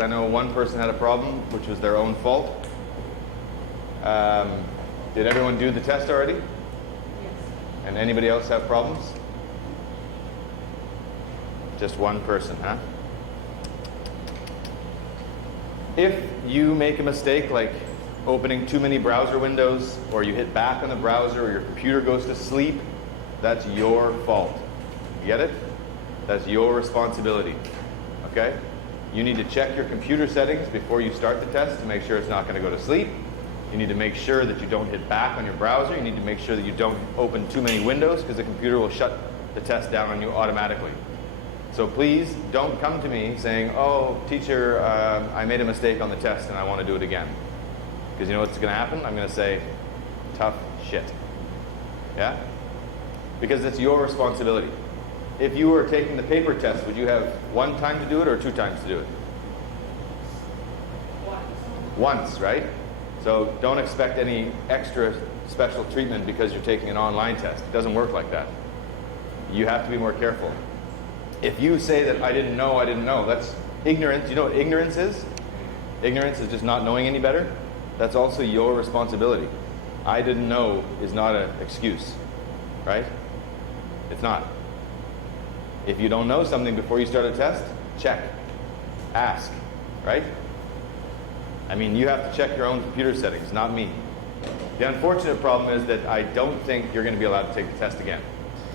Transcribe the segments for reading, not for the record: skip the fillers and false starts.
I know one person had a problem, which was their own fault. Did everyone do the test already? Yes. And anybody else have problems? Just one person, huh? If you make a mistake like opening too many browser windows, or you hit back on the browser, or your computer goes to sleep, that's your fault. You get it? That's your responsibility. Okay? You need to check your computer settings before you start the test to make sure it's not going to go to sleep. You need to make sure that you don't hit back on your browser. You need to make sure that you don't open too many windows, because the computer will shut the test down on you automatically. So please don't come to me saying, oh, teacher, I made a mistake on the test and I want to do it again. Because you know what's going to happen? I'm going to say, tough shit. Yeah? Because it's your responsibility. If you were taking the paper test, would you have one time to do it or two times to do it? Once, right? So don't expect any extra special treatment because you're taking an online test. It doesn't work like that. You have to be more careful. If you say that I didn't know, that's ignorance. You know what ignorance is? Ignorance is just not knowing any better. That's also your responsibility. I didn't know is not an excuse, right? It's not. If you don't know something before you start a test, check, ask, right? I mean, you have to check your own computer settings, not me. The unfortunate problem is that I don't think you're going to be allowed to take the test again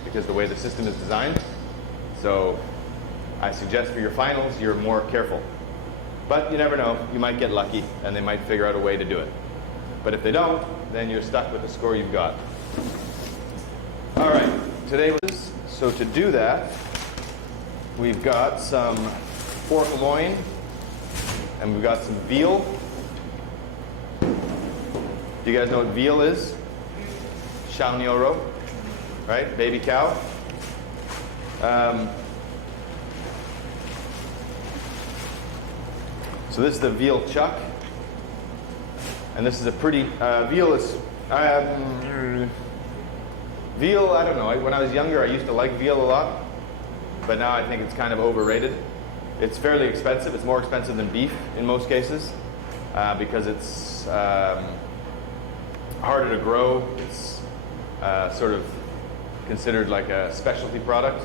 because the way the system is designed. So I suggest for your finals, you're more careful. But you never know. You might get lucky, and they might figure out a way to do it. But if they don't, then you're stuck with the score you've got. All right. Today was so to do that, we've got some pork loin, and we've got some veal. Do you guys know what veal is? Shaunioro, right? Baby cow. So this is the veal chuck, and this is a pretty veal is veal. I don't know. When I was younger, I used to like veal a lot, but now I think it's kind of overrated. It's fairly expensive. It's more expensive than beef in most cases because it's harder to grow. It's sort of considered like a specialty product.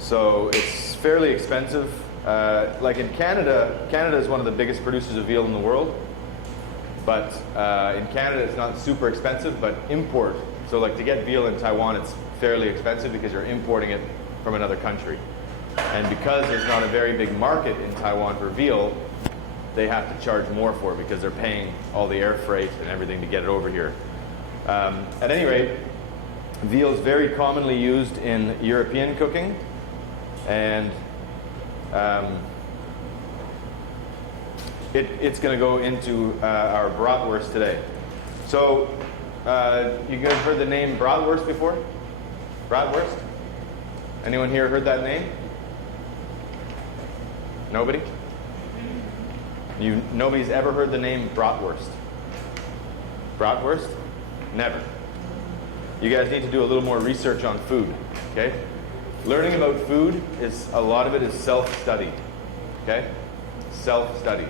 So it's fairly expensive. Like in Canada, Canada is one of the biggest producers of veal in the world. But in Canada, it's not super expensive, but import. So like to get veal in Taiwan, it's fairly expensive because you're importing it from another country. And because there's not a very big market in Taiwan for veal, they have to charge more for it because they're paying all the air freight and everything to get it over here. At any rate, veal is very commonly used in European cooking. And it's going to go into our bratwurst today. So, you guys heard the name bratwurst before? Bratwurst? Anyone here heard that name? Nobody? Nobody's ever heard the name bratwurst? Bratwurst? Never. You guys need to do a little more research on food, okay? Learning about food a lot of it is self-study, okay? Self-study.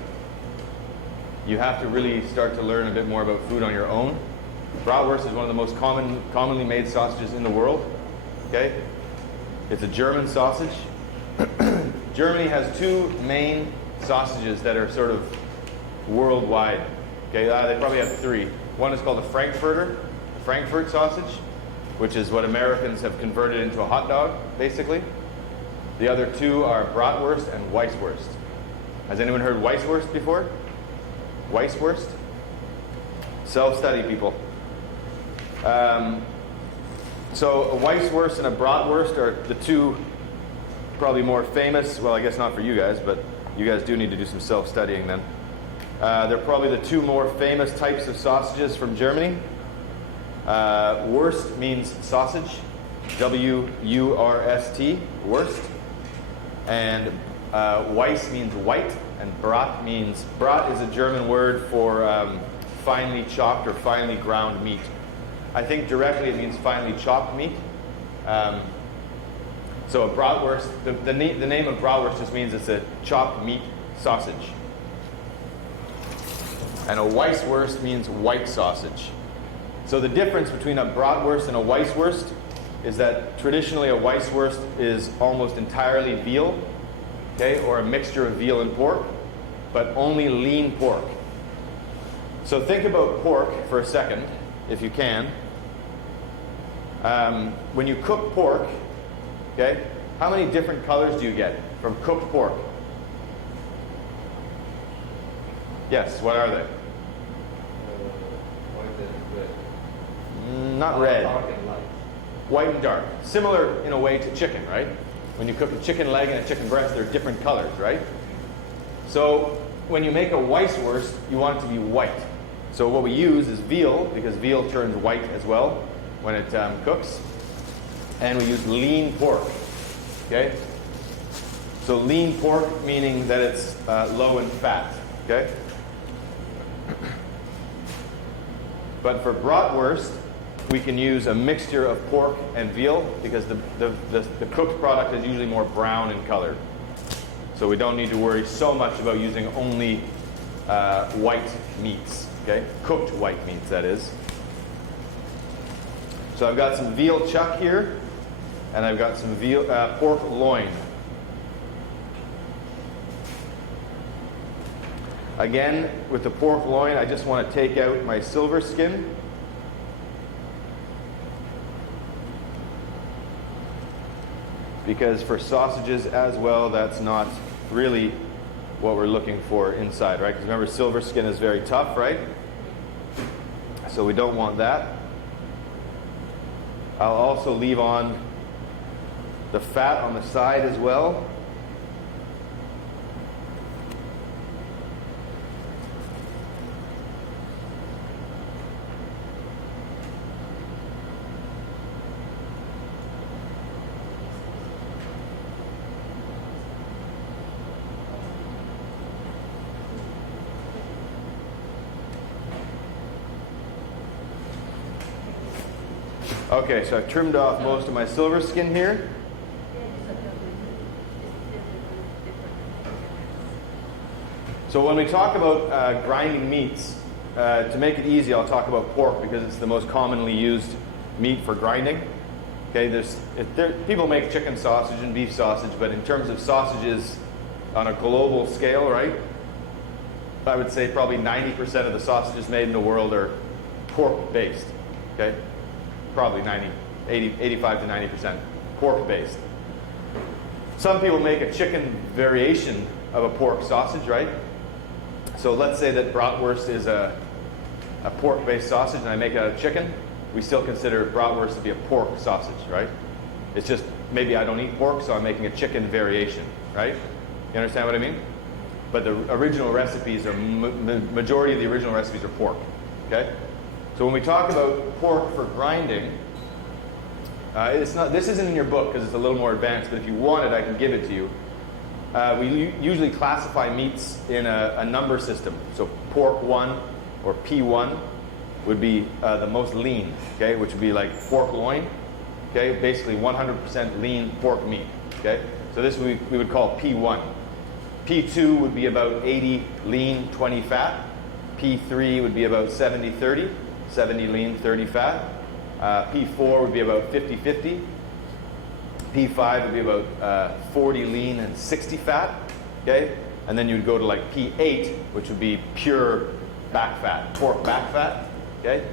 You have to really start to learn a bit more about food on your own. Bratwurst is one of the most commonly made sausages in the world, okay? It's a German sausage. Germany has two main sausages that are sort of worldwide, okay? They probably have three. One is called the Frankfurt sausage, which is what Americans have converted into a hot dog, basically. The other two are bratwurst and Weisswurst. Has anyone heard Weisswurst before? Weisswurst? Self-study, people. So a Weisswurst and a bratwurst are the two probably more famous, well, I guess not for you guys, but you guys do need to do some self-studying then. They're probably the two more famous types of sausages from Germany. Wurst means sausage, W-U-R-S-T, Wurst. And Weiss means white, and Brat is a German word for finely chopped or finely ground meat. I think directly it means finely chopped meat. So a bratwurst, the name of bratwurst just means it's a chopped meat sausage. And a Weisswurst means white sausage. So the difference between a bratwurst and a Weisswurst is that traditionally a Weisswurst is almost entirely veal, okay, or a mixture of veal and pork, but only lean pork. So think about pork for a second, if you can. When you cook pork, okay, how many different colors do you get from cooked pork? Yes, what are they? Not red. Dark and light. White and dark. Similar in a way to chicken, right? When you cook a chicken leg and a chicken breast, they're different colors, right? So when you make a Weisswurst, you want it to be white. So what we use is veal, because veal turns white as well when it cooks. And we use lean pork, okay? So lean pork meaning that it's low in fat, okay? But for bratwurst, we can use a mixture of pork and veal because the cooked product is usually more brown in color. So we don't need to worry so much about using only white meats, okay? Cooked white meats, that is. So I've got some veal chuck here, and I've got some veal pork loin. Again, with the pork loin, I just want to take out my silver skin. Because for sausages as well, that's not really what we're looking for inside, right? Because remember, silver skin is very tough, right? So we don't want that. I'll also leave on the fat on the side as well. Okay, so I've trimmed off most of my silver skin here. So when we talk about grinding meats, to make it easy, I'll talk about pork because it's the most commonly used meat for grinding. Okay, people make chicken sausage and beef sausage, but in terms of sausages on a global scale, right, I would say probably 90% of the sausages made in the world are pork-based. Okay? Probably 85 to 90% pork-based. Some people make a chicken variation of a pork sausage, right? So let's say that bratwurst is a pork-based sausage and I make it out of chicken. We still consider bratwurst to be a pork sausage, right? It's just maybe I don't eat pork, so I'm making a chicken variation, right? You understand what I mean? But the original recipes are, majority of the original recipes are pork, okay? So when we talk about pork for grinding, this isn't in your book because it's a little more advanced, but if you want it, I can give it to you. We usually classify meats in a number system. So pork 1 or P1 would be the most lean, okay, which would be like pork loin, okay, basically 100% lean pork meat, okay. So this we would call P1. P2 would be about 80 lean, 20 fat. P3 would be about 70-30. 70 lean, 30 fat. P4 would be about 50-50. P5 would be about 40 lean and 60 fat. Okay? And then you'd go to like P8, which would be pure back fat, pork back fat. Okay?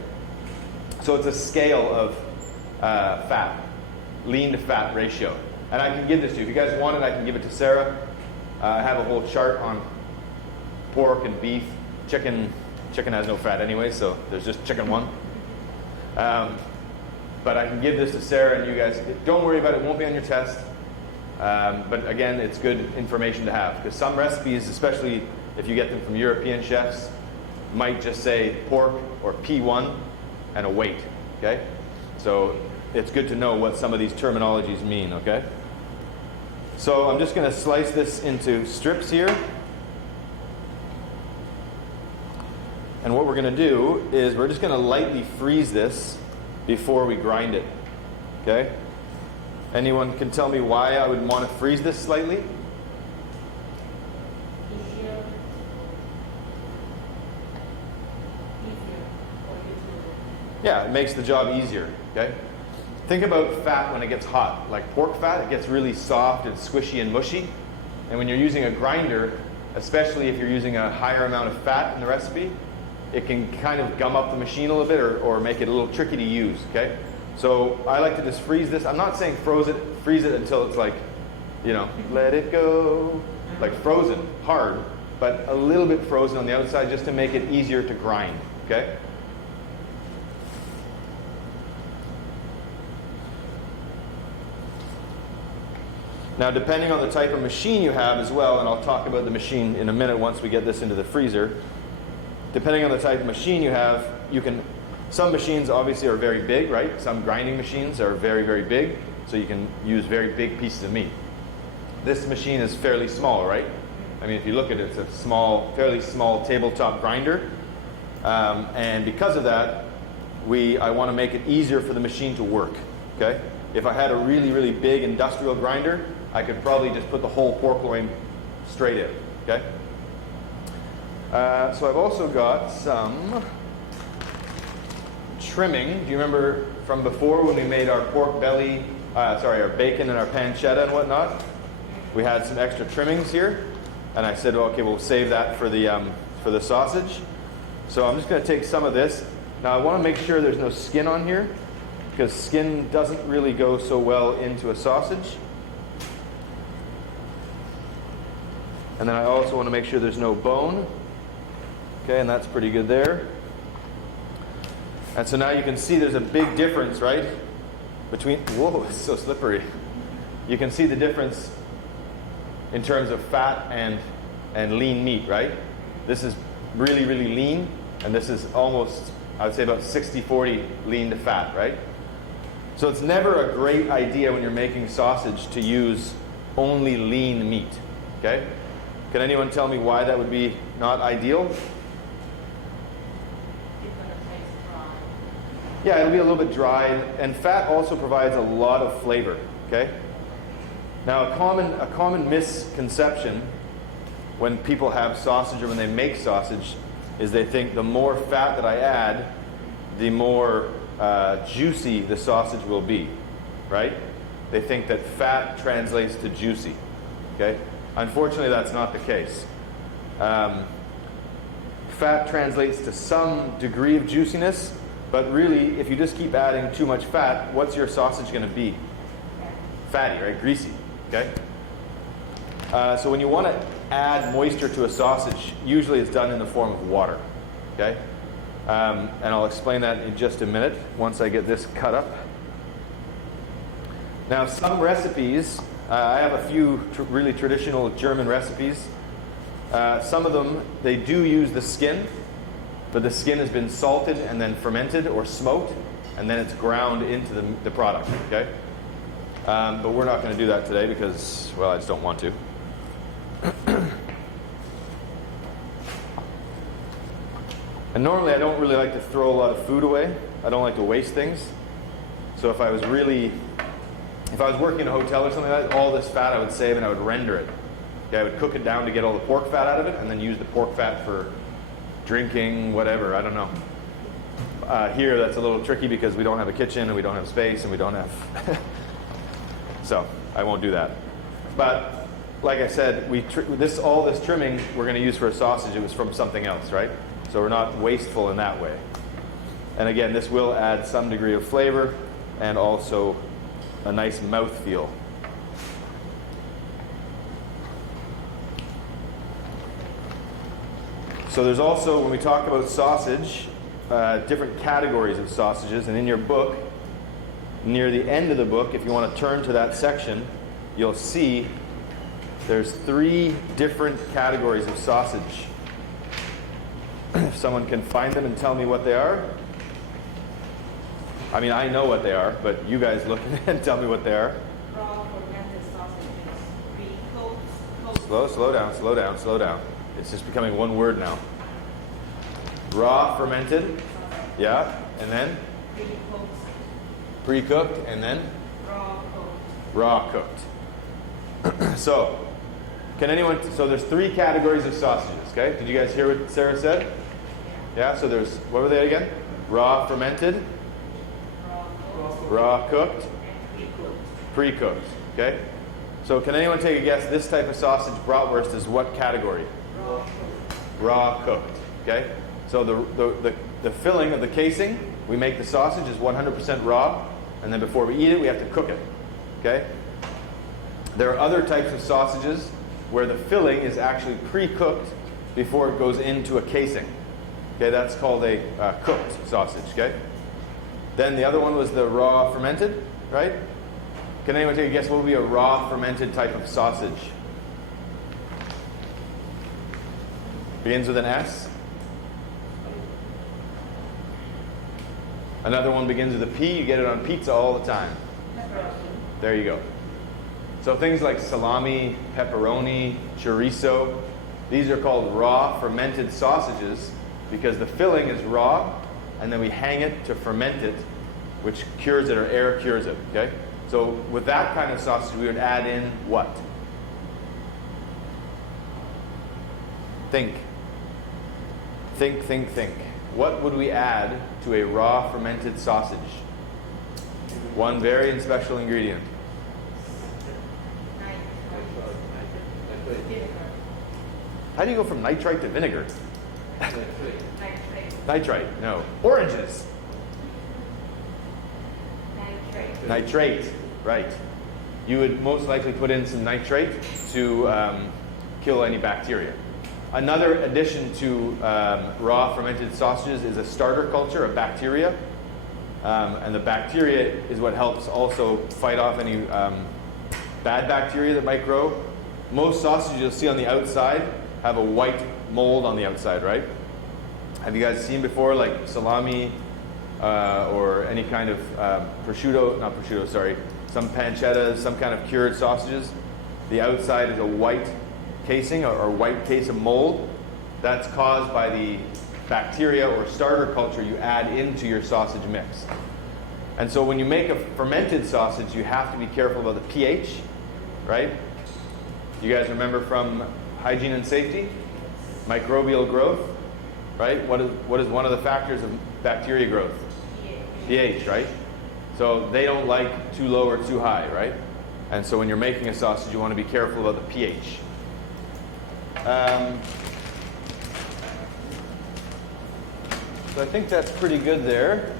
So it's a scale of fat, lean to fat ratio. And I can give this to you. If you guys want it, I can give it to Sarah. I have a whole chart on pork and beef. Chicken has no fat anyway, so there's just chicken 1. But I can give this to Sarah, and you guys, don't worry about it, it won't be on your test. But again, it's good information to have, because some recipes, especially if you get them from European chefs, might just say pork or P1 and a weight, okay? So it's good to know what some of these terminologies mean, okay? So I'm just going to slice this into strips here. And what we're going to do is we're just going to lightly freeze this before we grind it. Okay? Anyone can tell me why I would want to freeze this slightly? Yeah, it makes the job easier, okay? Think about fat when it gets hot. Like pork fat, it gets really soft and squishy and mushy. And when you're using a grinder, especially if you're using a higher amount of fat in the recipe, it can kind of gum up the machine a little bit or make it a little tricky to use, okay? So I like to just freeze this. I'm not saying freeze it until it's like, you know, let it go. Like frozen, hard, but a little bit frozen on the outside just to make it easier to grind, okay? Now, depending on the type of machine you have as well, and I'll talk about the machine in a minute once we get this into the freezer. Depending on the type of machine you have, some machines obviously are very big, right? Some grinding machines are very, very big, so you can use very big pieces of meat. This machine is fairly small, right? I mean, if you look at it, it's a small, fairly small tabletop grinder. And because of that, I want to make it easier for the machine to work, okay? If I had a really, really big industrial grinder, I could probably just put the whole pork loin straight in, okay? So I've also got some trimming. Do you remember from before when we made our pork belly, our bacon and our pancetta and whatnot? We had some extra trimmings here, and I said, okay, we'll save that for the sausage. So I'm just going to take some of this. Now I want to make sure there's no skin on here, because skin doesn't really go so well into a sausage. And then I also want to make sure there's no bone. Okay, and that's pretty good there. And so now you can see there's a big difference, right? Whoa, it's so slippery. You can see the difference in terms of fat and lean meat, right? This is really, really lean, and this is almost, I would say about 60-40 lean to fat, right? So it's never a great idea when you're making sausage to use only lean meat, okay? Can anyone tell me why that would be not ideal? Yeah, it'll be a little bit dry, and fat also provides a lot of flavor, okay? Now, a common misconception when people have sausage or when they make sausage is they think the more fat that I add, the more juicy the sausage will be, right? They think that fat translates to juicy, okay? Unfortunately, that's not the case. Fat translates to some degree of juiciness, but really, if you just keep adding too much fat, what's your sausage going to be? Fatty, right? Greasy, okay? So when you want to add moisture to a sausage, usually it's done in the form of water, okay? And I'll explain that in just a minute once I get this cut up. Now, some recipes, I have a few really traditional German recipes. Some of them, they do use the skin, but the skin has been salted and then fermented or smoked, and then it's ground into the product, okay? But we're not going to do that today because, well, I just don't want to. And normally I don't really like to throw a lot of food away. I don't like to waste things. So if I was working in a hotel or something like that, all this fat I would save and I would render it. Okay, I would cook it down to get all the pork fat out of it and then use the pork fat for drinking, whatever, I don't know. Here that's a little tricky because we don't have a kitchen and we don't have space and we don't have... So I won't do that. But like I said, all this trimming we're going to use for a sausage, it was from something else, right? So we're not wasteful in that way. And again, this will add some degree of flavor and also a nice mouthfeel. So there's also, when we talk about sausage, different categories of sausages. And in your book, near the end of the book, if you want to turn to that section, you'll see there's 3 different categories of sausage. If someone can find them and tell me what they are. I mean, I know what they are, but you guys look and tell me what they are. Raw fermented sausages, Slow down. It's just becoming one word now. Raw fermented, yeah, and then? Pre-cooked, and then? Raw cooked. So there's 3 categories of sausages, okay? Did you guys hear what Sarah said? Yeah, so what were they again? Raw fermented, raw cooked, pre-cooked. Okay? So can anyone take a guess? This type of sausage, bratwurst, is what category? Raw cooked. Okay? So the filling of the casing, we make the sausage is 100% raw, and then before we eat it, we have to cook it. Okay? There are other types of sausages where the filling is actually pre-cooked before it goes into a casing. Okay, that's called a cooked sausage. Okay. Then the other one was the raw fermented, right? Can anyone take a guess what would be a raw fermented type of sausage? Begins with an S. Another one begins with a P. You get it on pizza all the time. There you go. So things like salami, pepperoni, chorizo, these are called raw fermented sausages because the filling is raw, and then we hang it to ferment it, which cures it, or air cures it. Okay? So with that kind of sausage, we would add in what? Think. Think. What would we add to a raw fermented sausage? One very and special ingredient. How do you go from nitrite to vinegar? Nitrite, no. Oranges. Nitrate, right. You would most likely put in some nitrate to kill any bacteria. Another addition to raw fermented sausages is a starter culture, a bacteria. And the bacteria is what helps also fight off any bad bacteria that might grow. Most sausages you'll see on the outside have a white mold on the outside, right? Have you guys seen before, like salami or any kind of some pancettas, some kind of cured sausages? The outside is a white casing or white case of mold. That's caused by the bacteria or starter culture you add into your sausage mix. And so when you make a fermented sausage, you have to be careful about the pH, right? You guys remember from hygiene and safety? Microbial growth, right? What is one of the factors of bacteria growth? pH, right? So they don't like too low or too high, right? And so when you're making a sausage, you want to be careful about the pH. So I think that's pretty good there.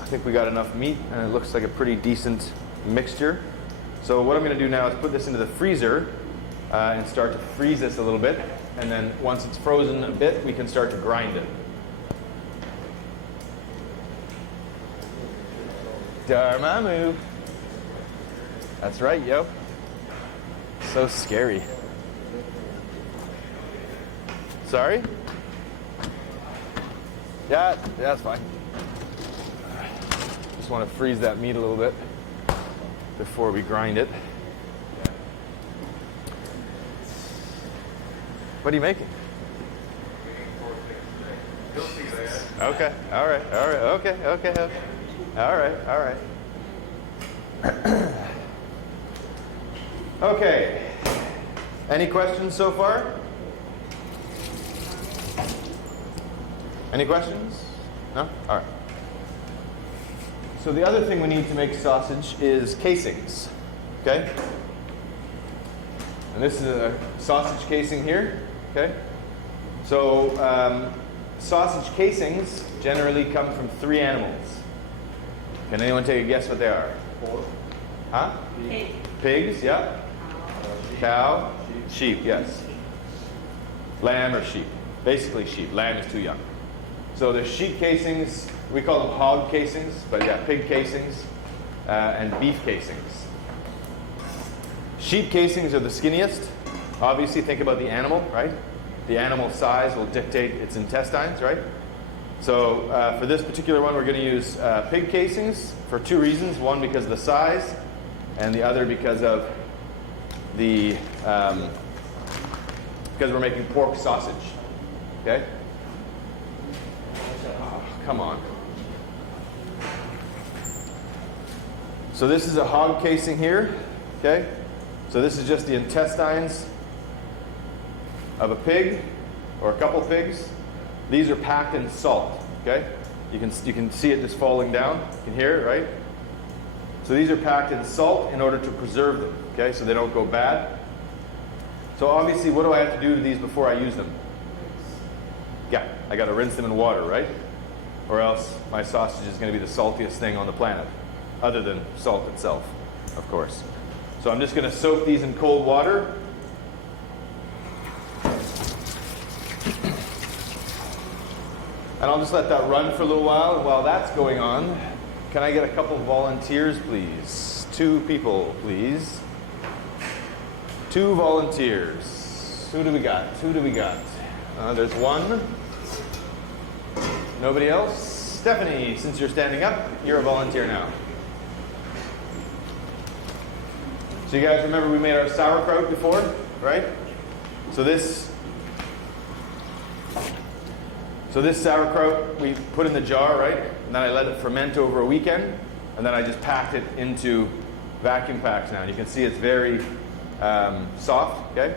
I think we got enough meat, and it looks like a pretty decent mixture. So what I'm going to do now is put this into the freezer and start to freeze this a little bit. And then once it's frozen a bit, we can start to grind it. Dormammu. That's right, yo. So scary. Sorry? Yeah, that's fine. Just want to freeze that meat a little bit before we grind it. What are you making? Okay, all right, okay. All right. Okay. Any questions so far? Any questions? No? All right. So the other thing we need to make sausage is casings. Okay? And this is a sausage casing here. Okay? So sausage casings generally come from 3 animals. Can anyone take a guess what they are? Pork. Huh? Pig. Pigs, yeah. Cow. Sheep, yes. Lamb or sheep. Basically sheep. Lamb is too young. So there's sheep casings. We call them hog casings, but yeah, pig casings and beef casings. Sheep casings are the skinniest. Obviously, think about the animal, right? The animal size will dictate its intestines, right? So for this particular one, we're going to use pig casings for 2 reasons. One, because of the size, and the other because of the because we're making pork sausage. Okay? Oh, come on. So this is a hog casing here. Okay? So this is just the intestines of a pig or a couple pigs. These are packed in salt, okay? You can see it just falling down. You can hear it, right? So these are packed in salt in order to preserve them, okay? So they don't go bad. So obviously, what do I have to do to these before I use them? Yeah, I got to rinse them in water, right? Or else my sausage is going to be the saltiest thing on the planet, other than salt itself, of course. So I'm just going to soak these in cold water. And I'll just let that run for a little while. And while that's going on, can I get a couple volunteers, please? 2 people, please. 2 volunteers. Who do we got? There's 1. Nobody else? Stephanie, since you're standing up, you're a volunteer now. So you guys remember we made our sauerkraut before, right? So this sauerkraut we put in the jar, right? And then I let it ferment over a weekend, and then I just packed it into vacuum packs now. And you can see it's very soft, okay?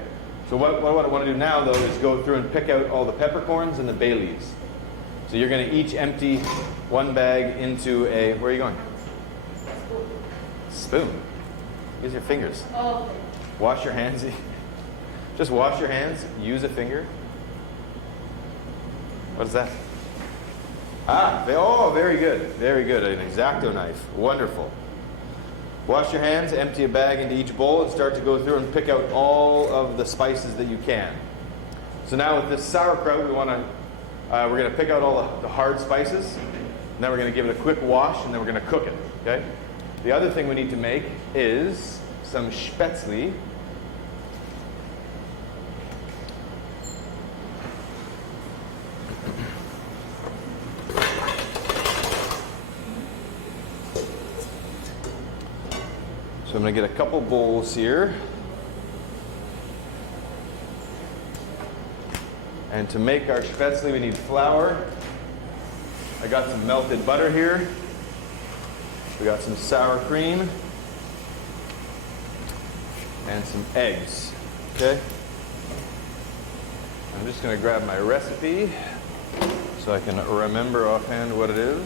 So what I want to do now, though, is go through and pick out all the peppercorns and the bay leaves. So you're going to each empty 1 bag into a, where are you going? Spoon. Use your fingers. Oh, okay. Wash your hands. Just wash your hands. Use a finger. What is that? Oh, very good. Very good. An X-Acto knife. Wonderful. Wash your hands, empty a bag into each bowl, and start to go through and pick out all of the spices that you can. So now with this sauerkraut, we're going to pick out all the hard spices, and then we're going to give it a quick wash, and then we're going to cook it. Okay? The other thing we need to make is some spätzle. So I'm going to get a couple bowls here. And to make our spätzle, we need flour. I got some melted butter here. We got some sour cream. And some eggs. Okay? I'm just going to grab my recipe so I can remember offhand what it is.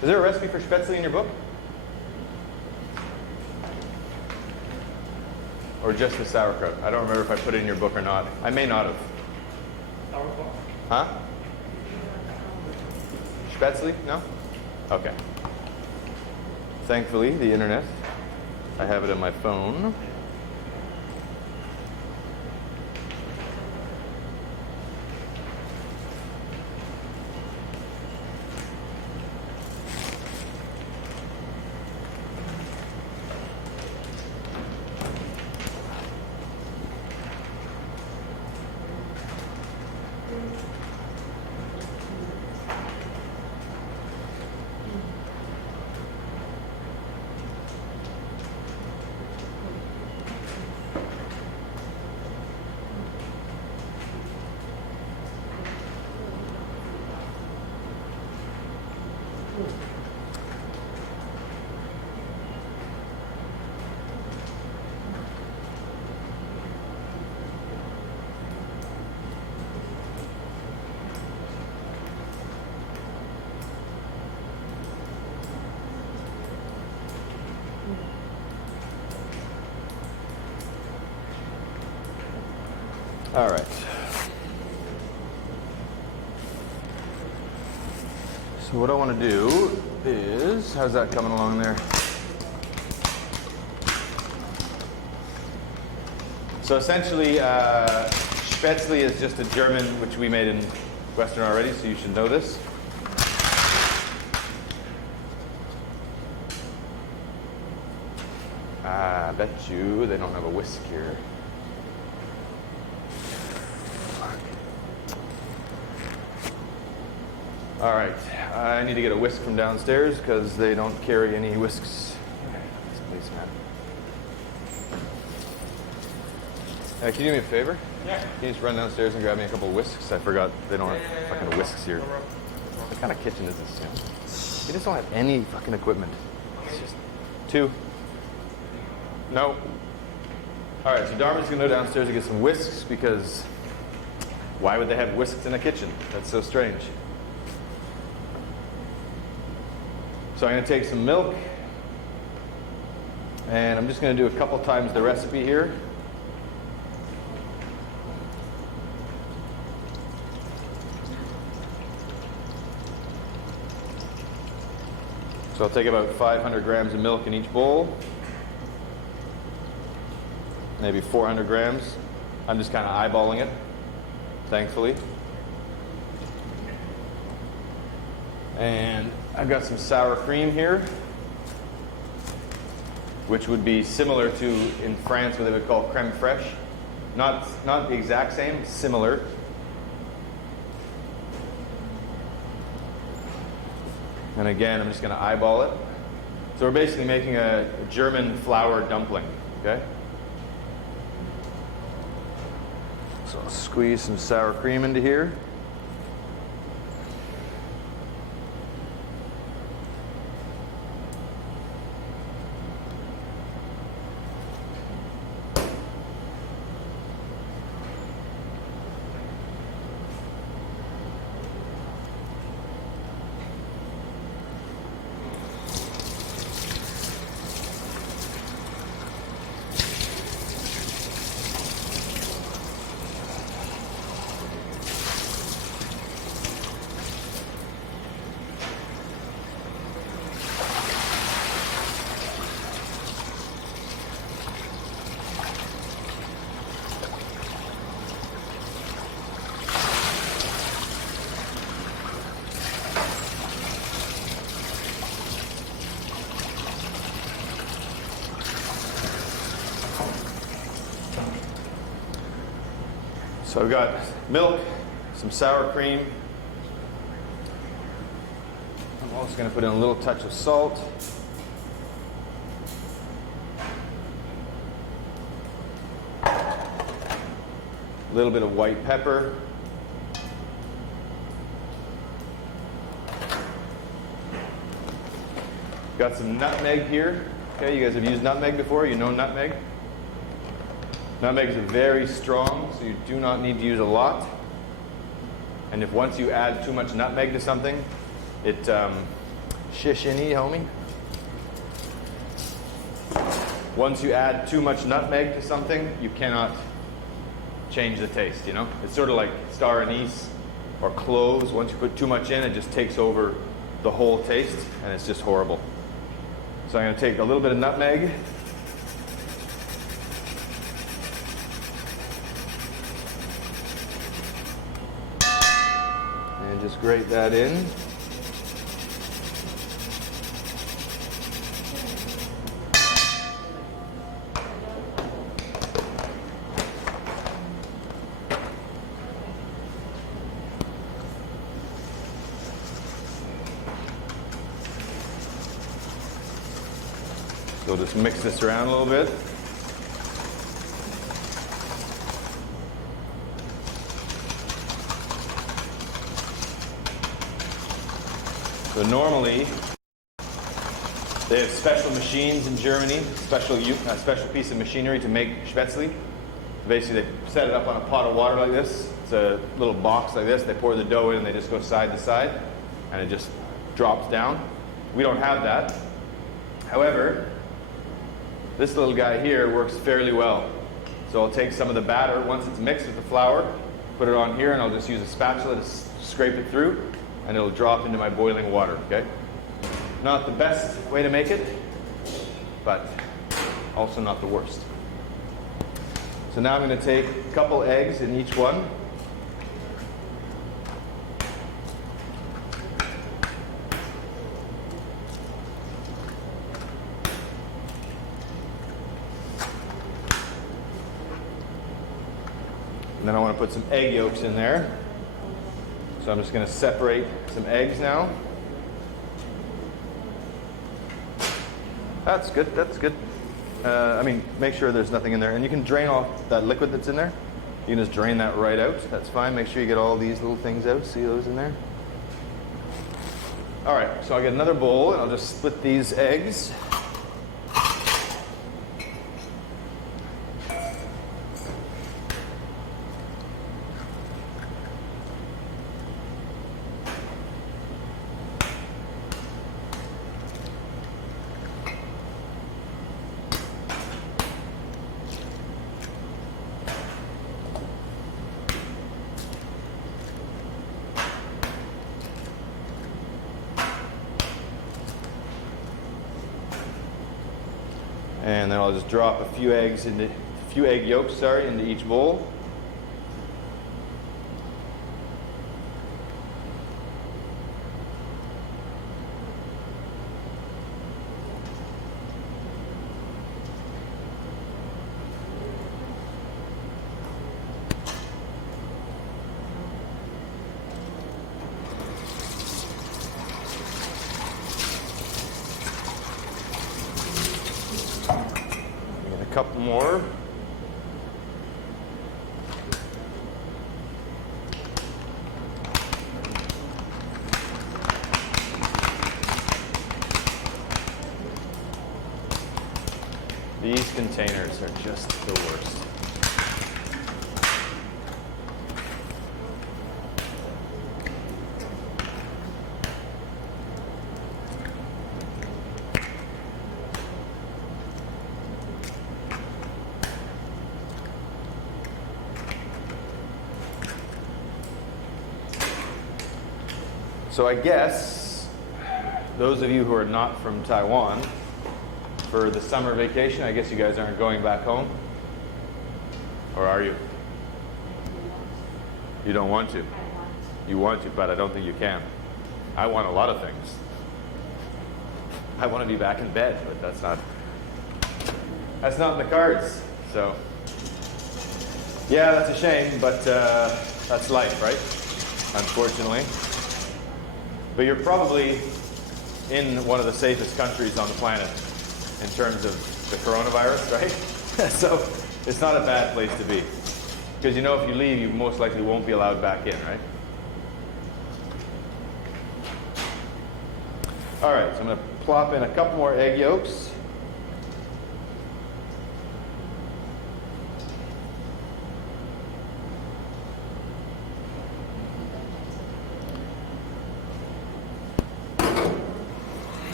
Is there a recipe for spätzle in your book? Or just the sauerkraut? I don't remember if I put it in your book or not. I may not have. Sauerkraut? Huh? Spätzle? No? Okay. Thankfully, the internet. I have it on my phone. All right. So what I want to do is, how's that coming along there? So essentially, Spätzle is just a German, which we made in Western already, so you should know this. I bet you they don't have a whisk here. All right, I need to get a whisk from downstairs because they don't carry any whisks. Please, man. Can you do me a favor? Yeah. Can you just run downstairs and grab me a couple of whisks? I forgot they don't have fucking whisks here. What kind of kitchen is this? You just don't have any fucking equipment. It's just 2. No. All right, so Dharma's gonna go downstairs to get some whisks because why would they have whisks in a kitchen? That's so strange. So I'm gonna take some milk and I'm just gonna do a couple times the recipe here. So I'll take about 500 grams of milk in each bowl. Maybe 400 grams. I'm just kind of eyeballing it, thankfully. And I've got some sour cream here, which would be similar to in France what they would call crème fraîche. Not the exact same, similar. And again, I'm just going to eyeball it. So we're basically making a German flour dumpling, okay? So I'll squeeze some sour cream into here. So I've got milk, some sour cream. I'm also going to put in a little touch of salt. A little bit of white pepper. Got some nutmeg here. Okay, you guys have used nutmeg before? You know nutmeg? Nutmeg is very strong, so you do not need to use a lot. And if once you add too much nutmeg to something, it shish and eat, homie. Once you add too much nutmeg to something, you cannot change the taste, you know? It's sort of like star anise or cloves. Once you put too much in, it just takes over the whole taste, and it's just horrible. So I'm going to take a little bit of nutmeg. And just grate that in. So just mix this around a little bit. So normally, they have special machines in Germany, special piece of machinery to make spätzle. Basically, they set it up on a pot of water like this. It's a little box like this. They pour the dough in and they just go side to side, and it just drops down. We don't have that. However, this little guy here works fairly well. So I'll take some of the batter, once it's mixed with the flour, put it on here, and I'll just use a spatula to scrape it through, and it'll drop into my boiling water, okay? Not the best way to make it, but also not the worst. So now I'm going to take a couple eggs in each one. And then I want to put some egg yolks in there. So I'm just going to separate some eggs now. That's good, that's good. Make sure there's nothing in there. And you can drain off that liquid that's in there. You can just drain that right out. That's fine. Make sure you get all these little things out. See those in there? All right, so I'll get another bowl and I'll just split these eggs. And then I'll just drop a few egg yolks, into each bowl. A couple more. These containers are just the worst. So I guess those of you who are not from Taiwan, for the summer vacation, I guess you guys aren't going back home? Or are you? You don't want to? You want to, but I don't think you can. I want a lot of things. I want to be back in bed, but that's not in the cards. So, yeah, that's a shame, but that's life, right? Unfortunately. But you're probably in one of the safest countries on the planet in terms of the coronavirus, right? So it's not a bad place to be. Because you know if you leave, you most likely won't be allowed back in, right? All right, so I'm going to plop in a couple more egg yolks.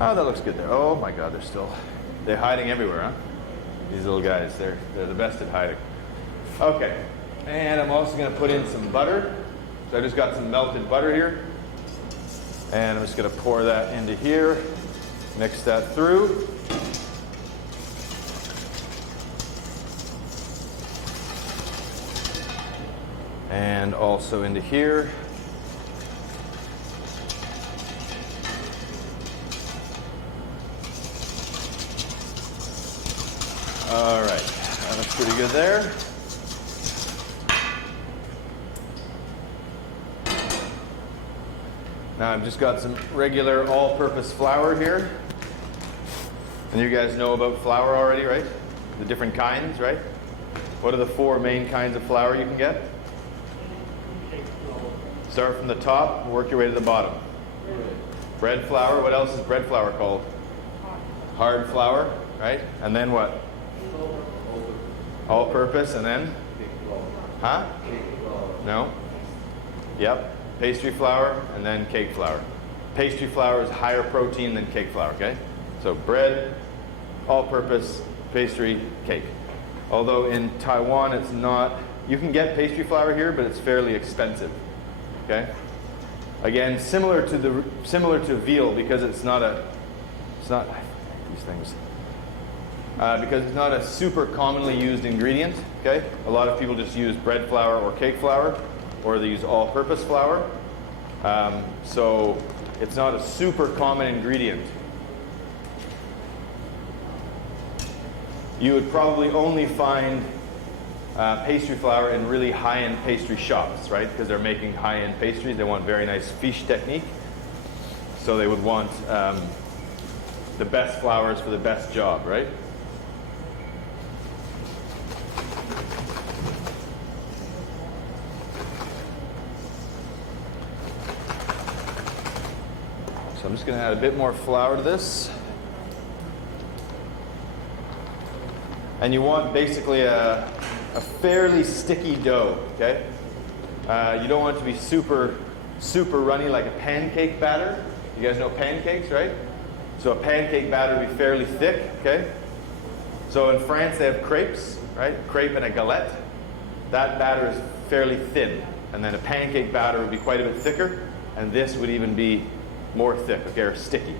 Oh, that looks good there. Oh my God, they're hiding everywhere, huh? These little guys, they're the best at hiding. Okay, and I'm also going to put in some butter. So I just got some melted butter here. And I'm just going to pour that into here, mix that through. And also into here. All right, that looks pretty good there. Now I've just got some regular all-purpose flour here. And you guys know about flour already, right? The different kinds, right? What are the 4 main kinds of flour you can get? Start from the top, work your way to the bottom. Bread flour, what else is bread flour called? Hard flour, right? And then what? All-purpose, and then? Huh? No? Yep. Pastry flour, and then cake flour. Pastry flour is higher protein than cake flour, okay? So bread, all-purpose, pastry, cake. Although in Taiwan it's not, you can get pastry flour here, but it's fairly expensive, okay? Again, similar to veal, because it's not these things. Because it's not a super commonly used ingredient, okay? A lot of people just use bread flour or cake flour, or they use all-purpose flour. So it's not a super common ingredient. You would probably only find pastry flour in really high-end pastry shops, right? Because they're making high-end pastries. They want very nice fiche technique. So they would want the best flours for the best job, right? So I'm just going to add a bit more flour to this. And you want basically a fairly sticky dough, okay? You don't want it to be super runny like a pancake batter. You guys know pancakes, right? So a pancake batter would be fairly thick, okay? So in France they have crepes, right? Crepe and a galette. That batter is fairly thin. And then a pancake batter would be quite a bit thicker. And this would even be more thick, okay, or sticky.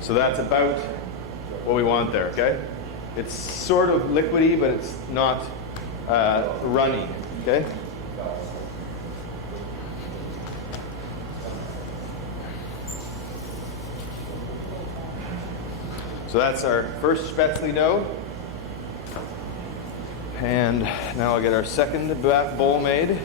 So that's about what we want there, okay? It's sort of liquidy, but it's not runny, okay? So that's our first spätzle dough. And now I'll get our second bowl made.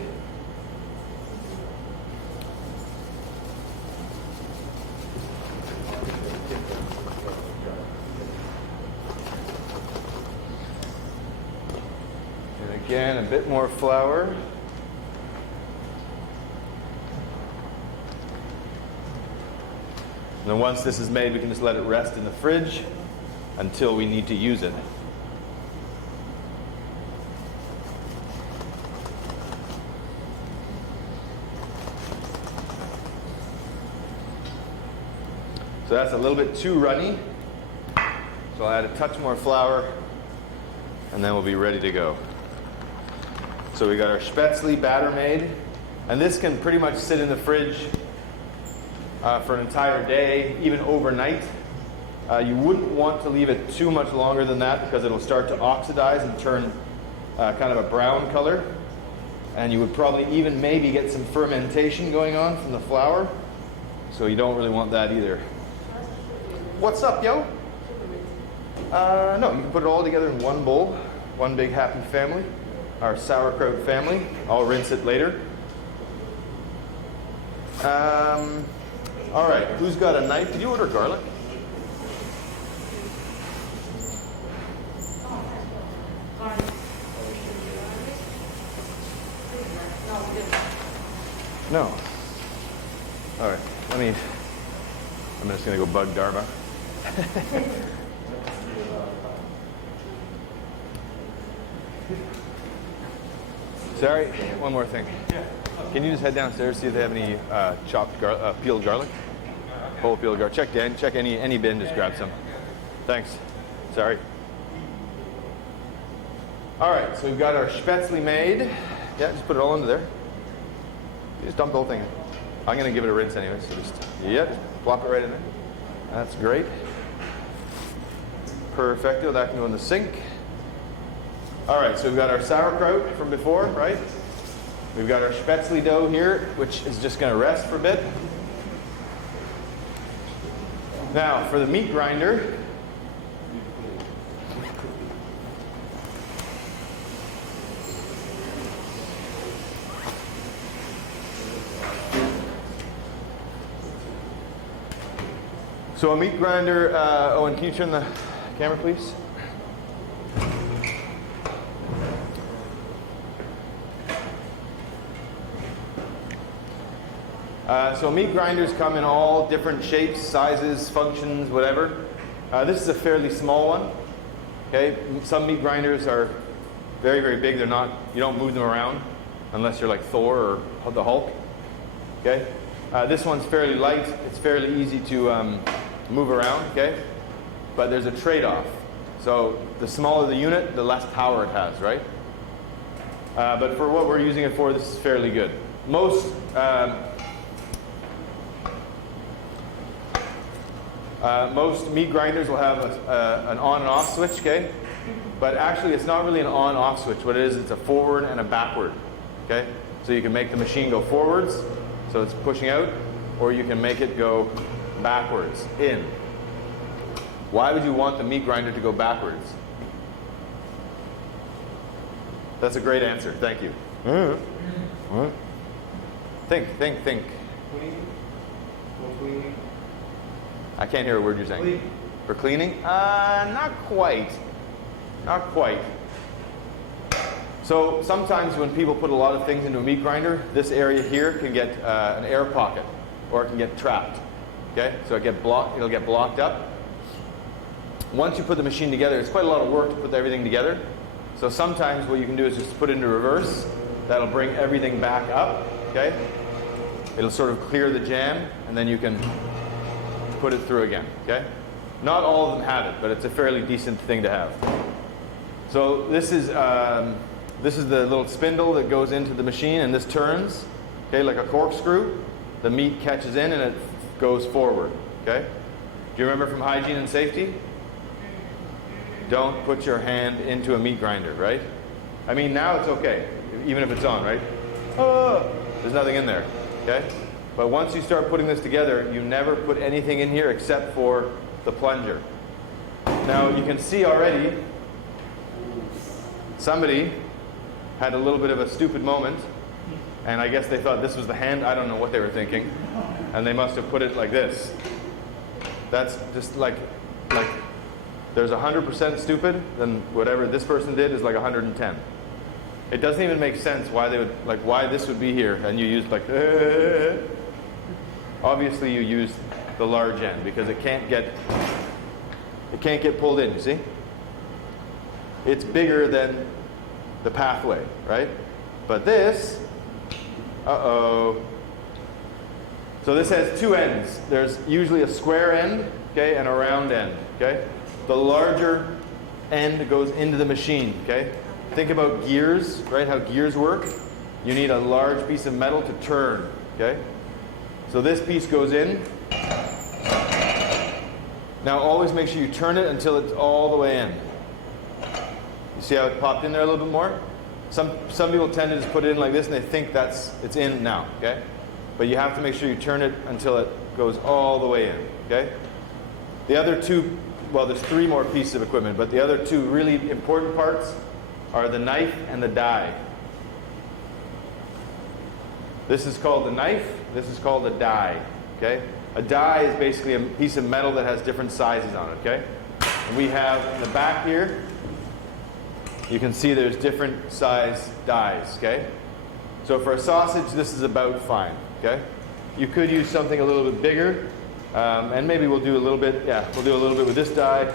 And again, a bit more flour. And then once this is made, we can just let it rest in the fridge until we need to use it. So that's a little bit too runny. So I'll add a touch more flour, and then we'll be ready to go. So we got our spätzle batter made, and this can pretty much sit in the fridge for an entire day, even overnight. You wouldn't want to leave it too much longer than that because it'll start to oxidize and turn kind of a brown color. And you would probably even maybe get some fermentation going on from the flour. So you don't really want that either. What's up, yo? No, you can put it all together in one bowl. One big happy family. Our sauerkraut family. I'll rinse it later. All right, who's got a knife? Did you order garlic? No. All right, I'm just going to go bug Dharma. Sorry, one more thing. Can you just head downstairs, see if they have any peeled garlic? Whole peeled garlic. Check any bin, just grab some. Thanks. Sorry. All right, so we've got our spätzle made. Yeah, just put it all into there. You just dump the whole thing in. I'm going to give it a rinse anyway, so just plop it right in there. That's great. Perfecto, that can go in the sink. All right, so we've got our sauerkraut from before, right? We've got our spätzle dough here, which is just going to rest for a bit. Now, for the meat grinder, so a meat grinder, Owen, can you turn the camera, please? So meat grinders come in all different shapes, sizes, functions, whatever. This is a fairly small one. Okay, some meat grinders are very, very big. They're not. You don't move them around unless you're like Thor or the Hulk. Okay, this one's fairly light. It's fairly easy to move around. Okay, but there's a trade-off. So the smaller the unit, the less power it has, right? But for what we're using it for, this is fairly good. Most meat grinders will have an on and off switch, okay? But actually it's not really an on-off switch. What it is, it's a forward and a backward, okay? So you can make the machine go forwards, so it's pushing out, or you can make it go backwards, in. Why would you want the meat grinder to go backwards? That's a great answer, thank you. Think. I can't hear a word you're saying. Clean. For cleaning? Not quite. Not quite. So sometimes when people put a lot of things into a meat grinder, this area here can get an air pocket, or it can get trapped. Okay, so it'll get blocked up. Once you put the machine together, it's quite a lot of work to put everything together. So sometimes what you can do is just put it into reverse. That'll bring everything back up. Okay. It'll sort of clear the jam, and then you can put it through again, okay? Not all of them have it, but it's a fairly decent thing to have. So this is the little spindle that goes into the machine, and this turns, okay, like a corkscrew. The meat catches in and it goes forward, okay? Do you remember from hygiene and safety? Don't put your hand into a meat grinder, right? I mean, now it's okay, even if it's on, right? Oh, there's nothing in there, okay? But once you start putting this together, you never put anything in here except for the plunger. Now, you can see already, somebody had a little bit of a stupid moment, and I guess they thought this was the hand. I don't know what they were thinking. And they must have put it like this. That's just like there's 100% stupid, then whatever this person did is like 110. It doesn't even make sense why they would, like, why this would be here, and you used like, obviously you used the large end because it can't get pulled in, you see? It's bigger than the pathway, right? But this, so this has two ends. There's usually a square end, okay, and a round end, okay? The larger end goes into the machine, okay? Think about gears, right? How gears work. You need a large piece of metal to turn, okay? So this piece goes in. Now always make sure you turn it until it's all the way in. You see how it popped in there a little bit more? Some people tend to just put it in like this and they think it's in now, okay? But you have to make sure you turn it until it goes all the way in, okay? The other two, well, there's three more pieces of equipment, but the other two really important parts are the knife and the die. This is called the knife, this is called a die, okay? A die is basically a piece of metal that has different sizes on it, okay? And we have in the back here, you can see there's different size dies, okay? So for a sausage, this is about fine, okay? You could use something a little bit bigger, and maybe we'll do a little bit with this die,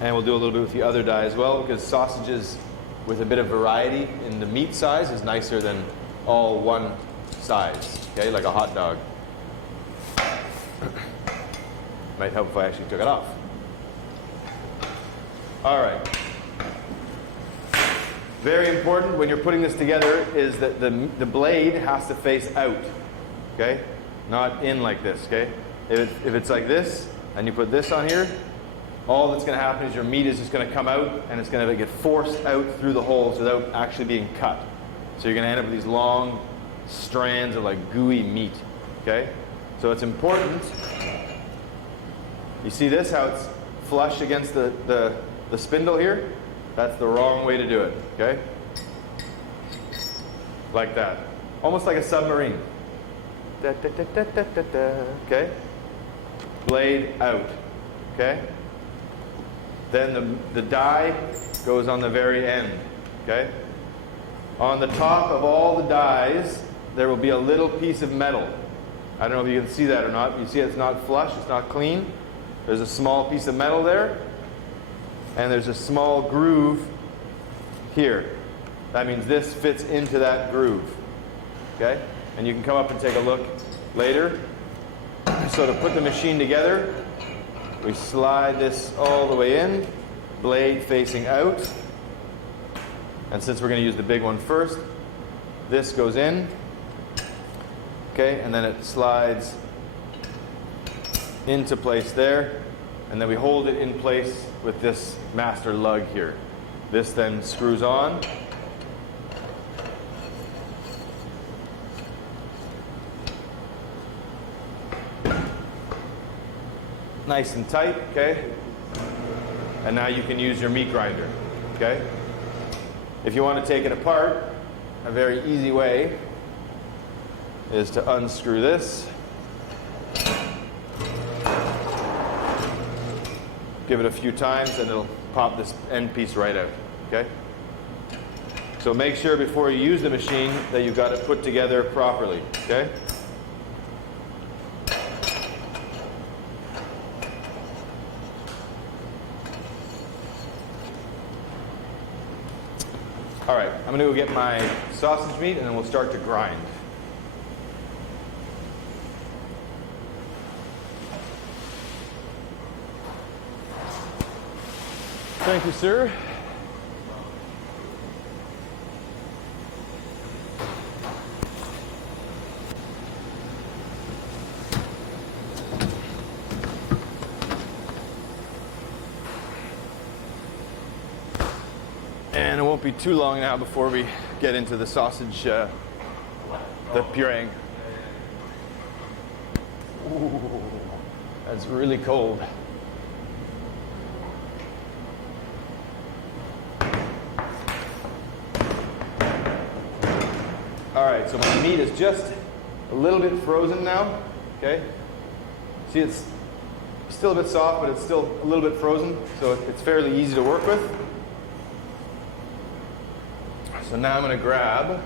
and we'll do a little bit with the other die as well, because sausages with a bit of variety in the meat size is nicer than all one size, okay? Like a hot dog. Might help if I actually took it off. All right. Very important when you're putting this together is that the blade has to face out, okay? Not in like this, okay? If it's like this, and you put this on here, all that's going to happen is your meat is just going to come out, and it's going to get forced out through the holes without actually being cut. So you're going to end up with these long strands of like gooey meat, okay? So it's important. You see this, how it's flush against the spindle here? That's the wrong way to do it, okay? Like that. Almost like a submarine. Da, da, da, da, da, da, da. Okay? Blade out, okay? Then the die goes on the very end, okay? On the top of all the dies, there will be a little piece of metal. I don't know if you can see that or not. You see it's not flush, it's not clean. There's a small piece of metal there. And there's a small groove here. That means this fits into that groove. Okay? And you can come up and take a look later. So to put the machine together, we slide this all the way in, blade facing out. And since we're going to use the big one first, this goes in. Okay? And then it slides into place there. And then we hold it in place with this master lug here. This then screws on. Nice and tight, okay? And now you can use your meat grinder, okay? If you want to take it apart, a very easy way is to unscrew this. Give it a few times and it'll pop this end piece right out, okay? So make sure before you use the machine that you've got it put together properly, okay? All right, I'm gonna go get my sausage meat and then we'll start to grind. Thank you, sir. And it won't be too long now before we get into the sausage, the pureeing. Ooh, that's really cold. All right, so my meat is just a little bit frozen now, okay? See, it's still a bit soft, but it's still a little bit frozen, so it's fairly easy to work with. So now I'm going to grab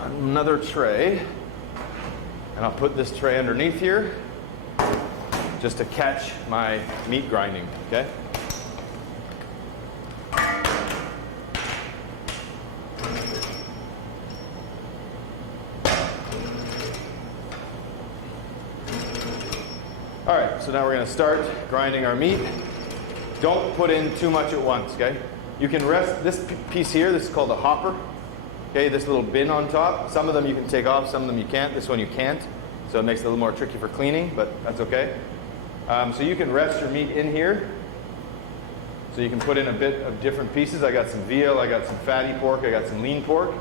another tray, and I'll put this tray underneath here just to catch my meat grinding, okay? All right, so now we're going to start grinding our meat. Don't put in too much at once, okay? You can rest this piece here. This is called a hopper. Okay, this little bin on top. Some of them you can take off, some of them you can't. This one you can't, so it makes it a little more tricky for cleaning, but that's okay. So you can rest your meat in here. So you can put in a bit of different pieces. I got some veal, I got some fatty pork, I got some lean pork,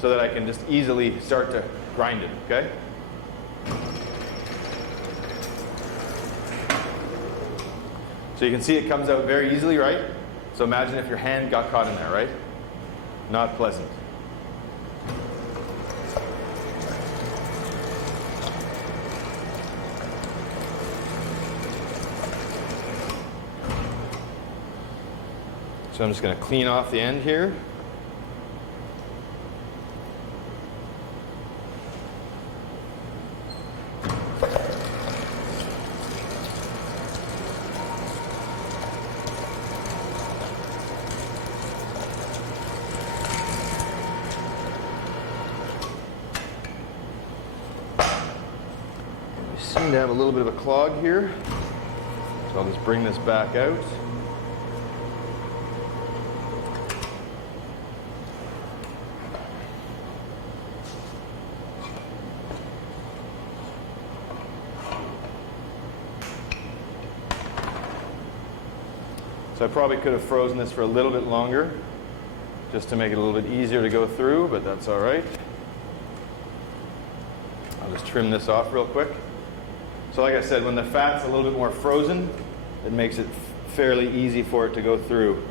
so that I can just easily start to grind it, okay? So you can see it comes out very easily, right? So imagine if your hand got caught in there, right? Not pleasant. So I'm just going to clean off the end here. Seem to have a little bit of a clog here, so I'll just bring this back out. So I probably could have frozen this for a little bit longer, just to make it a little bit easier to go through, but that's all right. I'll just trim this off real quick. So like I said, when the fat's a little bit more frozen, it makes it fairly easy for it to go through.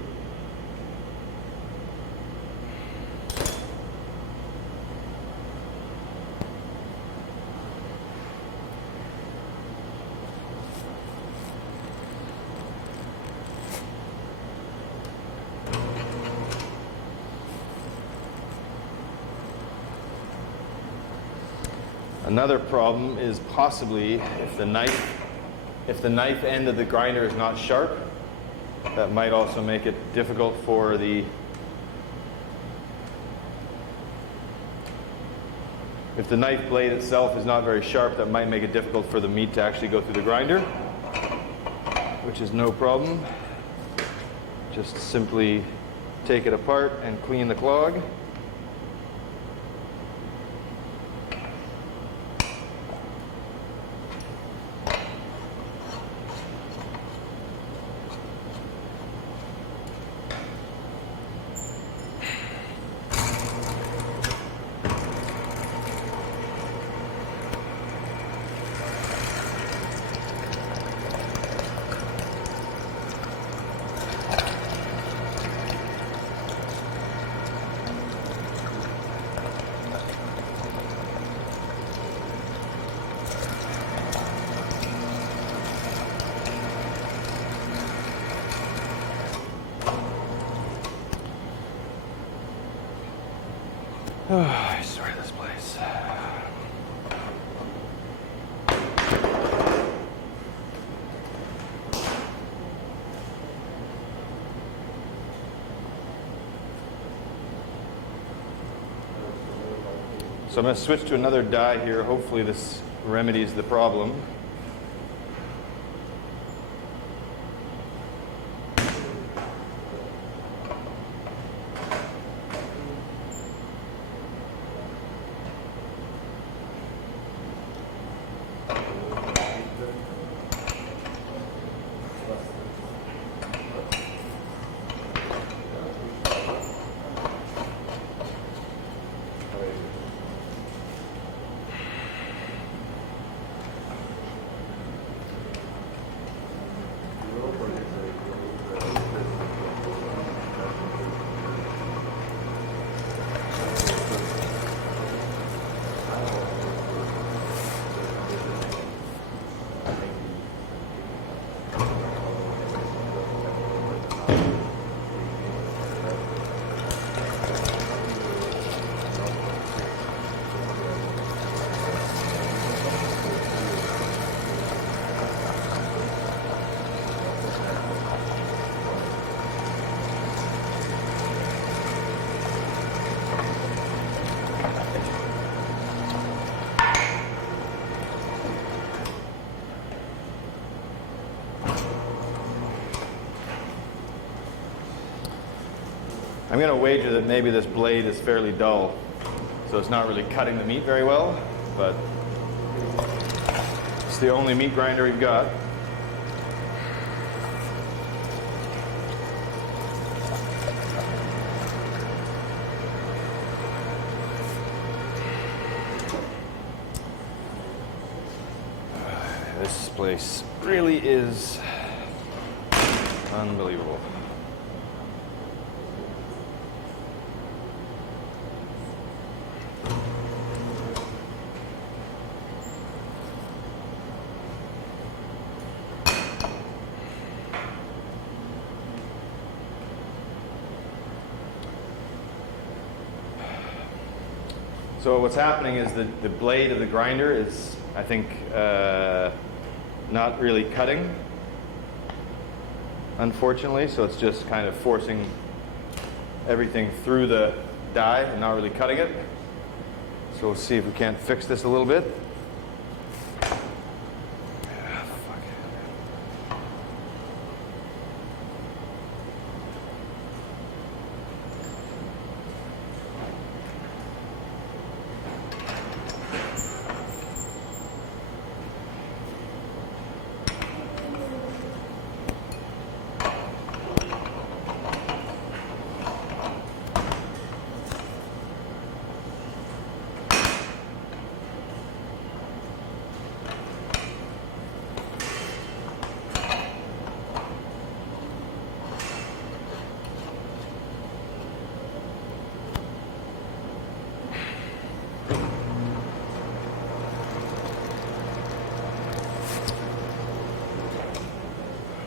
Another problem is possibly if the knife end of the grinder is not sharp, that might also make it difficult for the, if the knife blade itself is not very sharp, that might make it difficult for the meat to actually go through the grinder, which is no problem. Just simply take it apart and clean the clog. Oh, I swear this place. So I'm going to switch to another die here. Hopefully this remedies the problem. I'm going to wager that maybe this blade is fairly dull, so it's not really cutting the meat very well, but it's the only meat grinder we've got. This place really is unbelievable. So what's happening is that the blade of the grinder is, I think, not really cutting, unfortunately, so it's just kind of forcing everything through the die and not really cutting it. So we'll see if we can't fix this a little bit.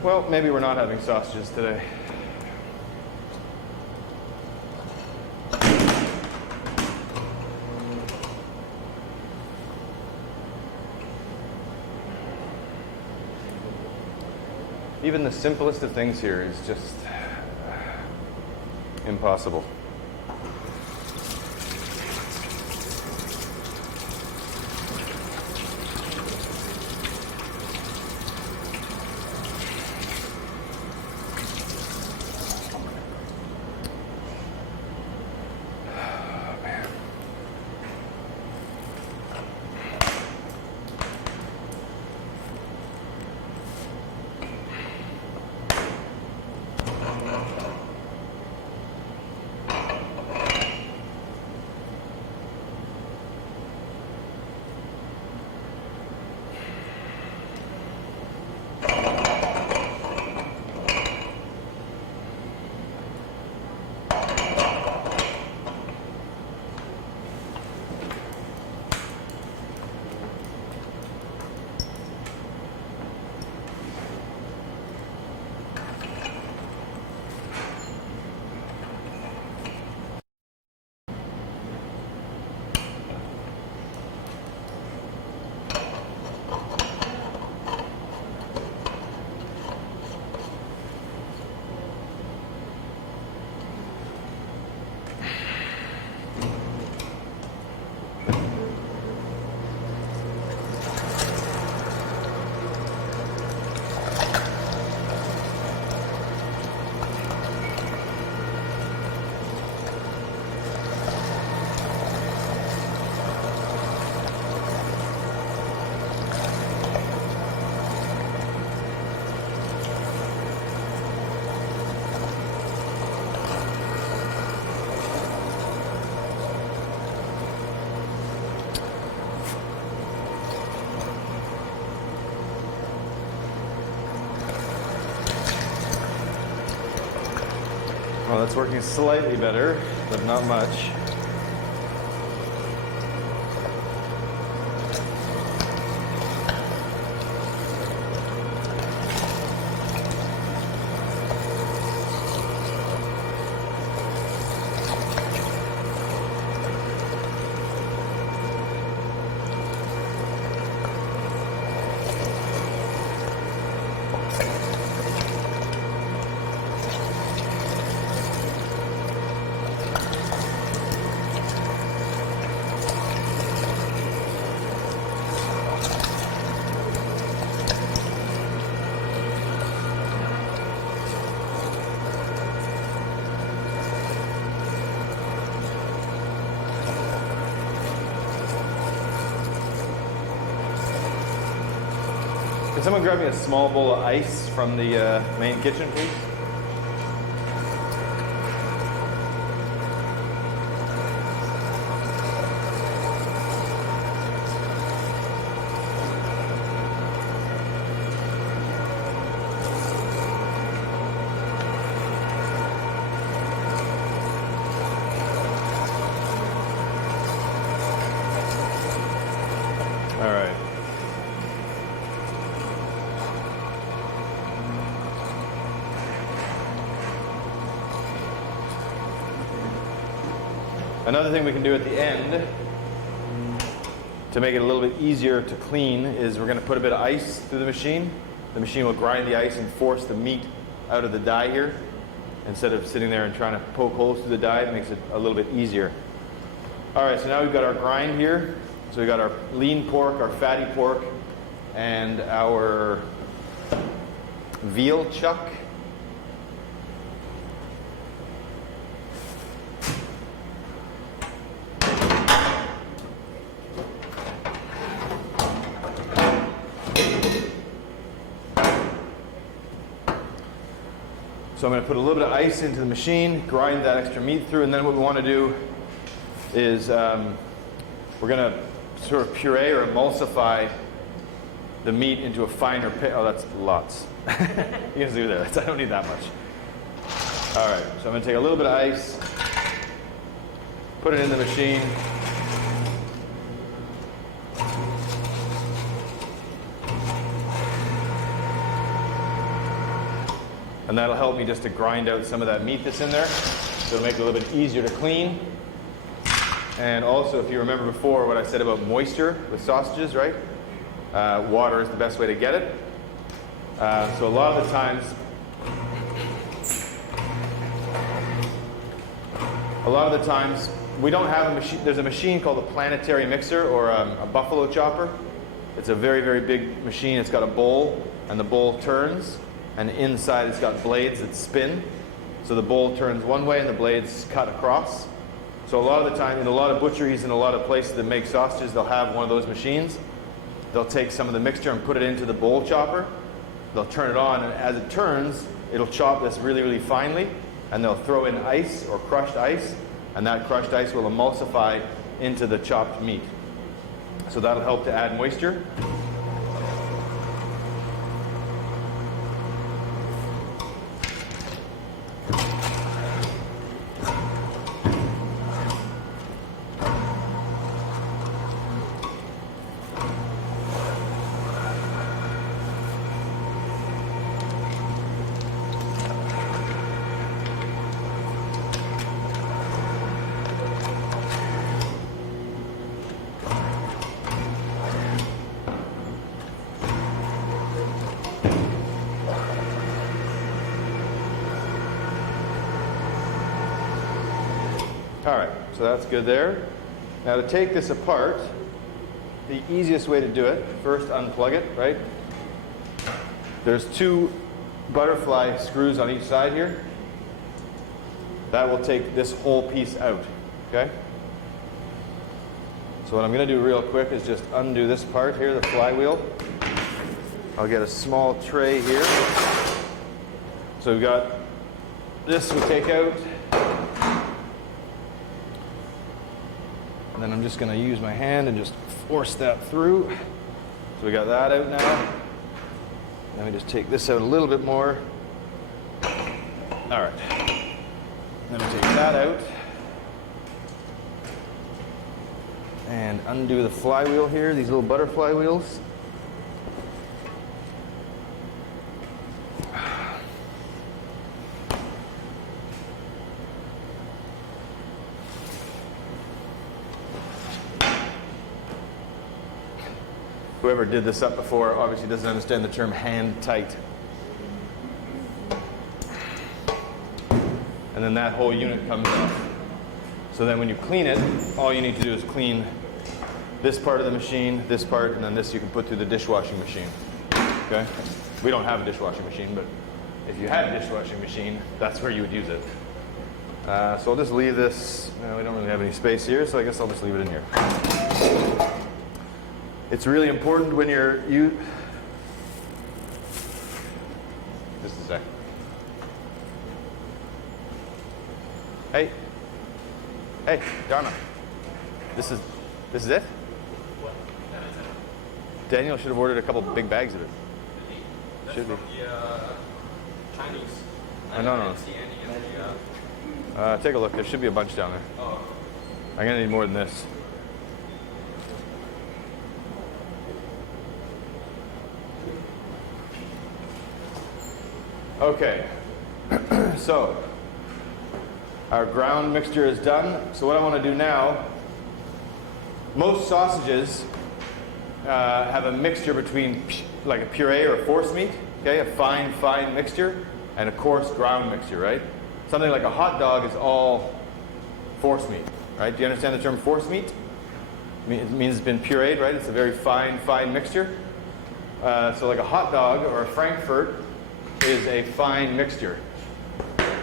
Well, maybe we're not having sausages today. Even the simplest of things here is just impossible. Well, that's working slightly better, but not much. Can someone grab me a small bowl of ice from the main kitchen, please? All right. Another thing we can do at the end to make it a little bit easier to clean is we're going to put a bit of ice through the machine. The machine will grind the ice and force the meat out of the die here. Instead of sitting there and trying to poke holes through the die, it makes it a little bit easier. All right, so now we've got our grind here. So we've got our lean pork, our fatty pork, and our veal chuck. So I'm going to put a little bit of ice into the machine, grind that extra meat through, and then what we want to do is we're going to sort of puree or emulsify the meat into a finer paste. Oh, that's lots. You can do that. I don't need that much. All right, so I'm going to take a little bit of ice, put it in the machine. And that'll help me just to grind out some of that meat that's in there. So it'll make it a little bit easier to clean. And also, if you remember before what I said about moisture with sausages, right? Water is the best way to get it. So a lot of the times, we don't have a machine. There's a machine called a planetary mixer or a buffalo chopper. It's a very, very big machine. It's got a bowl, and the bowl turns. And inside it's got blades that spin. So the bowl turns one way and the blades cut across. So a lot of the time, in a lot of butcheries and a lot of places that make sausages, they'll have one of those machines. They'll take some of the mixture and put it into the bowl chopper. They'll turn it on, and as it turns, it'll chop this really, really finely. And they'll throw in ice or crushed ice, and that crushed ice will emulsify into the chopped meat. So that'll help to add moisture. All right, so that's good there. Now to take this apart, the easiest way to do it, first unplug it, right? There's two butterfly screws on each side here. That will take this whole piece out, okay? So what I'm going to do real quick is just undo this part here, the flywheel. I'll get a small tray here. So we've got this we take out. And then I'm just going to use my hand and just force that through. So we got that out now. Let me just take this out a little bit more. All right. Let me take that out. And undo the flywheel here, these little butterfly wheels. Whoever did this up before obviously doesn't understand the term hand tight. And then that whole unit comes off. So then when you clean it, all you need to do is clean this part of the machine, this part, and then this you can put through the dishwashing machine. Okay? We don't have a dishwashing machine, but if you had a dishwashing machine, that's where you would use it. So I'll just leave this. We don't really have any space here, so I guess I'll just leave it in here. It's really important when Hey. Hey, Dharma. This is it? What? Daniel should have ordered a couple big bags of it. That's Should be. from the Chinese. Oh, no. I didn't see any in the, Take a look. There should be a bunch down there. oh. I'm gonna need more than this. Okay. So our ground mixture is done. So what I want to do now, most sausages have a mixture between like a puree or a force meat, okay, a fine mixture, and a coarse ground mixture, right? Something like a hot dog is all force meat, right? Do you understand the term force meat? It means it's been pureed, right? It's a very fine mixture. So like a hot dog or a Frankfurt is a fine mixture.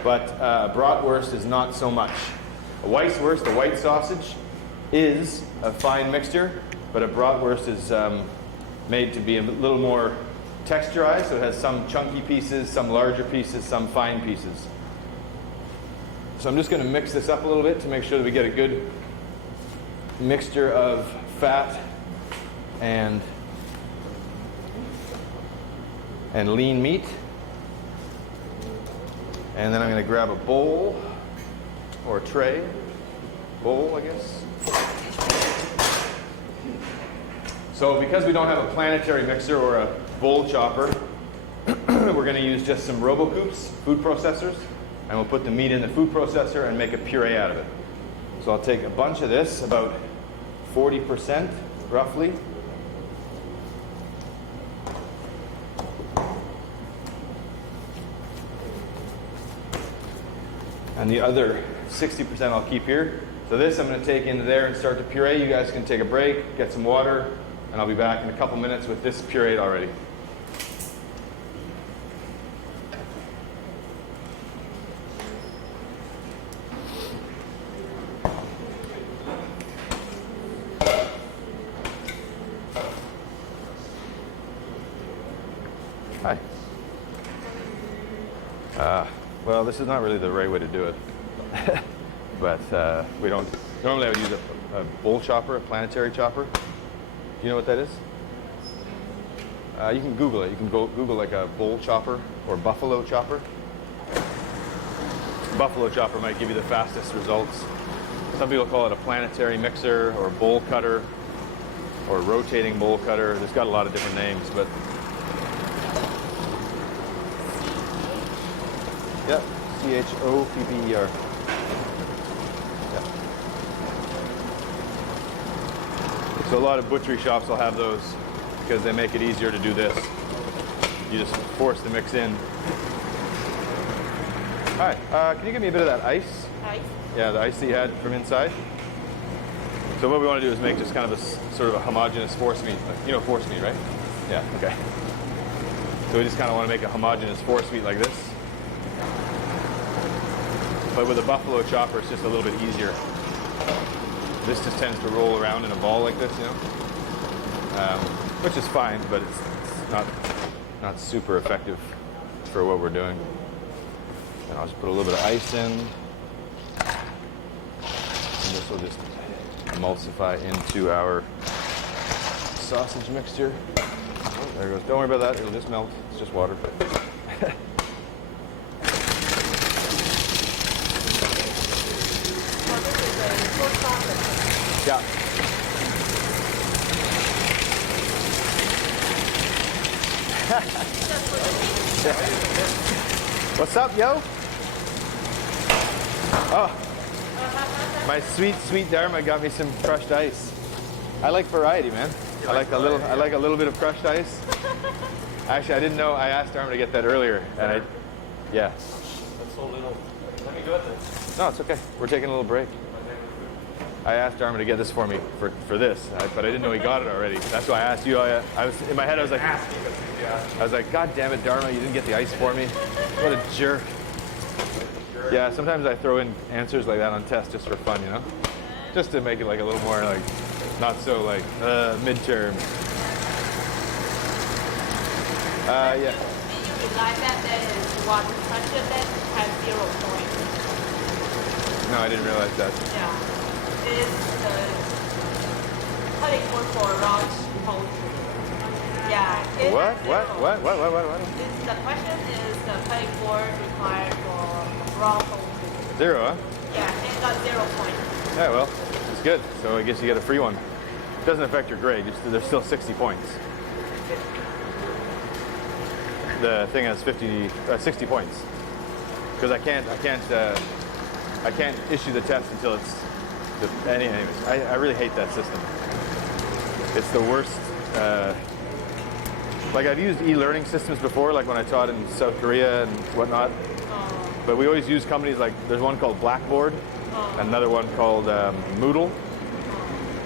But bratwurst is not so much. A Weisswurst, a white sausage, is a fine mixture, but a bratwurst is made to be a little more texturized, so it has some chunky pieces, some larger pieces, some fine pieces. So I'm just going to mix this up a little bit to make sure that we get a good mixture of fat and lean meat. And then I'm going to grab a bowl or a tray. Bowl, I guess. So because we don't have a planetary mixer or a bowl chopper, we're going to use just some RoboCoops, food processors, and we'll put the meat in the food processor and make a puree out of it. So I'll take a bunch of this, about 40% roughly. And the other 60% I'll keep here. So this I'm going to take into there and start to puree. You guys can take a break, get some water, and I'll be back in a couple minutes with this pureed already. Hi. Well, this is not really the right way to do it, but we don't. Normally, I would use a bowl chopper, a planetary chopper. Do you know what that is? You can Google it. You can go Google like a bowl chopper or buffalo chopper. Buffalo chopper might give you the fastest results. Some people call it a planetary mixer or bowl cutter or rotating bowl cutter. There's got a lot of different names, but. Yep, C-H-O-P-P-E-R. Yep. So a lot of butchery shops will have those because they make it easier to do this. You just force the mix in. Hi, can you give me a bit of that ice? Ice? Yeah, the ice that you had from inside. So what we want to do is make just kind of a sort of a homogeneous force meat. You know force meat, right? Yeah, okay. So we just kind of want to make a homogeneous force meat like this. But with a buffalo chopper, it's just a little bit easier. This just tends to roll around in a ball like this, you know, which is fine, but it's not super effective for what we're doing. And I'll just put a little bit of ice in, and this will just emulsify into our sausage mixture. Oh, there it goes. Don't worry about that; it'll just melt. It's just water. Yeah. What's up, yo? Oh, my sweet Dharma got me some crushed ice. I like variety, man. I like a little bit of crushed ice. Actually, I didn't know. I asked Dharma to get that earlier, and yeah. That's so little. Let me go with this. No, it's okay. We're taking a little break. I asked Dharma to get this for me for this, but I didn't know he got it already. That's why I asked you. I was in my head. I was like, God damn it, Dharma, you didn't get the ice for me. What a jerk. Yeah, sometimes I throw in answers like that on tests just for fun, you know, just to make it like a little more like not so like midterm. Yeah. You like that, then water pressure that has 0 point. No, I didn't realize that. Yeah. It is the cutting board for large poultry. Yeah. It's What? zero. The question is the cutting board required for raw poultry. 0, huh? Yeah, it got 0 points. Yeah, well, it's good. So I guess you get a free one. It doesn't affect your grade. There's still 60 points. The thing has 60 points because I can't issue the test until it's. Anyways, I really hate that system. It's the worst. Like I've used e-learning systems before, like when I taught in South Korea and whatnot. But we always use companies like there's one called Blackboard, another one called Moodle,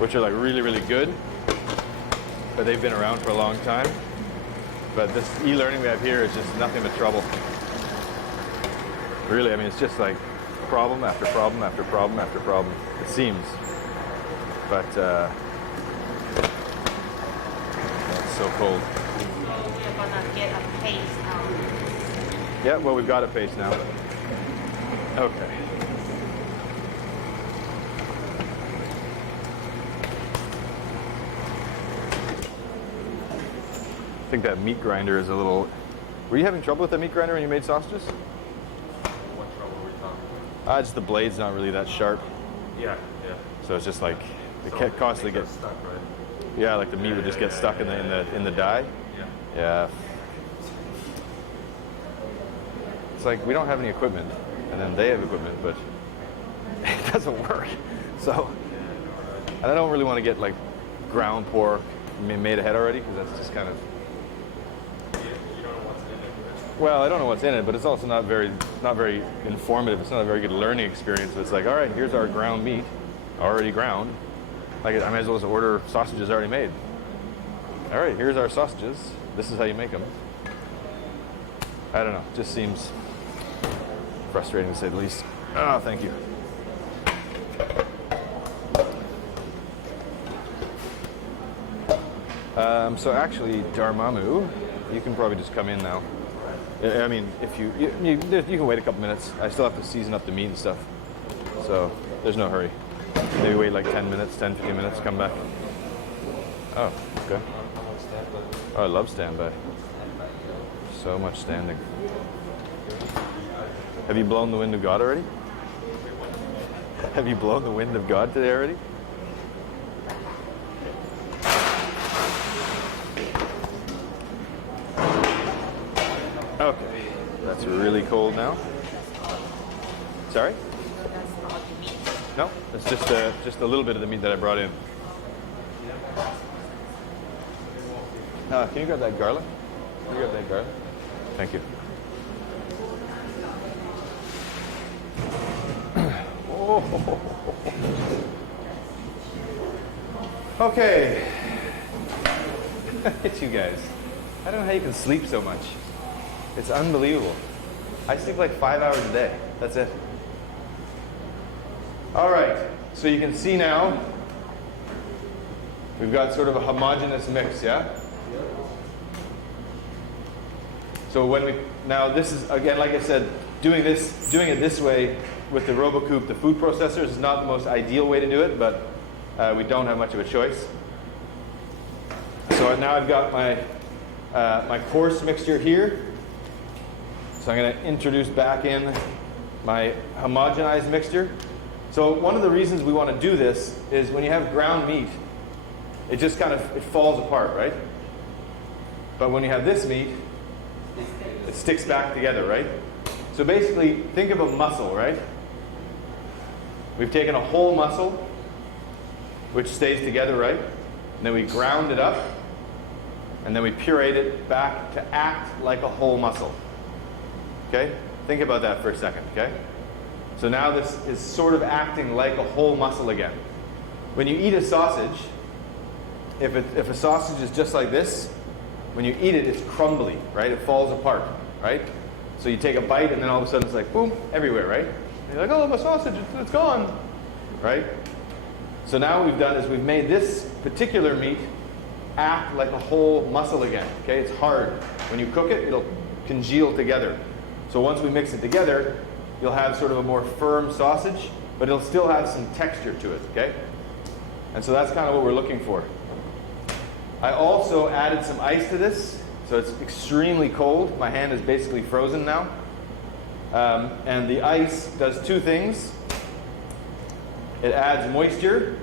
which are like really, really good. But they've been around for a long time. But this e-learning we have here is just nothing but trouble. Really, I mean, it's just like problem after problem after problem after problem. It seems. But it's so cold. So we're gonna get a paste out. Yeah, well, we've got a paste now. Okay. I think that meat grinder is a little. Were you having trouble with the meat grinder when you made sausages? What trouble are we talking about? Just the blade's not really that sharp, Yeah. so it's just like it So constantly it gets. stuck, right? Yeah, like the meat would just get stuck in the die. Yeah. Yeah. It's like we don't have any equipment, and then they have equipment, but it doesn't work. So, and I don't really want to get like ground pork made ahead already because that's just kind of. You don't know what's in it. Well, I don't know what's in it, but it's also not very informative. It's not a very good learning experience. It's like, all right, here's our ground meat, already ground. Like I might as well just order sausages already made. All right, here's our sausages. This is how you make them. I don't know. It just seems frustrating to say the least. Oh, thank you. So actually, Darmamu, you can probably just come in now. I mean, if you can wait a couple minutes. I still have to season up the meat and stuff. So there's no hurry. Maybe wait like 10 minutes, 10, 15 minutes, come back. Oh, okay. Oh, I love standby. So much standing. Have you blown the wind of God already? Have you blown the wind of God today already? Okay, that's really cold now. Sorry? That's all the meat. No, it's just a little bit of the meat that I brought in. Can you grab that garlic? Can you grab that garlic? Thank you. Oh. Okay. It's you guys. I don't know how you can sleep so much. It's unbelievable. I sleep like 5 hours a day. That's it. All right. So you can see now we've got sort of a homogeneous mix, yeah? So now this is, again, like I said, doing it this way with the RoboCoupe, the food processors, is not the most ideal way to do it, but we don't have much of a choice. So now I've got my coarse mixture here. So I'm going to introduce back in my homogenized mixture. So one of the reasons we want to do this is when you have ground meat, it just kind of it falls apart, right? But when you have this meat, it sticks back together, right? So basically, think of a muscle, right? We've taken a whole muscle, which stays together, right? And then we ground it up, and then we pureed it back to act like a whole muscle. Okay? Think about that for a second, okay? So now this is sort of acting like a whole muscle again. When you eat a sausage, if a sausage is just like this, when you eat it, it's crumbly, right? It falls apart, right? So you take a bite, and then all of a sudden it's like, boom, everywhere, right? And you're like, oh, my sausage, it's gone, right? So now what we've done is we've made this particular meat act like a whole muscle again, okay? It's hard. When you cook it, it'll congeal together. So once we mix it together, you'll have sort of a more firm sausage, but it'll still have some texture to it, okay? And so that's kind of what we're looking for. I also added some ice to this, so it's extremely cold. My hand is basically frozen now. And the ice does two things. It adds moisture,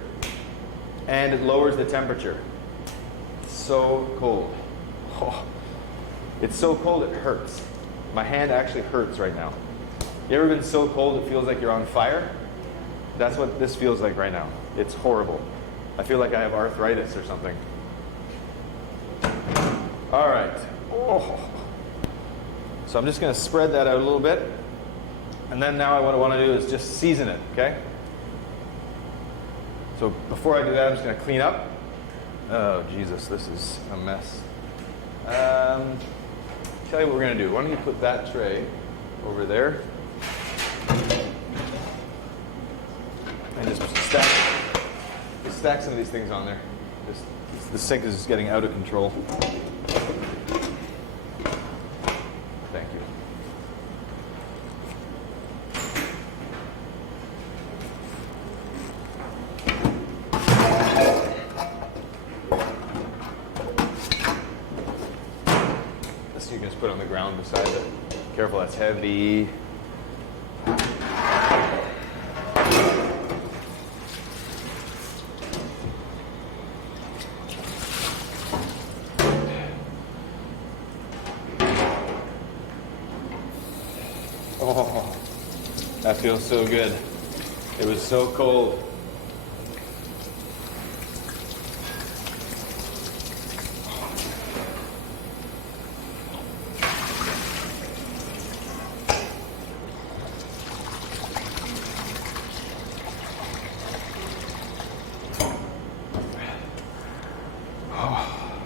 and it lowers the temperature. It's so cold. Oh, it's so cold it hurts. My hand actually hurts right now. You ever been so cold it feels like you're on fire? That's what this feels like right now. It's horrible. I feel like I have arthritis or something. All right. Oh. So I'm just going to spread that out a little bit. And then now what I want to do is just season it, okay? So before I do that, I'm just going to clean up. Oh, Jesus, this is a mess. Tell you what we're going to do. Why don't you put that tray over there? And just stack some of these things on there. The sink is just getting out of control. Thank you. This you can just put on the ground beside it. Careful, that's heavy. Oh, that feels so good. It was so cold.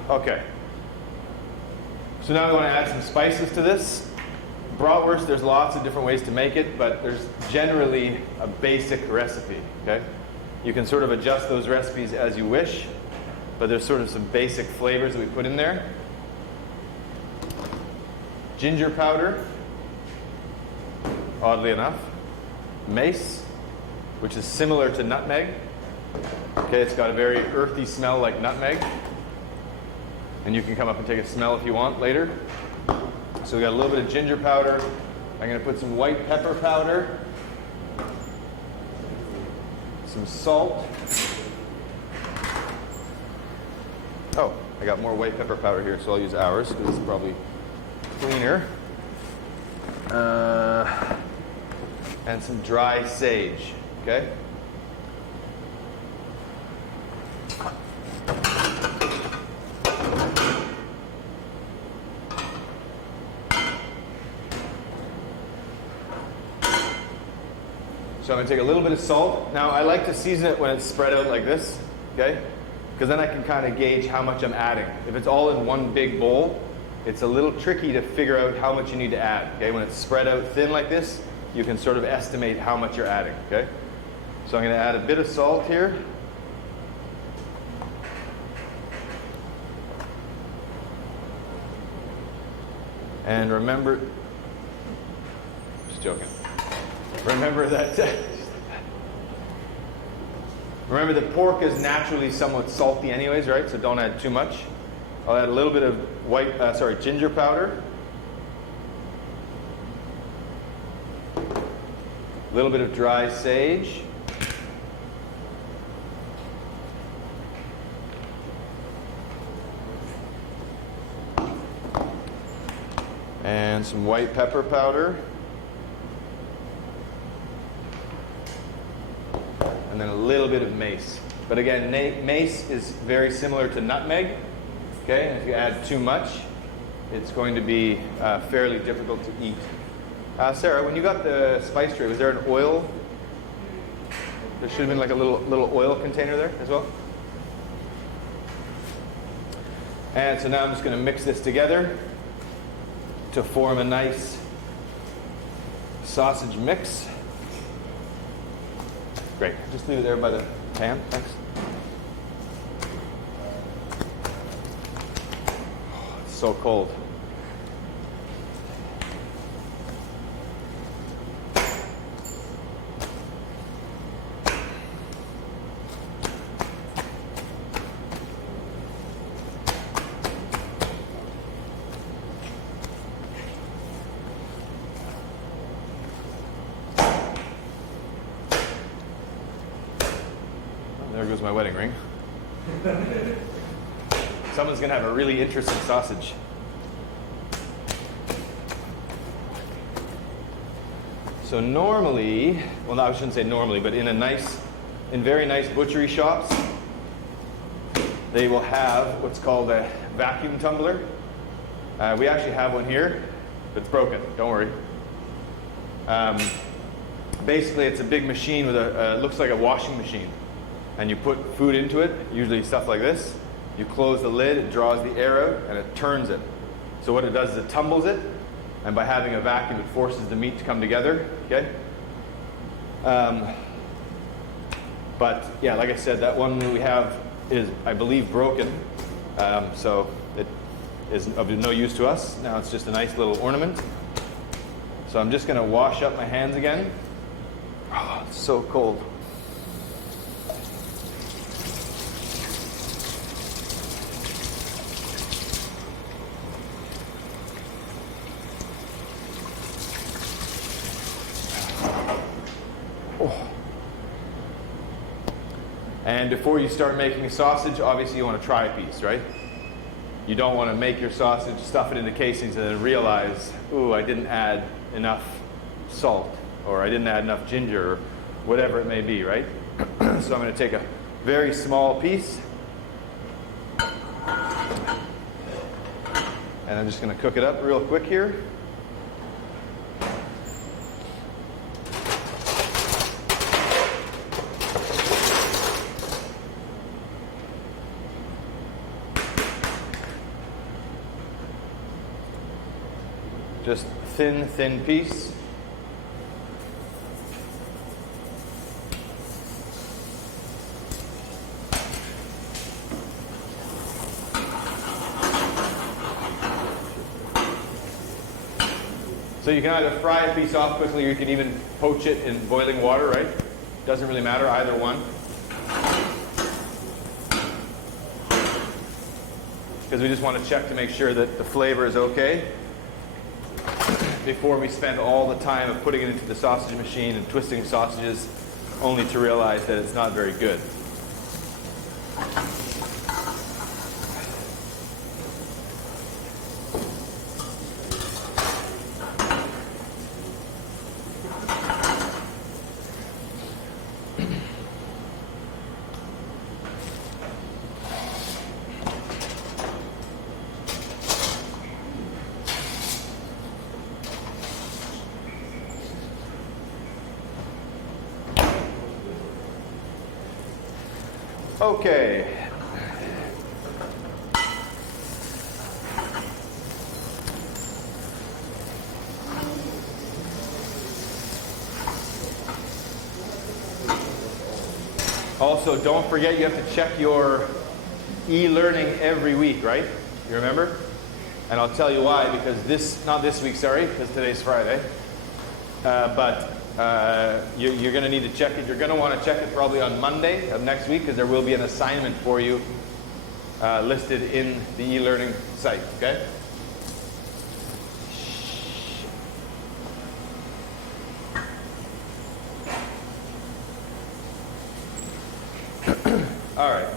Okay. So now we want to add some spices to this. Bratwurst, there's lots of different ways to make it, but there's generally a basic recipe, okay? You can sort of adjust those recipes as you wish, but there's sort of some basic flavors that we put in there. Ginger powder, oddly enough. Mace, which is similar to nutmeg. Okay, it's got a very earthy smell like nutmeg. And you can come up and take a smell if you want later. So we got a little bit of ginger powder. I'm going to put some white pepper powder, some salt. Oh, I got more white pepper powder here, so I'll use ours because it's probably cleaner. And some dry sage, okay? So I'm going to take a little bit of salt. Now, I like to season it when it's spread out like this, okay? Because then I can kind of gauge how much I'm adding. If it's all in one big bowl, it's a little tricky to figure out how much you need to add, okay? When it's spread out thin like this, you can sort of estimate how much you're adding, okay? So I'm going to add a bit of salt here. And remember, just joking. Remember that pork is naturally somewhat salty anyways, right? So don't add too much. I'll add a little bit of ginger powder. A little bit of dry sage. And some white pepper powder. And then a little bit of mace. But again, mace is very similar to nutmeg. Okay, and if you add too much, it's going to be fairly difficult to eat. Sarah, when you got the spice tray, was there an oil? There should have been like a little oil container there as well. And so now I'm just going to mix this together to form a nice sausage mix. Great. Just leave it there by the pan. Thanks. Oh, it's so cold. There goes my wedding ring. Someone's going to have a really interesting sausage. So normally, well, no, I shouldn't say normally, but in very nice butchery shops, they will have what's called a vacuum tumbler. We actually have one here, but it's broken. Don't worry. Basically, it's a big machine with looks like a washing machine, and you put food into it, usually stuff like this. You close the lid, it draws the air out, and it turns it. So what it does is it tumbles it, and by having a vacuum, it forces the meat to come together. Okay. But yeah, like I said, that one we have is, I believe, broken. So it is of no use to us. Now it's just a nice little ornament. So I'm just going to wash up my hands again. Oh, it's so cold. And before you start making a sausage, obviously you want to try a piece, right? You don't want to make your sausage, stuff it into casings, and then realize, ooh, I didn't add enough salt, or I didn't add enough ginger, or whatever it may be, right? So I'm going to take a very small piece, and I'm just going to cook it up real quick here. Just thin piece. So you can either fry a piece off quickly, or you can even poach it in boiling water, right? Doesn't really matter, either one. Because we just want to check to make sure that the flavor is okay before we spend all the time of putting it into the sausage machine and twisting sausages, only to realize that it's not very good. Okay. Also, don't forget you have to check your e-learning every week, right? You remember? And I'll tell you why, because not this week, sorry, because today's Friday. But you're going to need to check it. You're going to want to check it probably on Monday of next week, because there will be an assignment for you listed in the e-learning site, okay? All right.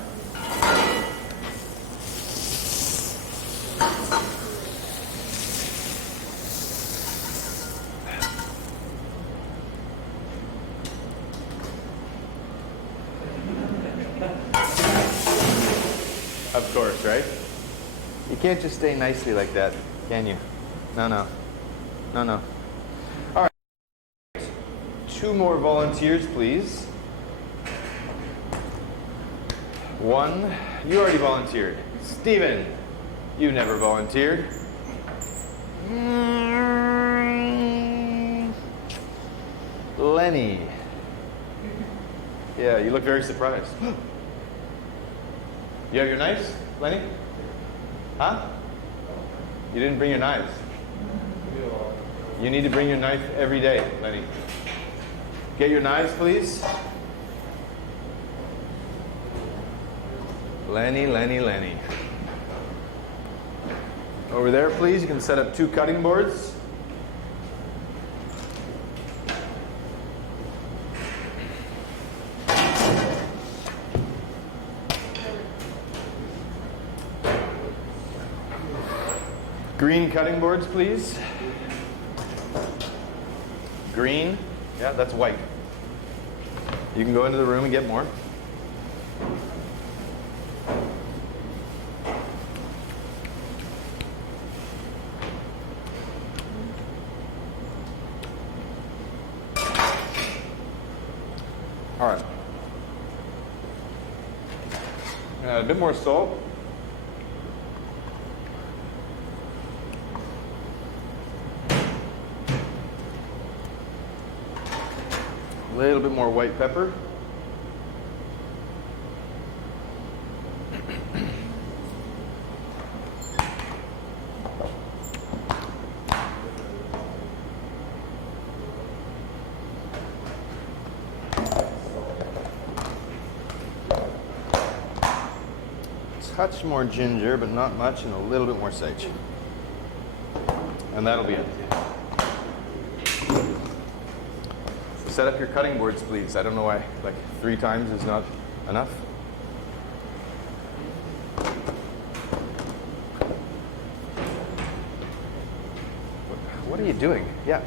Of course, right? You can't just stay nicely like that, can you? No. All right. 2 more volunteers, please. 1. You already volunteered. Stephen, you never volunteered. Lenny. Yeah, you look very surprised. You have your knives, Lenny? Huh? You didn't bring your knives. You need to bring your knife every day, Lenny. Get your knives, please. Lenny. Over there, please. You can set up 2 cutting boards. Green cutting boards, please. Green. Yeah, that's white. You can go into the room and get more. All right. A bit more salt. A little bit more white pepper. Touch more ginger, but not much, and a little bit more sage. And that'll be it. Set up your cutting boards, please. I don't know why, like 3 times is not enough. What are you doing? Yeah,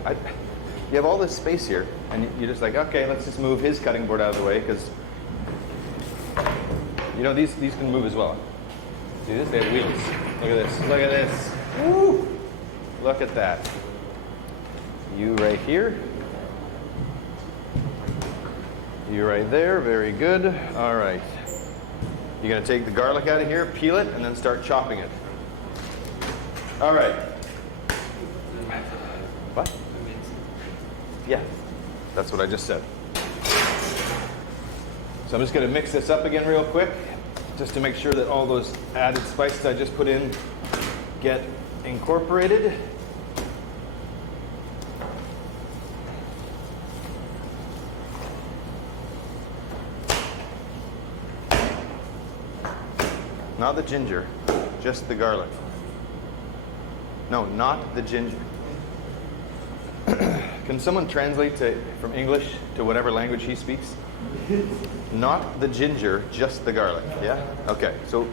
you have all this space here, and you're just like, okay, let's just move his cutting board out of the way, because you know these can move as well. See this? They have wheels. Look at this. Look at this. Woo! Look at that. You right here. You right there. Very good. All right. You're going to take the garlic out of here, peel it, and then start chopping it. All right. What? Yeah. That's what I just said. So I'm just going to mix this up again real quick, just to make sure that all those added spices I just put in get incorporated. Not the ginger, just the garlic. No, not the ginger. Can someone translate from English to whatever language he speaks? Not the ginger, just the garlic. Yeah? Okay, so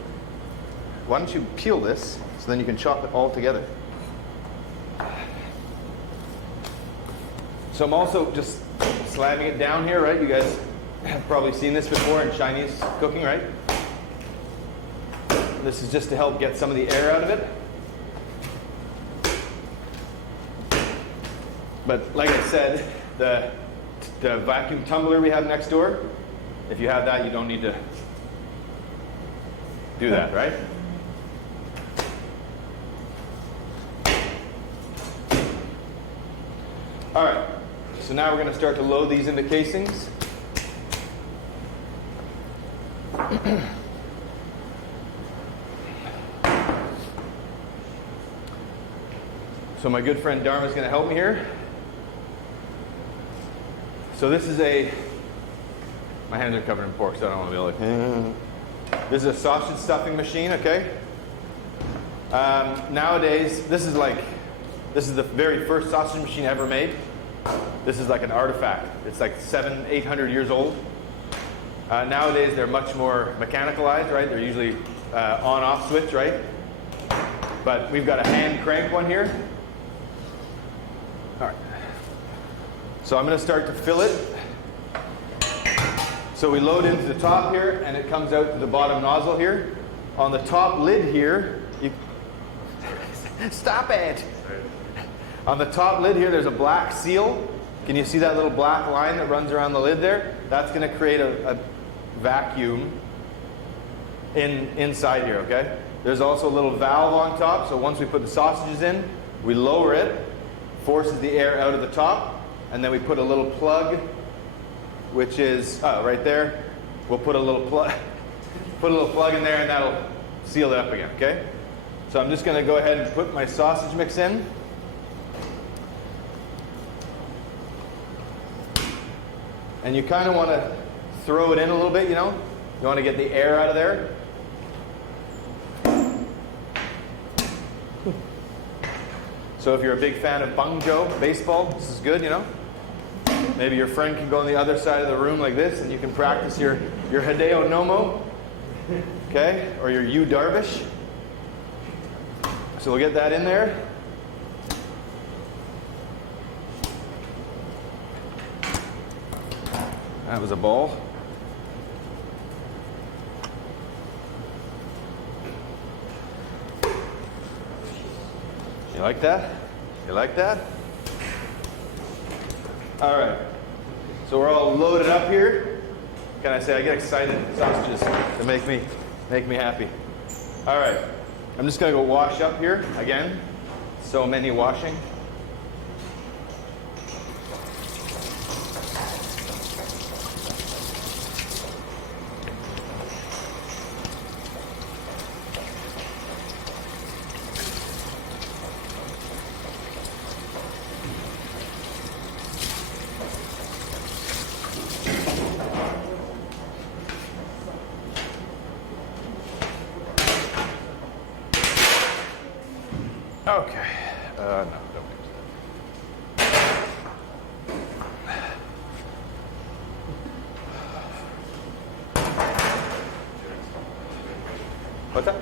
why don't you peel this so then you can chop it all together. So I'm also just slamming it down here, right? You guys have probably seen this before in Chinese cooking, right? This is just to help get some of the air out of it. But like I said, the vacuum tumbler we have next door, if you have that, you don't need to do that, right? All right, so now we're going to start to load these into casings. So my good friend Dharma is going to help me here. So this is my hands are covered in pork, so I don't want to be like, This is a sausage stuffing machine, okay? Nowadays, this is the very first sausage machine ever made. This is like an artifact. It's like 700-800 years old. Nowadays, they're much more mechanicalized, right? They're usually on-off switch, right? But we've got a hand crank one here. All right. So I'm going to start to fill it. So we load into the top here, and it comes out to the bottom nozzle here. On the top lid here, stop it! On the top lid here, there's a black seal. Can you see that little black line that runs around the lid there? That's going to create a vacuum inside here, okay? There's also a little valve on top, so once we put the sausages in, we lower it, forces the air out of the top, and then we put a little plug, which is right there. We'll put a little plug in there, and that'll seal it up again, okay? So I'm just going to go ahead and put my sausage mix in. And you kind of want to throw it in a little bit, you know? You want to get the air out of there. So if you're a big fan of Bangzhou baseball, this is good, you know? Maybe your friend can go on the other side of the room like this, and you can practice your Hideo Nomo, okay? Or your Yu Darvish. So we'll get that in there. That was a ball. You like that? You like that? All right. So we're all loaded up here. Can I say I get excited? Sausages to make me happy. All right. I'm just gonna go wash up here again. So many washing. Okay. No, don't use that. What's that?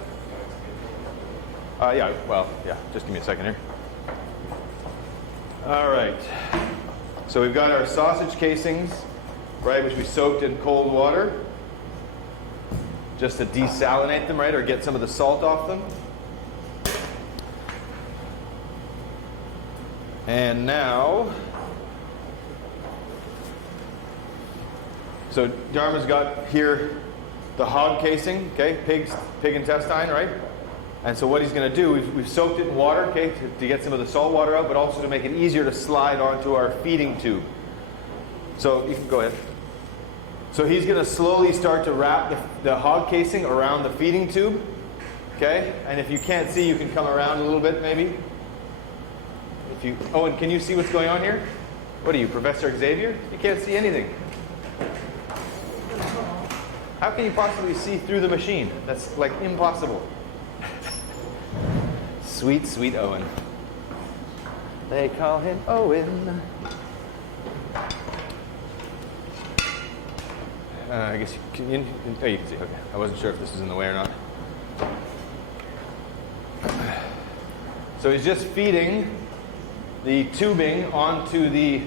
Yeah, well, yeah, just give me a second here. All right. So we've got our sausage casings, right, which we soaked in cold water just to desalinate them, right, or get some of the salt off them. And now, so Dharma's got here the hog casing, okay, pig intestine, right? And so what he's going to do, we've soaked it in water, okay, to get some of the salt water out, but also to make it easier to slide onto our feeding tube. So you can go ahead. So he's going to slowly start to wrap the hog casing around the feeding tube, okay? And if you can't see, you can come around a little bit, maybe. Oh, and can you see what's going on here? What are you, Professor Xavier? You can't see anything. How can you possibly see through the machine? That's like impossible. Sweet, sweet Owen. They call him Owen. I guess you can see. Okay. I wasn't sure if this was in the way or not. So he's just feeding the tubing onto the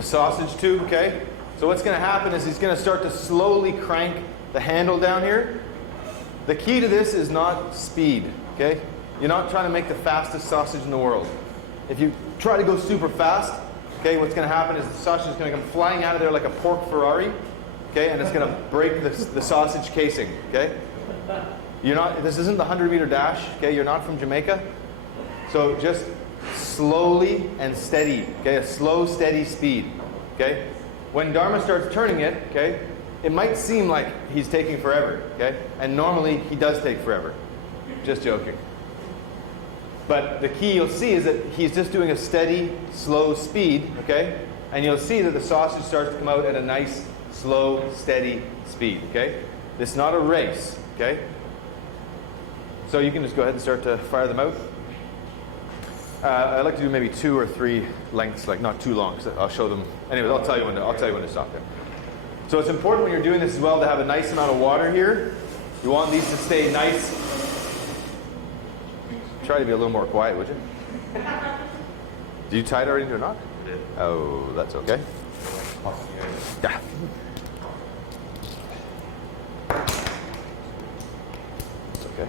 sausage tube, okay? So what's going to happen is he's going to start to slowly crank the handle down here. The key to this is not speed, okay? You're not trying to make the fastest sausage in the world. If you try to go super fast, okay, what's going to happen is the sausage is going to come flying out of there like a pork Ferrari, okay? And it's going to break the sausage casing, okay? This isn't the 100-meter dash, okay? You're not from Jamaica. So just slowly and steady, okay? A slow, steady speed, okay? When Dharma starts turning it, okay, it might seem like he's taking forever, okay? And normally he does take forever. Just joking. But the key you'll see is that he's just doing a steady, slow speed, okay? And you'll see that the sausage starts to come out at a nice, slow, steady speed, okay? This is not a race, okay? So you can just go ahead and start to fire them out. I'd like to do maybe 2 or 3 lengths, like not too long, because I'll show them. Anyways, I'll tell you when to stop there. So it's important when you're doing this as well to have a nice amount of water here. You want these to stay nice. Try to be a little more quiet, would you? Do you tie it already or not? I did. Oh, that's okay. Yeah. It's okay.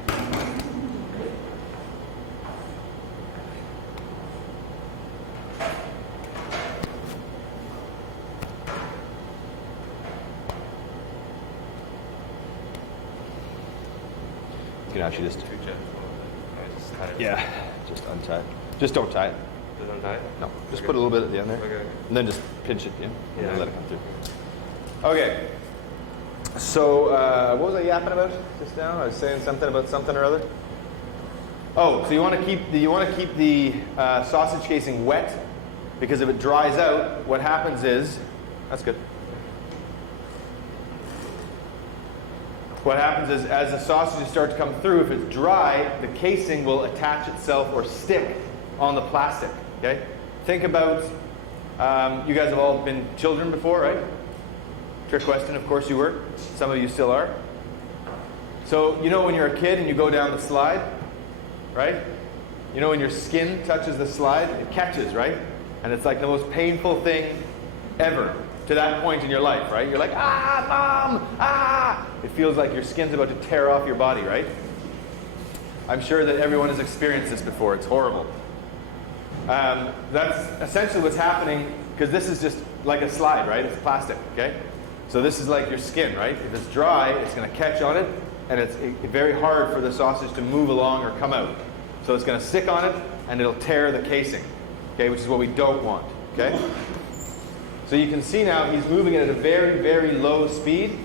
You can actually just... Too gentle. I just tie it. Yeah, just untie it. Just don't tie it. Just untie it? No, just Okay. put a little bit at the end there. Okay. And then just pinch it in, and Yeah. then let it come through. Okay. So, what was I yapping about just now? I was saying something about something or other. Oh, so you want to keep the sausage casing wet, because if it dries out, what happens is, that's good. What happens is, as the sausages start to come through, if it's dry, the casing will attach itself or stick on the plastic. Okay? Think about, you guys have all been children before, right? Trick question, of course you were. Some of you still are. So you know when you're a kid and you go down the slide, right? You know when your skin touches the slide, it catches, right? And it's like the most painful thing ever to that point in your life, right? You're like, ah, mom, ah! It feels like your skin's about to tear off your body, right? I'm sure that everyone has experienced this before. It's horrible. That's essentially what's happening, because this is just like a slide, right? It's plastic, okay? So this is like your skin, right? If it's dry, it's going to catch on it, and it's very hard for the sausage to move along or come out. So it's going to stick on it, and it'll tear the casing, okay? Which is what we don't want, okay? So you can see now he's moving it at a very, very low speed,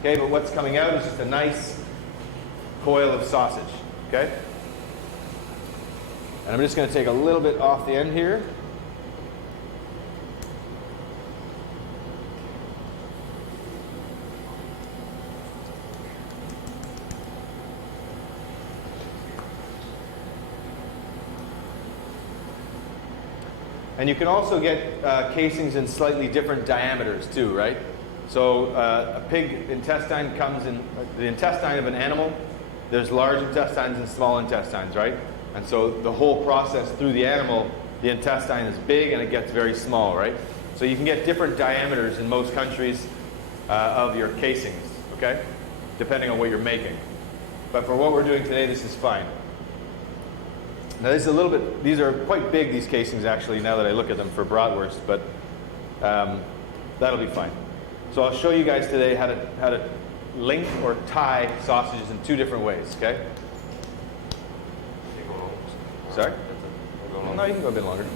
okay? But what's coming out is just a nice coil of sausage, okay? And I'm just going to take a little bit off the end here. And you can also get casings in slightly different diameters too, right? So a pig intestine comes in, the intestine of an animal, there's large intestines and small intestines, right? And so the whole process through the animal, the intestine is big and it gets very small, right? So you can get different diameters in most countries of your casings, okay? Depending on what you're making. But for what we're doing today, this is fine. Now this is a little bit, these are quite big, these casings actually, now that I look at them for bratwurst, but that'll be fine. So I'll show you guys today how to link or tie sausages in two different ways, okay? Sorry? No, you can go a bit longer.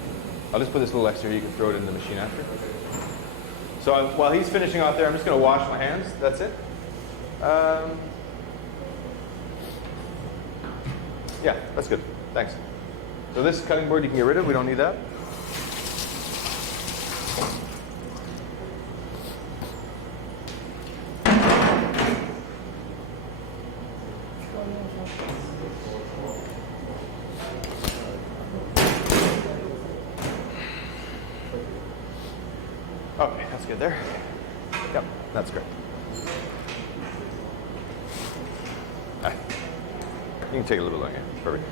I'll just put this little extra here, you can throw it in the machine after. So while he's finishing off there, I'm just going to wash my hands, that's it. Yeah, that's good, thanks. So this cutting board you can get rid of, we don't need that. Okay, that's good there. Yep, that's great. All right. You can take a little bit longer. Perfect.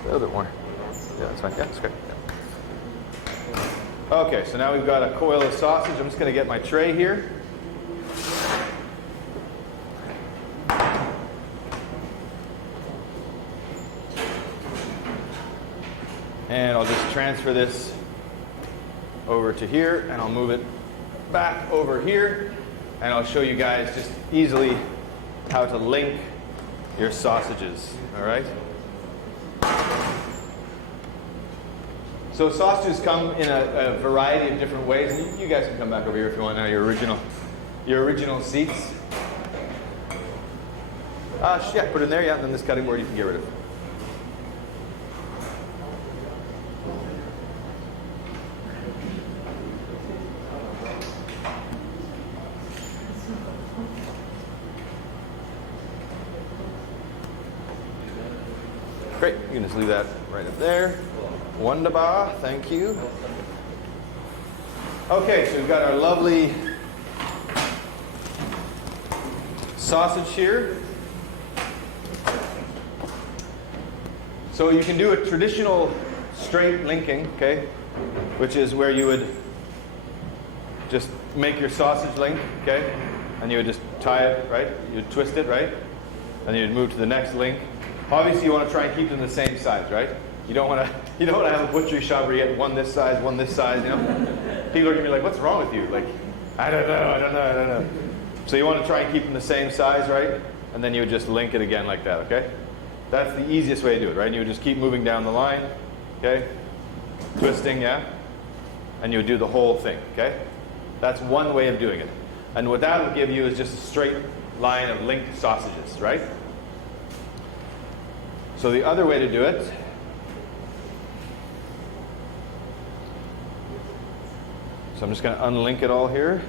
A little bit more. Yeah, that's fine. Yeah, that's great. Yeah. Okay, so now we've got a coil of sausage. I'm just going to get my tray here. And I'll just transfer this over to here, and I'll move it back over here, and I'll show you guys just easily how to link your sausages, all right? So sausages come in a variety of different ways, and you guys can come back over here if you want now, your original seats. Yeah, put it in there, yeah, and then this cutting board you can get rid of. Great, you can just leave that right up there. Wunderbar, thank you. Okay, so we've got our lovely sausage here. So you can do a traditional straight linking, okay, which is where you would just make your sausage link, okay, and you would just tie it, right? You would twist it, right? And you'd move to the next link. Obviously, you want to try and keep them the same size, right? You don't want to have a butchery shop where you get one this size, you know? People are going to be like, what's wrong with you? Like, I don't know. So you want to try and keep them the same size, right? And then you would just link it again like that, okay? That's the easiest way to do it, right? And you would just keep moving down the line, okay? Twisting, yeah? And you would do the whole thing, okay? That's one way of doing it. And what that will give you is just a straight line of linked sausages, right? So the other way to do it so I'm just going to unlink it all here.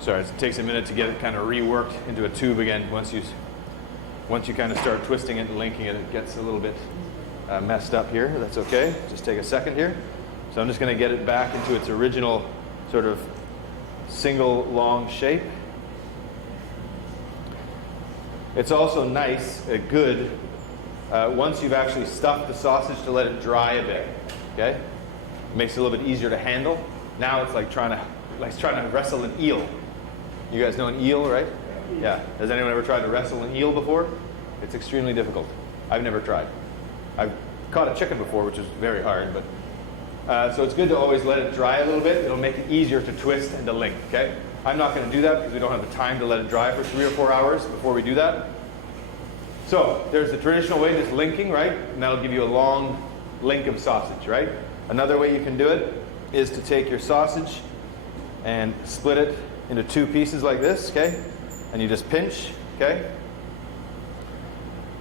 Sorry, it takes a minute to get it kind of reworked into a tube again once once you kind of start twisting it and linking it, it gets a little bit messed up here. That's okay. Just take a second here. So I'm just going to get it back into its original sort of single long shape. It's also nice, good, once you've actually stuffed the sausage to let it dry a bit. Okay? It makes it a little bit easier to handle. Now it's like trying to wrestle an eel. You guys know an eel, right? Yeah. Has anyone ever tried to wrestle an eel before? It's extremely difficult. I've never tried. I've caught a chicken before, which is very hard, but so it's good to always let it dry a little bit. It'll make it easier to twist and to link, okay? I'm not going to do that because we don't have the time to let it dry for 3 or 4 hours before we do that. So there's the traditional way, just linking, right? And that'll give you a long link of sausage, right? Another way you can do it is to take your sausage and split it into 2 pieces like this, okay? And you just pinch, okay?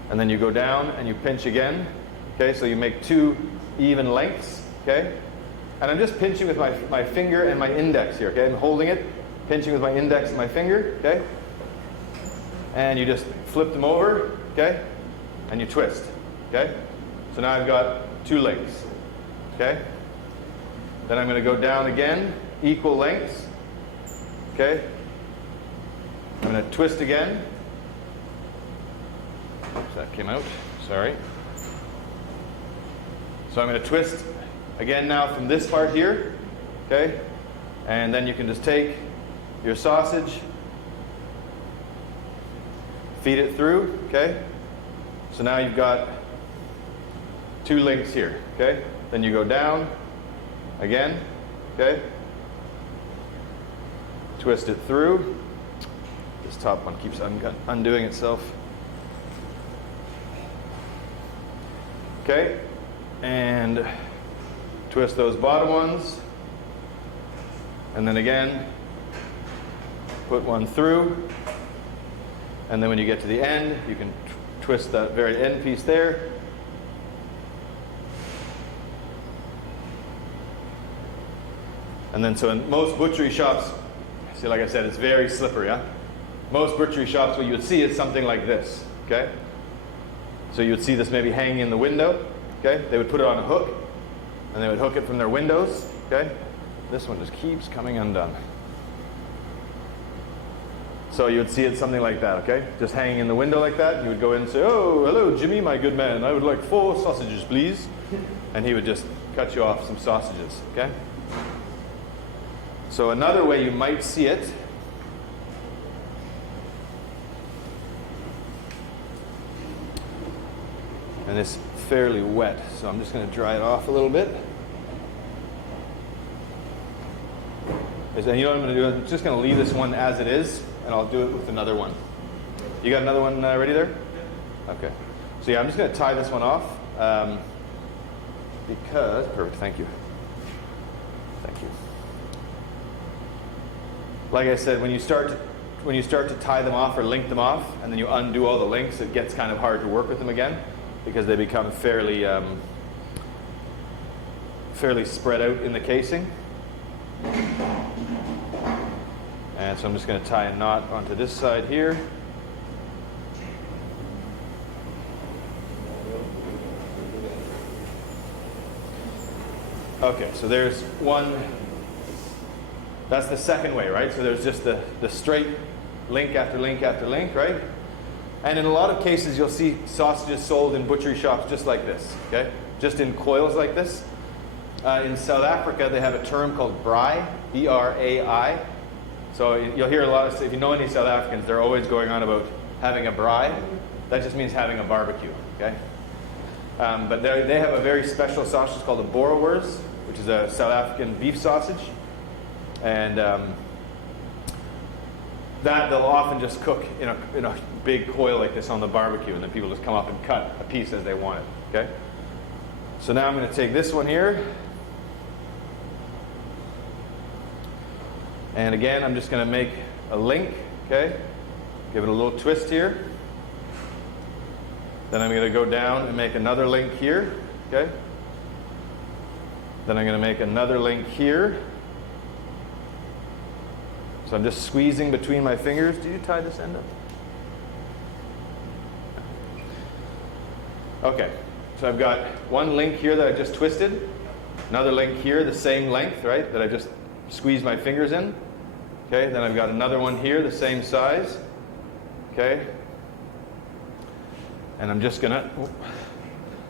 And then you go down and you pinch again, okay? So you make 2 even lengths, okay? And I'm just pinching with my finger and my index here, okay? I'm holding it, pinching with my index and my finger, okay? And you just flip them over, okay? And you twist, okay? So now I've got 2 lengths, okay? Then I'm going to go down again, equal lengths, okay? I'm going to twist again. Oops, that came out, sorry. So I'm going to twist again now from this part here, okay? And then you can just take your sausage, feed it through, okay? So now you've got 2 links here, okay? Then you go down again, okay? Twist it through. This top one keeps undoing itself. Okay? And twist those bottom ones. And then again, put one through. And then when you get to the end, you can twist that very end piece there. And then so in most butchery shops, see, like I said, it's very slippery, huh? Most butchery shops, what you would see is something like this, okay? So you would see this maybe hanging in the window, okay? They would put it on a hook, and they would hook it from their windows, okay? This one just keeps coming undone. So you would see it something like that, okay? Just hanging in the window like that. You would go in and say, "Oh, hello, Jimmy, my good man. I would like 4 sausages, please." And he would just cut you off some sausages, okay? So another way you might see it and it's fairly wet, so I'm just going to dry it off a little bit. And you know what I'm going to do? I'm just going to leave this one as it is, and I'll do it with another one. You got another one ready there? Okay. So yeah, I'm just going to tie this one off because perfect. Thank you. Thank you. Like I said, when you start to tie them off or link them off, and then you undo all the links, it gets kind of hard to work with them again because they become fairly spread out in the casing. And so I'm just going to tie a knot onto this side here. Okay, so there's one. That's the second way, right? So there's just the straight link after link after link, right? And in a lot of cases, you'll see sausages sold in butchery shops just like this, okay? Just in coils like this. In South Africa, they have a term called brai, B-R-A-I. So you'll hear a lot of, if you know any South Africans, they're always going on about having a brai. That just means having a barbecue, okay? But they have a very special sausage called a boerewors, which is a South African beef sausage. And that they'll often just cook in a big coil like this on the barbecue, and then people just come up and cut a piece as they want it, okay? So now I'm going to take this one here. And again, I'm just going to make a link, okay? Give it a little twist here. Then I'm going to go down and make another link here, okay? Then I'm going to make another link here. So I'm just squeezing between my fingers. Do you tie this end up? Okay, so I've got one link here that I just twisted, another link here, the same length, right, that I just squeezed my fingers in. Okay, then I've got another one here, the same size. Okay, and I'm just gonna,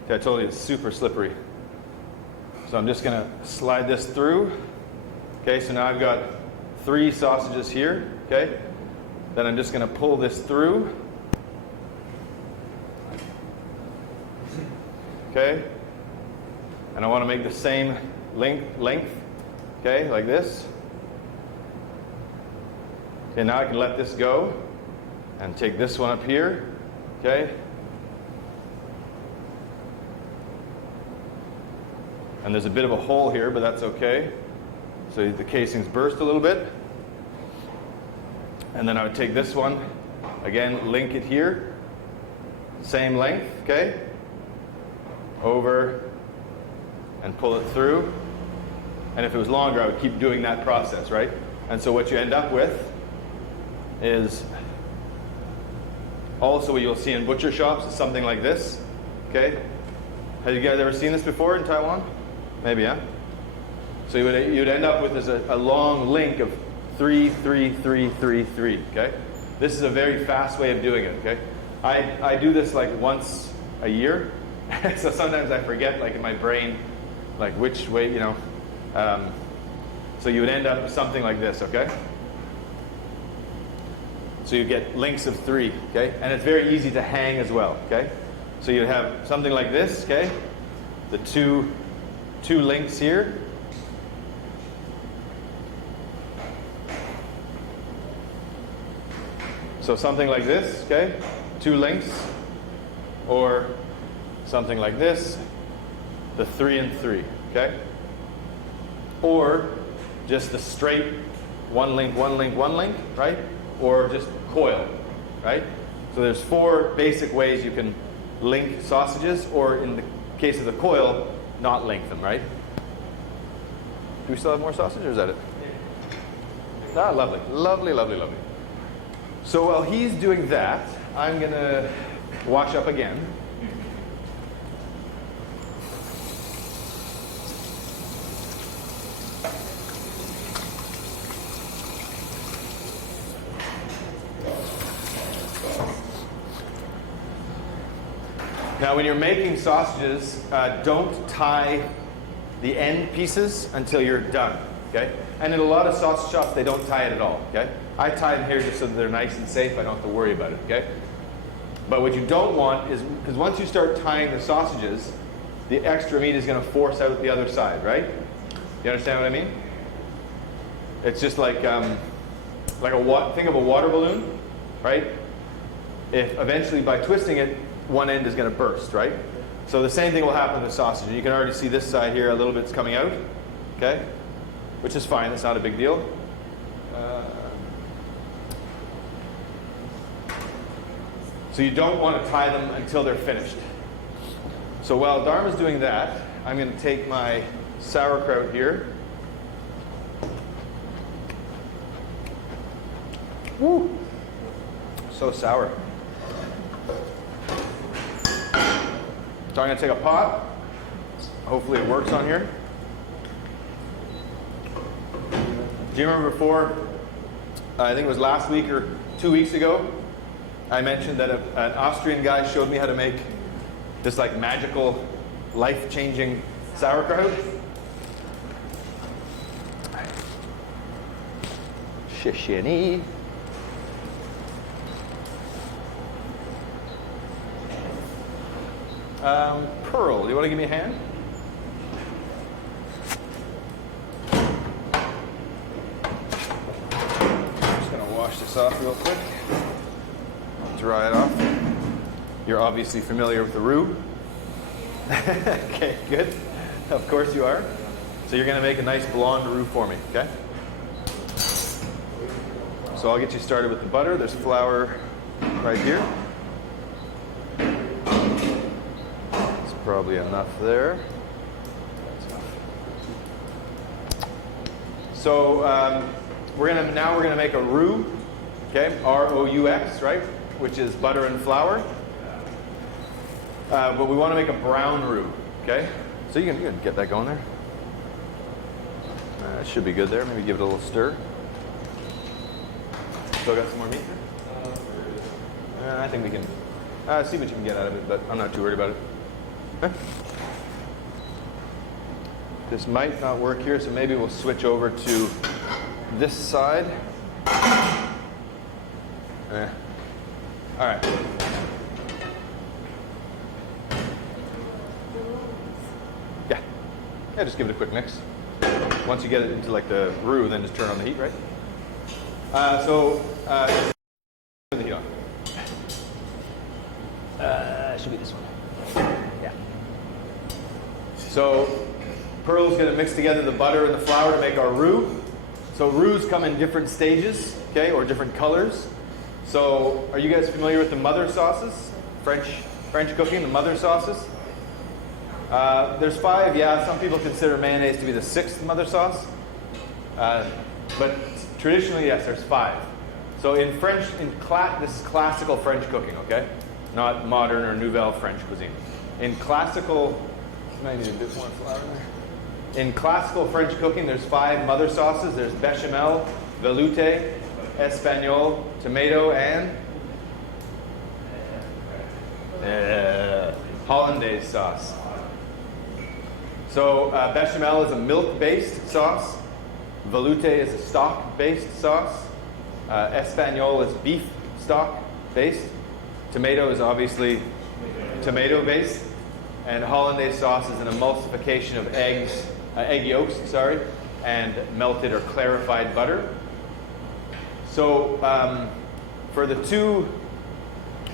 okay, I told you it's super slippery. So I'm just gonna slide this through. Okay, so now I've got 3 sausages here. Okay, then I'm just gonna pull this through. Okay, and I want to make the same length, okay, like this. Okay, now I can let this go and take this one up here, okay. And there's a bit of a hole here, but that's okay. So the casing's burst a little bit. And then I would take this one, again, link it here, same length, okay. Over and pull it through. And if it was longer, I would keep doing that process, right? And so what you end up with is also what you'll see in butcher shops is something like this, okay? Have you guys ever seen this before in Taiwan? Maybe, yeah? So you'd end up with a long link of 3, 3, 3, 3, 3, okay? This is a very fast way of doing it, okay? I do this like once a year. So sometimes I forget, like in my brain, like which way, you know. So you would end up with something like this, okay? So you get links of 3, okay? And it's very easy to hang as well, okay? So you'd have something like this, okay? The two links here. So something like this, okay? 2 links. Or something like this, the 3 and 3, okay? Or just the straight 1 link, 1 link, 1 link, right? Or just coil, right? So there's 4 basic ways you can link sausages, or in the case of the coil, not link them, right? Do we still have more sausage, or is that it? Ah, lovely, lovely, lovely, lovely. So while he's doing that, I'm gonna wash up again. Now, when you're making sausages, don't tie the end pieces until you're done, okay? And in a lot of sausage shops, they don't tie it at all, okay? I tie them here just so that they're nice and safe. I don't have to worry about it, okay? But what you don't want is, because once you start tying the sausages, the extra meat is going to force out the other side, right? You understand what I mean? It's just like think of a water balloon, right? If eventually by twisting it, one end is going to burst, right? So the same thing will happen with sausage. And you can already see this side here, a little bit's coming out, okay? Which is fine, it's not a big deal. So you don't want to tie them until they're finished. So while Dharma's doing that, I'm going to take my sauerkraut here. Woo! So sour. So I'm going to take a pot. Hopefully it works on here. Do you remember before, I think it was last week or 2 weeks ago, I mentioned that an Austrian guy showed me how to make this like magical, life-changing sauerkraut? Shishini. Pearl, do you want to give me a hand? I'm just going to wash this off real quick. Dry it off. You're obviously familiar with the roux. Okay, good. Of course you are. So you're going to make a nice blonde roux for me, okay? So I'll get you started with the butter. There's flour right here. Probably enough there. That's enough. So we're gonna make a roux, okay? R-O-U-X, right? Which is butter and flour. But we want to make a brown roux, okay? So you can get that going there. It should be good there. Maybe give it a little stir. Still got some more meat there? I think we can see what you can get out of it, but I'm not too worried about it. Okay. This might not work here, so maybe we'll switch over to this side. All right. Yeah, just give it a quick mix. Once you get it into like the roux, then just turn on the heat, right? Turn the heat on. Should be this one. Yeah. So Pearl's going to mix together the butter and the flour to make our roux. So roux come in different stages, okay, or different colors. So are you guys familiar with the mother sauces? French cooking, the mother sauces? There's 5, yeah. Some people consider mayonnaise to be the 6th mother sauce. But traditionally, yes, there's 5. So in French, this is classical French cooking, okay? Not modern or nouvelle French cuisine. In classical, might need a bit more flour there. In classical French cooking, there's 5 mother sauces. There's bechamel, velouté, espagnole, tomato, and hollandaise sauce. So bechamel is a milk-based sauce. Velouté is a stock-based sauce. Espagnole is beef stock-based. Tomato is obviously tomato-based. And hollandaise sauce is an emulsification of egg yolks, and melted or clarified butter. So for the 2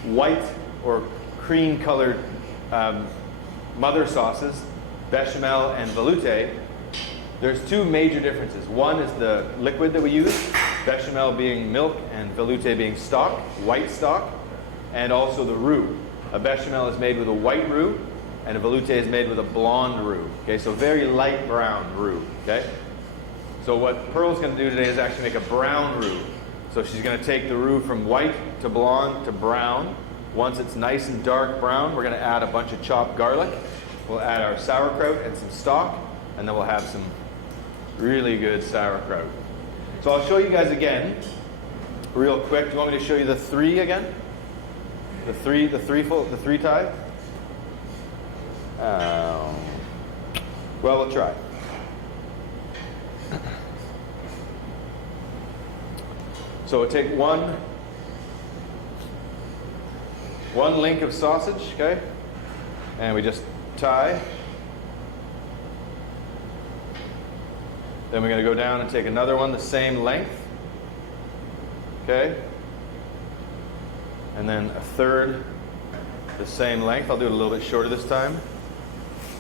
white or cream-colored mother sauces, bechamel and velouté, there's 2 major differences. One is the liquid that we use, bechamel being milk and velouté being stock, white stock, and also the roux. A bechamel is made with a white roux, and a velouté is made with a blonde roux. Okay, so very light brown roux. Okay, so what Pearl's going to do today is actually make a brown roux. So she's going to take the roux from white to blonde to brown. Once it's nice and dark brown, we're going to add a bunch of chopped garlic. We'll add our sauerkraut and some stock, and then we'll have some really good sauerkraut. So I'll show you guys again, real quick. Do you want me to show you the 3 again? The three tie? Well, we'll try. So we'll take one link of sausage, okay? And we just tie. Then we're going to go down and take another one the same length. Okay? And then a third the same length. I'll do it a little bit shorter this time.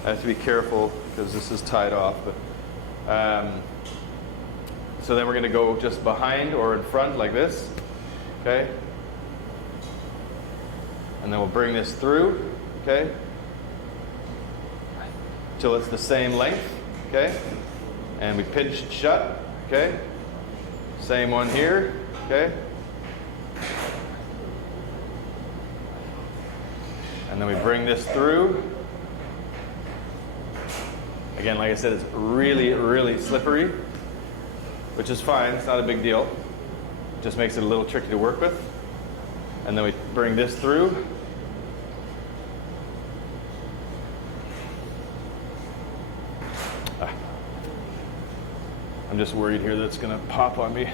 I have to be careful because this is tied off. But so then we're going to go just behind or in front like this. Okay? And then we'll bring this through. Okay? Till it's the same length. Okay? And we pinch it shut. Okay? Same one here. Okay? And then we bring this through. Again, like I said, it's really, really slippery, which is fine. It's not a big deal. It just makes it a little tricky to work with. And then we bring this through. I'm just worried here that it's going to pop on me.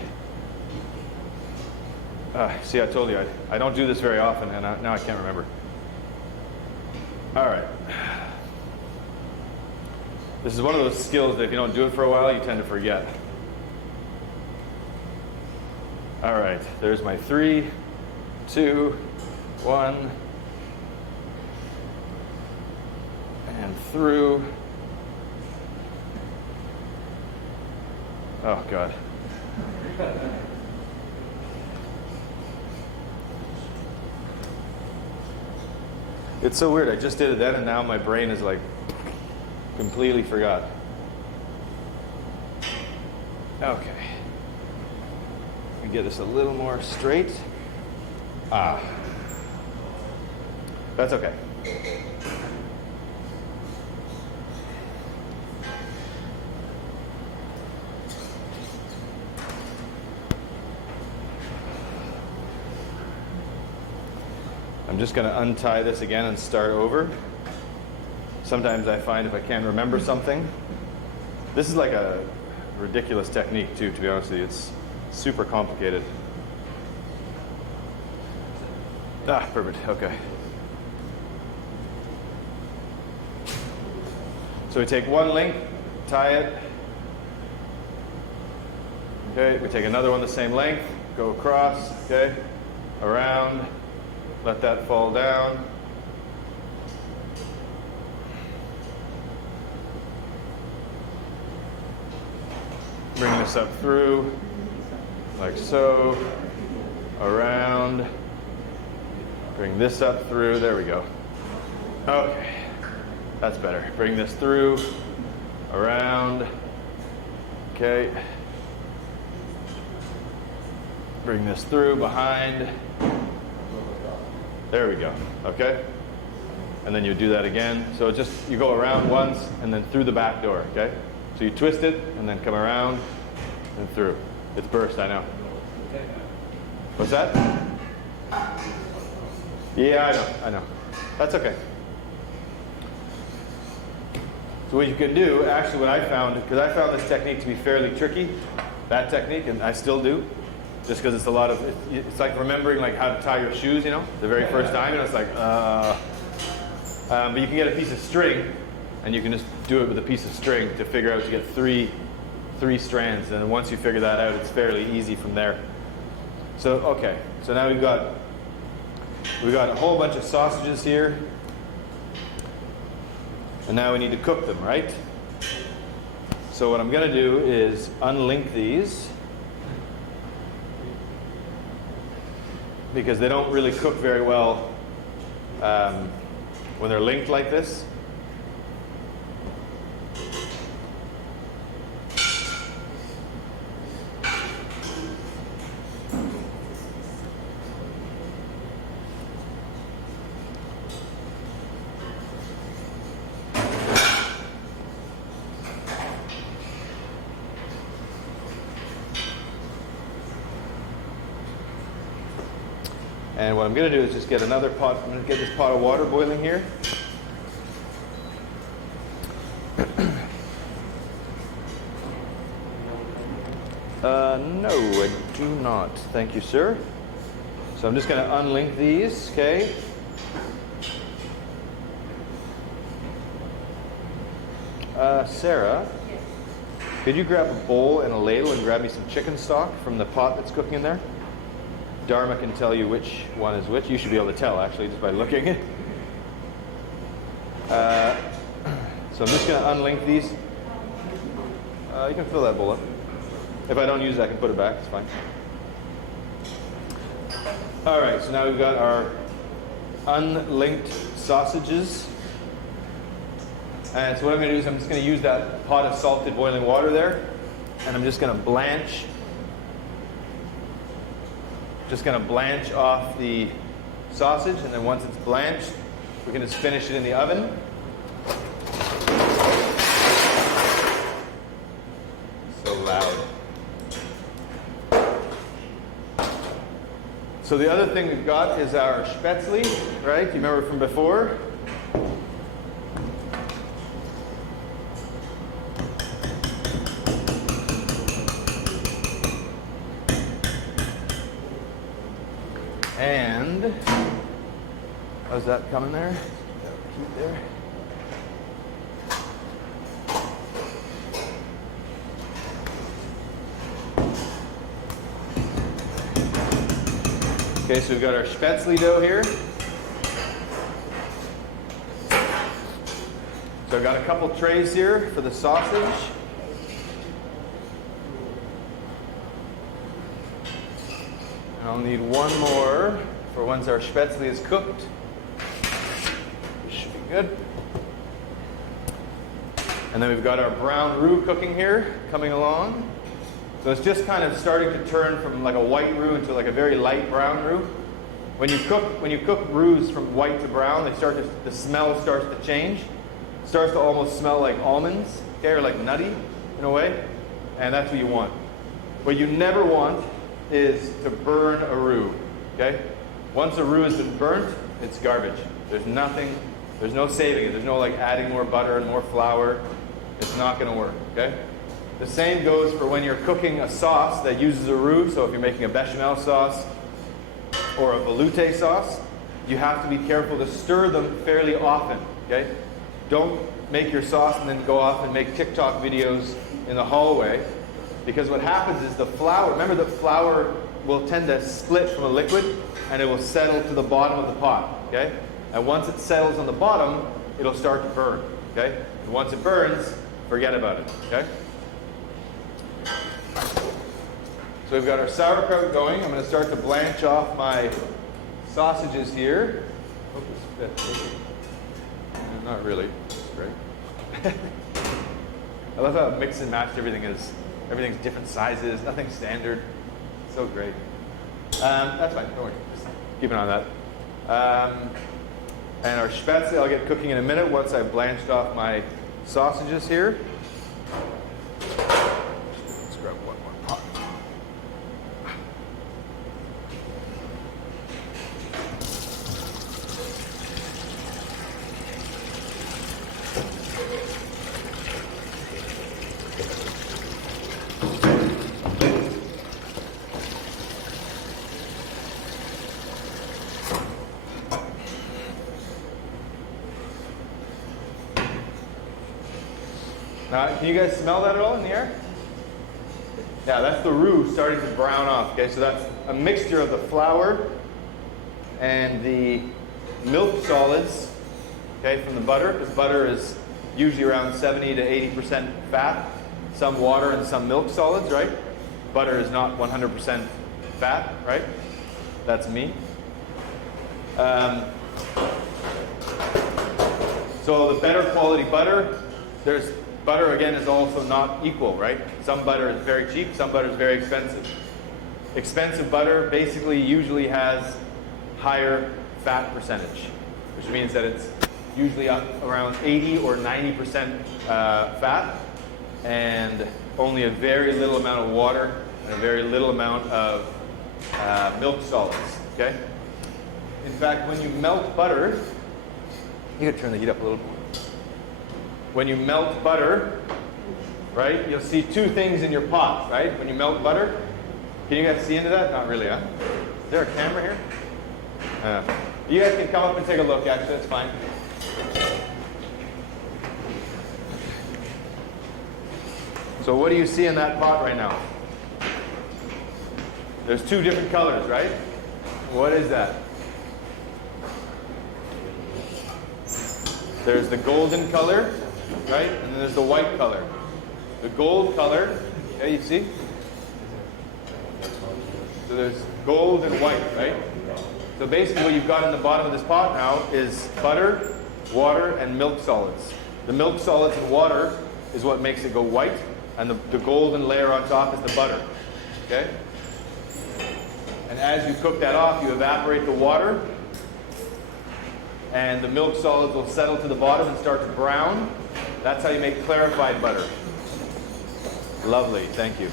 See, I told you, I don't do this very often, and now I can't remember. All right. This is one of those skills that if you don't do it for a while, you tend to forget. All right, there's my 3, 2, 1. And through. Oh, God. It's so weird. I just did it then, and now my brain is like completely forgot. Okay. Get this a little more straight. That's okay. I'm just going to untie this again and start over. Sometimes I find if I can't remember something, this is like a ridiculous technique too, to be honest with you. It's super complicated. Ah, perfect, okay. So we take one link, tie it. Okay, we take another one the same length, go across, okay, around, let that fall down. Bring this up through, like so, around, bring this up through, there we go. Okay, that's better. Bring this through, around, okay. Bring this through, behind. There we go, okay? And then you do that again. So just, you go around once and then through the back door, okay? So you twist it and then come around and through. It's burst, I know. What's that? Yeah, I know. That's okay. So what you can do, actually what I found, because I found this technique to be fairly tricky, that technique, and I still do, just because it's a lot of, it's like remembering like how to tie your shoes, you know, the very first time, and it's like, but you can get a piece of string, and you can just do it with a piece of string to figure out to get three strands, and once you figure that out, it's fairly easy from there. So, okay, so now we've got a whole bunch of sausages here, and now we need to cook them, right? So what I'm going to do is unlink these, because they don't really cook very well when they're linked like this. And what I'm going to do is just get another pot. I'm going to get this pot of water boiling here. No, I do not. Thank you, sir. So I'm just going to unlink these, okay? Sarah, could you grab a bowl and a ladle and grab me some chicken stock from the pot that's cooking in there? Dharma can tell you which one is which. You should be able to tell, actually, just by looking. So I'm just going to unlink these. You can fill that bowl up. If I don't use it, I can put it back. It's fine. All right, so now we've got our unlinked sausages. And so what I'm going to do is I'm just going to use that pot of salted boiling water there, and I'm just going to blanch. Just going to blanch off the sausage, and then once it's blanched, we can just finish it in the oven. So loud. So the other thing we've got is our spätzle, right? You remember from before? And how's that coming there? Keep there. Okay, so we've got our spätzle dough here. So I've got a couple trays here for the sausage. I'll need one more for once our spätzle is cooked. Should be good. And then we've got our brown roux cooking here, coming along. So it's just kind of starting to turn from like a white roux into like a very light brown roux. When you cook roux from white to brown, the smell starts to change. It starts to almost smell like almonds, okay, or like nutty in a way, and that's what you want. What you never want is to burn a roux, okay? Once a roux has been burnt, it's garbage. There's no saving it. There's no like adding more butter and more flour. It's not going to work, okay? The same goes for when you're cooking a sauce that uses a roux. So if you're making a bechamel sauce or a velouté sauce, you have to be careful to stir them fairly often, okay? Don't make your sauce and then go off and make TikTok videos in the hallway, because what happens is the flour, remember the flour will tend to split from a liquid and it will settle to the bottom of the pot, okay? And once it settles on the bottom, it'll start to burn, okay? And once it burns, forget about it, okay? So we've got our sauerkraut going. I'm going to start to blanch off my sausages here. Hope this fits. Not really. Great. I love how mix and match everything is. Everything's different sizes. Nothing's standard. So great. That's fine. Don't worry. Just keep an eye on that. And our spätzle I'll get cooking in a minute once I've blanched off my sausages here. Let's grab one more pot. Now, can you guys smell that at all in the air? Yeah, that's the roux starting to brown off. Okay, so that's a mixture of the flour and the milk solids, okay, from the butter, because butter is usually around 70 to 80% fat, some water and some milk solids, right? Butter is not 100% fat, right? That's me. So the better quality butter, butter, again, is also not equal, right? Some butter is very cheap, some butter is very expensive. Expensive butter basically usually has higher fat percentage, which means that it's usually up around 80 or 90% fat, and only a very little amount of water and a very little amount of milk solids, okay? In fact, when you melt butter, you could turn the heat up a little more. When you melt butter, right, you'll see two things in your pot, right? When you melt butter, can you guys see into that? Not really, huh? Is there a camera here? You guys can come up and take a look, actually, that's fine. So what do you see in that pot right now? There's two different colors, right? What is that? There's the golden color, right? And then there's the white color. The gold color, okay, you see? So there's gold and white, right? So basically what you've got in the bottom of this pot now is butter, water, and milk solids. The milk solids and water is what makes it go white, and the golden layer on top is the butter, okay? And as you cook that off, you evaporate the water, and the milk solids will settle to the bottom and start to brown. That's how you make clarified butter. Lovely, thank you.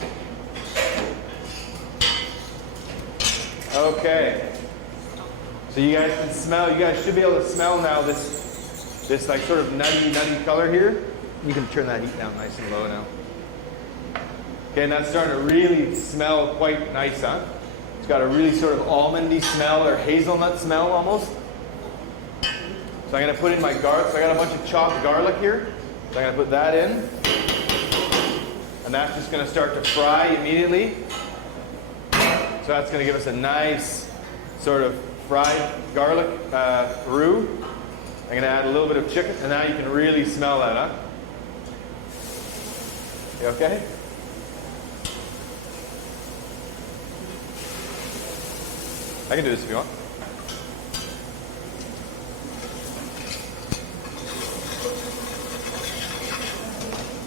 Okay. So you guys can smell, you guys should be able to smell now this like sort of nutty color here. You can turn that heat down nice and low now. Okay, and that's starting to really smell quite nice, huh? It's got a really sort of almondy smell or hazelnut smell almost. So I'm going to put in my garlic. So I got a bunch of chopped garlic here. So I'm going to put that in. And that's just going to start to fry immediately. So that's going to give us a nice sort of fried garlic roux. I'm going to add a little bit of chicken. And now you can really smell that, huh? You okay? I can do this if you want.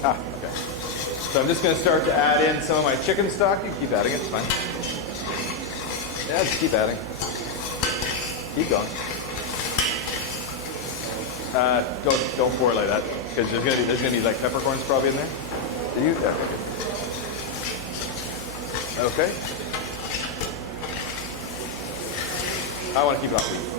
Okay. So I'm just going to start to add in some of my chicken stock. You can keep adding it, it's fine. Yeah, just keep adding. Keep going. Don't pour it like that, because there's gonna be like peppercorns probably in there. Did you? Yeah, okay. I want to keep it off.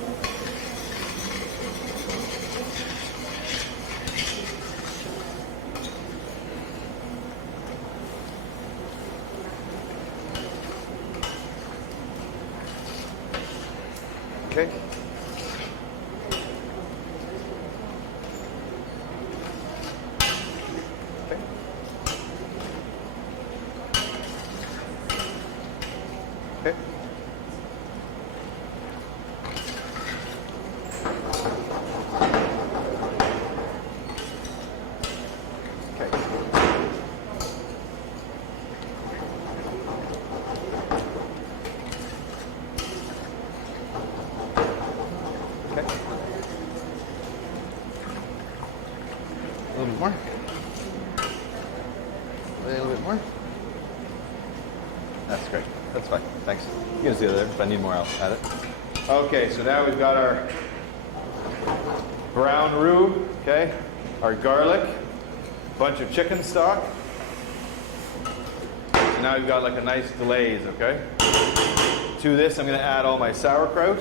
Okay. Okay. Okay. A little bit more. A little bit more. That's great. That's fine. Thanks. You can see it there. If I need more, I'll add it. Okay, so now we've got our brown roux, okay, our garlic, bunch of chicken stock. So now we've got like a nice glaze, okay? To this, I'm going to add all my sauerkraut.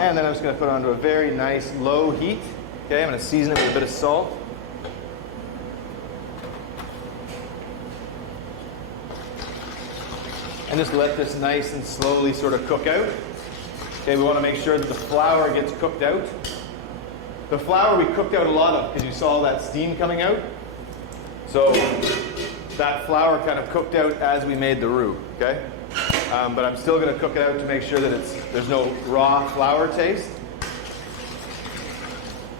And then I'm just going to put it onto a very nice low heat. Okay, I'm going to season it with a bit of salt. And just let this nice and slowly sort of cook out. Okay, we want to make sure that the flour gets cooked out. The flour we cooked out a lot of because you saw all that steam coming out. So that flour kind of cooked out as we made the roux, okay? But I'm still going to cook it out to make sure that there's no raw flour taste.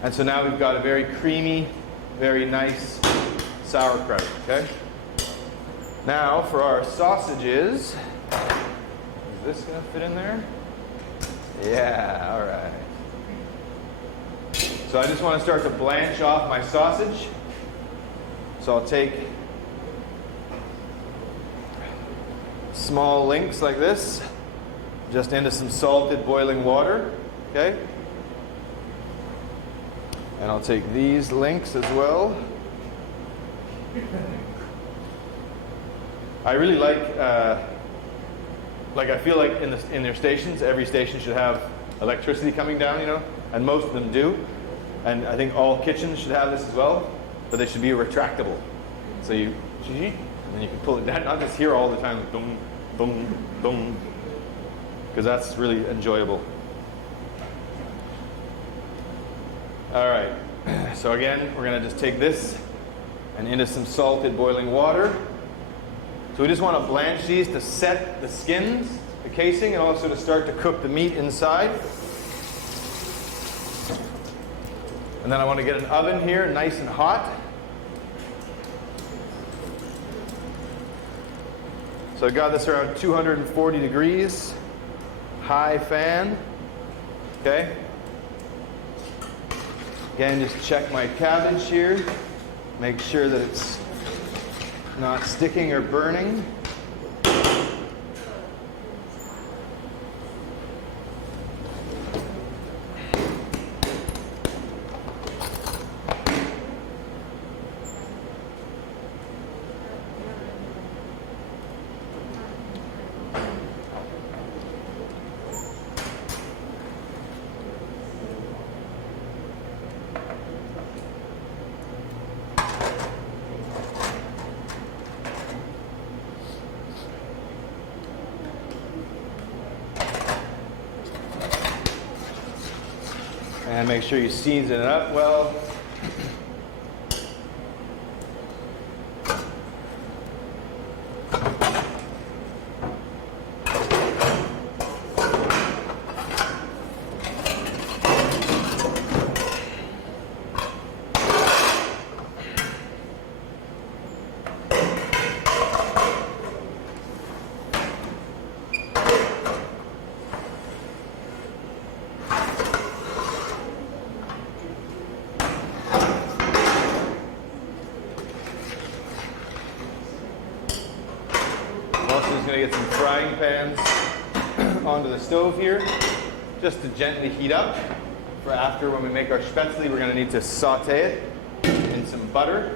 And so now we've got a very creamy, very nice sauerkraut, okay? Now for our sausages, is this going to fit in there? Yeah, all right. So I just want to start to blanch off my sausage. So I'll take small links like this, just into some salted boiling water, okay? And I'll take these links as well. I really like I feel like in their stations, every station should have electricity coming down, you know, and most of them do. And I think all kitchens should have this as well, but they should be retractable. So and then you can pull it down, not just here all the time, boom, boom, boom, because that's really enjoyable. All right, so again, we're going to just take this and into some salted boiling water. So we just want to blanch these to set the skins, the casing, and also to start to cook the meat inside. And then I want to get an oven here, nice and hot. So I got this around 240 degrees, high fan, okay? Again, just check my cabbage here, make sure that it's not sticking or burning. And make sure you season it up well. also just going to get some frying pans onto the stove here, just to gently heat up. For after, when we make our spätzle, we're going to need to saute it in some butter.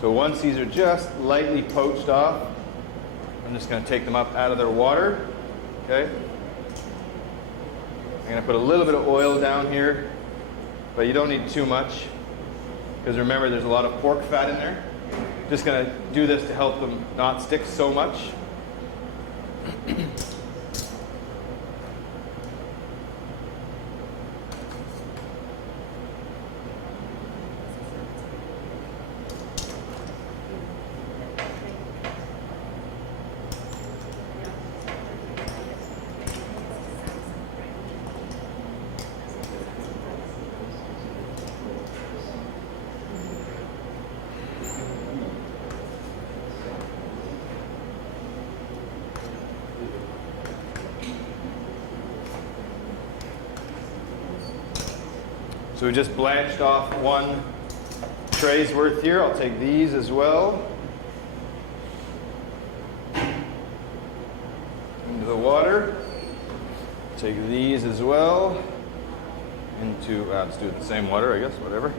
So once these are just lightly poached off, I'm just going to take them up out of their water. Okay? I'm going to put a little bit of oil down here, but you don't need too much, because remember there's a lot of pork fat in there. Just going to do this to help them not stick so much. So we just blanched off one tray's worth here. I'll take these as well into the water. Take these as well into, let's do it in the same water, I guess, whatever.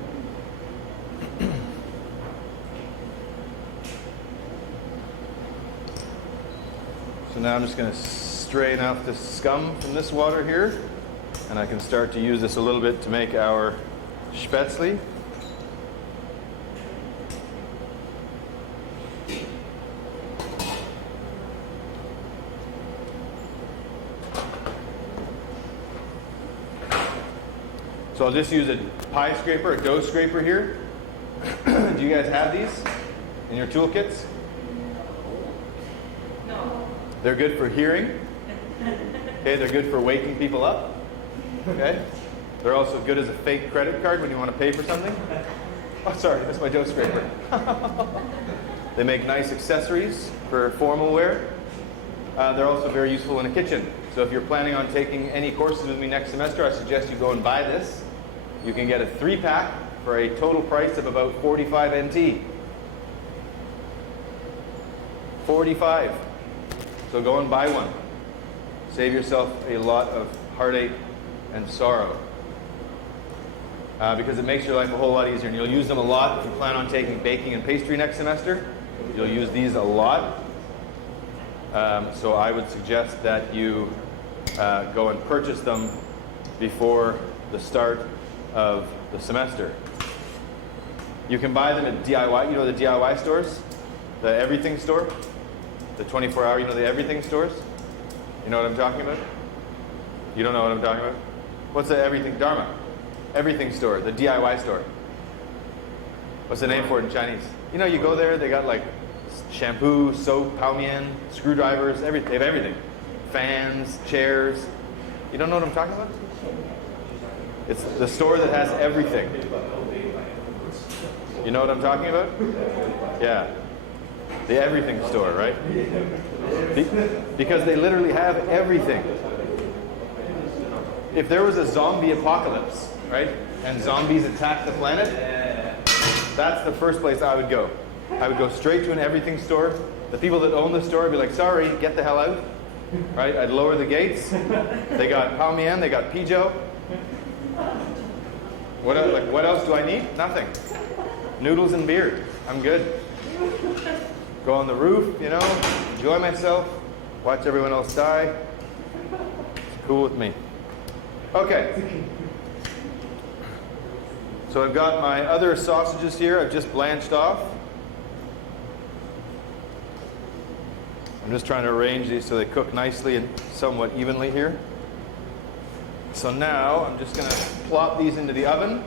So now I'm just going to strain out the scum from this water here. And I can start to use this a little bit to make our spätzle. So I'll just use a pie scraper, a dough scraper here. Do you guys have these in your toolkits? No. They're good for hearing. Okay, they're good for waking people up. Okay? They're also good as a fake credit card when you want to pay for something. Oh, sorry, that's my dough scraper. They make nice accessories for formal wear. They're also very useful in a kitchen. So if you're planning on taking any courses with me next semester, I suggest you go and buy this. You can get a 3-pack for a total price of about 45 NT. 45. So go and buy one. Save yourself a lot of heartache and sorrow, because it makes your life a whole lot easier, and you'll use them a lot if you plan on taking baking and pastry next semester. You'll use these a lot, so I would suggest that you go and purchase them before the start of the semester. You can buy them at DIY, you know the DIY stores, the everything store, the 24-hour, you know the everything stores? You know what I'm talking about? You don't know what I'm talking about? What's the everything? Dharma. Everything store, the DIY store. What's the name for it in Chinese? You know, you go there, they got like shampoo, soap, pao mian, screwdrivers, they have everything. Fans, chairs. You don't know what I'm talking about? It's the store that has everything. You know what I'm talking about? Yeah. The everything store, right? Because they literally have everything. If there was a zombie apocalypse, right, and zombies attack the planet, that's the first place I would go. I would go straight to an everything store. The people that own the store would be like, sorry, get the hell out. Right? I'd lower the gates. They got pao mian, they got pijo. What else do I need? Nothing. Noodles and beer. I'm good. Go on the roof, you know, enjoy myself, watch everyone else die. It's cool with me. Okay. So I've got my other sausages here. I've just blanched off. I'm just trying to arrange these so they cook nicely and somewhat evenly here. So now I'm just going to plop these into the oven.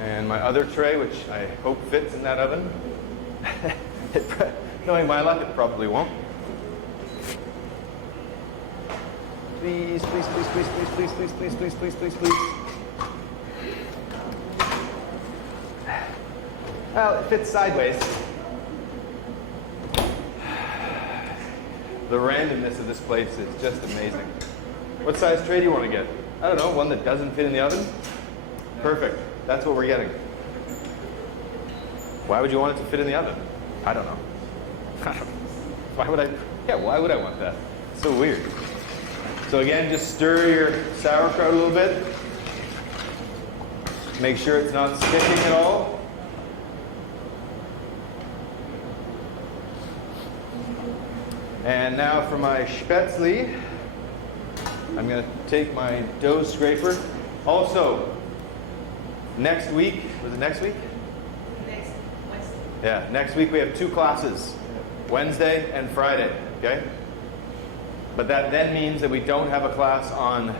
And my other tray, which I hope fits in that oven. Knowing my luck, it probably won't. Please, please, please, please, please, please, please, please, please, please, please, please. Well, it fits sideways. The randomness of this place is just amazing. What size tray do you want to get? I don't know, one that doesn't fit in the oven? Perfect. That's what we're getting. Why would you want it to fit in the oven? I don't know. Why would I? Yeah, why would I want that? It's so weird. So again, just stir your sauerkraut a little bit. Make sure it's not sticking at all. And now for my spätzle, I'm going to take my dough scraper. Also, next week, was it next week? Next Wednesday. Yeah, next week we have 2 classes, Wednesday and Friday, okay? But that then means that we don't have a class on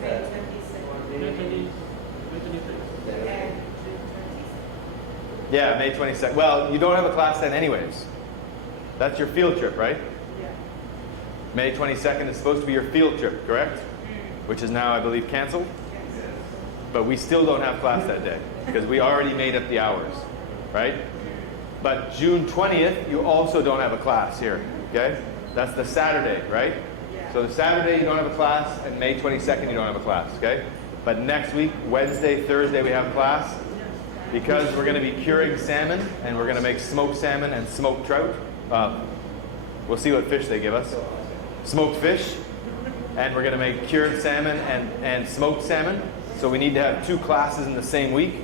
May 22nd. May 26th. And June 26th. Yeah, May 22nd. Well, you don't have a class then anyways. That's your field trip, right? Yeah. May 22nd is supposed to be your field trip, correct? Which is now, I believe, canceled. Yes. But we still don't have class that day because we already made up the hours, right? But June 20th, you also don't have a class here, okay? That's the Saturday, right? Yeah. So the Saturday you don't have a class, and May 22nd you don't have a class, okay? But next week, Wednesday, Thursday, we have class because we're going to be curing salmon, and we're going to make smoked salmon and smoked trout. We'll see what fish they give us. Smoked fish, and we're going to make cured salmon and smoked salmon. So we need to have 2 classes in the same week,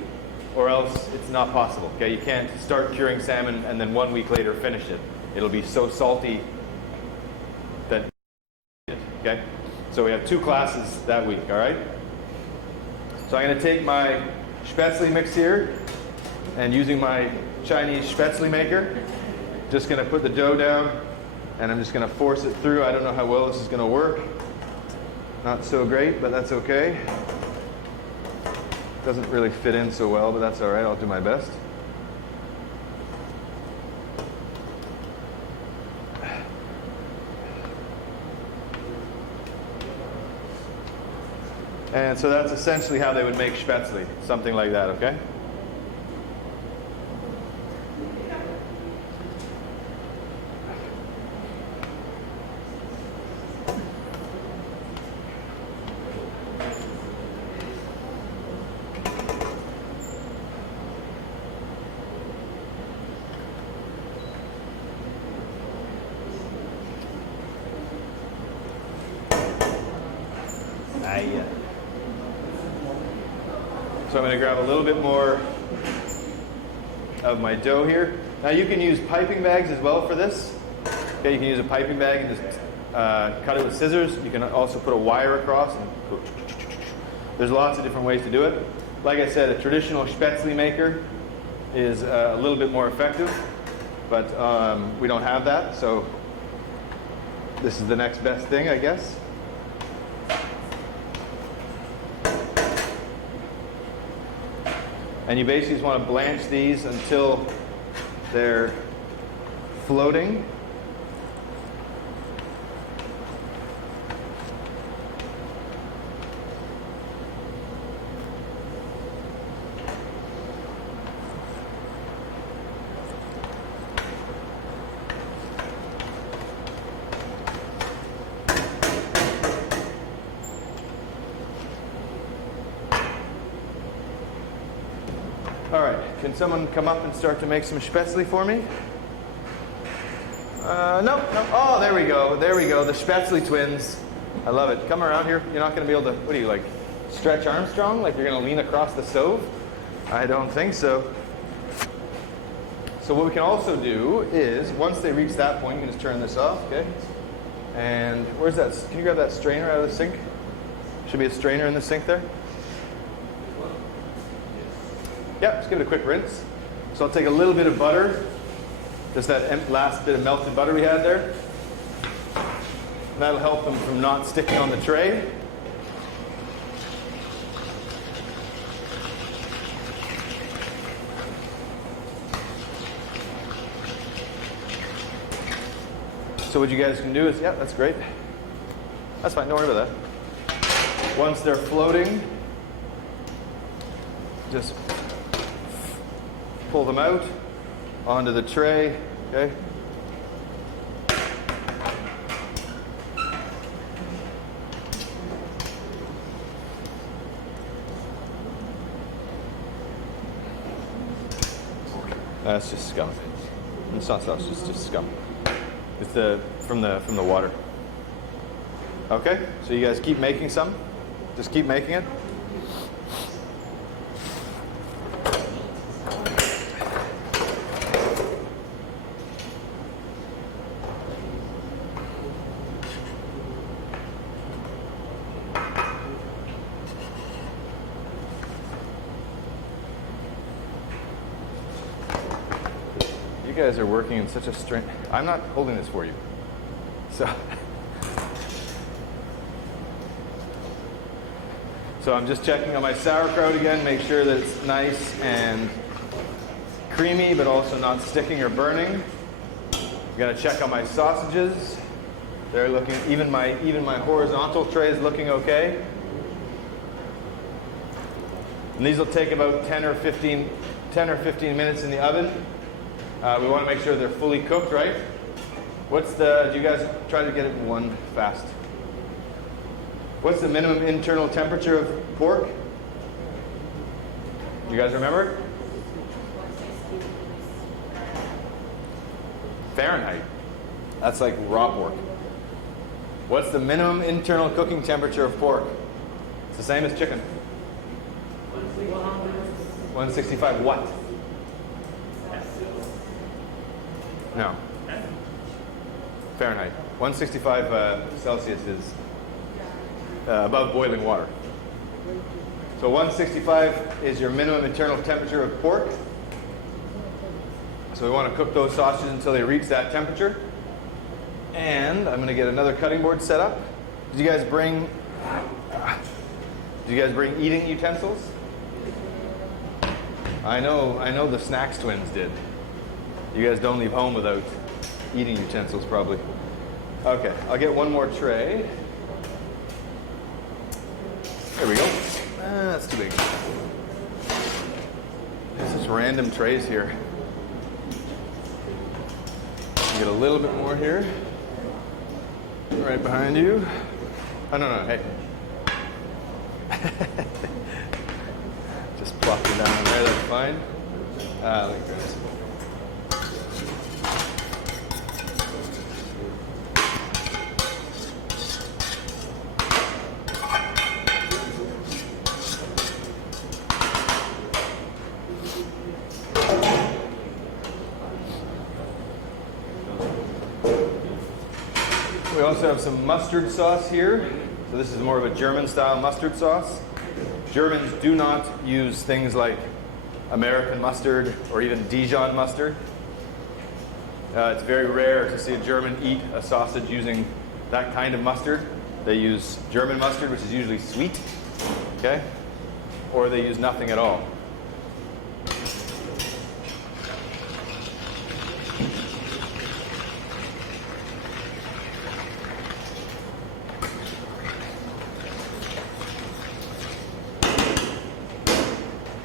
or else it's not possible. Okay, you can't start curing salmon and then 1 week later finish it. It'll be so salty that. Okay, so we have 2 classes that week. All right. So I'm going to take my spätzle mix here, and using my Chinese spätzle maker, just going to put the dough down, and I'm just going to force it through. I don't know how well this is going to work. Not so great, but that's okay. Doesn't really fit in so well, but that's all right. I'll do my best. And so that's essentially how they would make spätzle, something like that, okay? So I'm going to grab a little bit more of my dough here. Now you can use piping bags as well for this. Okay, you can use a piping bag and just cut it with scissors. You can also put a wire across and go. There's lots of different ways to do it. Like I said, a traditional spätzle maker is a little bit more effective, but we don't have that, so this is the next best thing, I guess. And you basically just want to blanch these until they're floating. All right, can someone come up and start to make some spätzle for me? No. Oh, there we go. There we go. The spätzle twins. I love it. Come around here. You're not going to be able to, what do you like, stretch Armstrong? Like you're going to lean across the stove? I don't think so. So what we can also do is, once they reach that point, you can just turn this off, okay? And where's that? Can you grab that strainer out of the sink? Should be a strainer in the sink there. Yep, just give it a quick rinse. So I'll take a little bit of butter, just that last bit of melted butter we had there. That'll help them from not sticking on the tray. So what you guys can do is, yeah, that's great. That's fine, don't worry about that. Once they're floating, just pull them out onto the tray, okay? That's just scum. It's not sauce, it's just scum. It's from the water. Okay, so you guys keep making some. Just keep making it. You guys are working in such a strange... I'm not holding this for you. So I'm just checking on my sauerkraut again, make sure that it's nice and creamy, but also not sticking or burning. I'm gonna check on my sausages. They're looking, even my horizontal tray is looking okay. And these will take about 10 or 15 minutes in the oven. We want to make sure they're fully cooked, right? Do you guys try to get it in one fast? What's the minimum internal temperature of pork? You guys remember? Fahrenheit. That's like raw pork. What's the minimum internal cooking temperature of pork? It's the same as chicken. 165 what? No. Fahrenheit. 165 Celsius is above boiling water. So 165 is your minimum internal temperature of pork. So we want to cook those sausages until they reach that temperature. And I'm going to get another cutting board set up. Did you guys bring eating utensils? I know the Snacks twins did. You guys don't leave home without eating utensils, probably. Okay, I'll get one more tray. There we go. That's too big. There's such random trays here. Get a little bit more here. Right behind you. Oh, no, hey. Just plop it down there, that's fine. Like this. We also have some mustard sauce here. So this is more of a German style mustard sauce. Germans do not use things like American mustard or even Dijon mustard. It's very rare to see a German eat a sausage using that kind of mustard. They use German mustard, which is usually sweet, okay? Or they use nothing at all.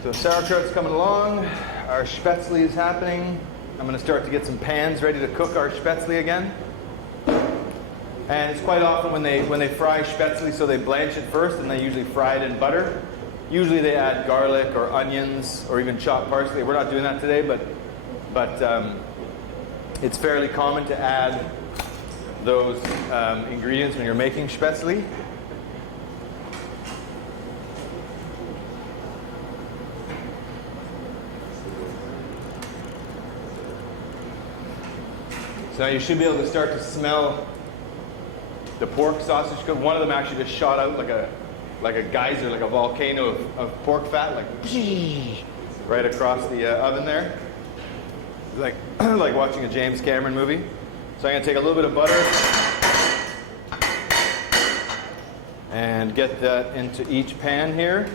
So sauerkraut's coming along, our spätzle is happening. I'm going to start to get some pans ready to cook our spätzle again. And it's quite often when they fry spätzle, so they blanch it first and they usually fry it in butter. Usually they add garlic or onions or even chopped parsley. We're not doing that today, but it's fairly common to add those ingredients when you're making spätzle. So now you should be able to start to smell the pork sausage cook. One of them actually just shot out like a geyser, like a volcano of pork fat, like right across the oven there. Like like watching a James Cameron movie. So I'm gonna take a little bit of butter and get that into each pan here.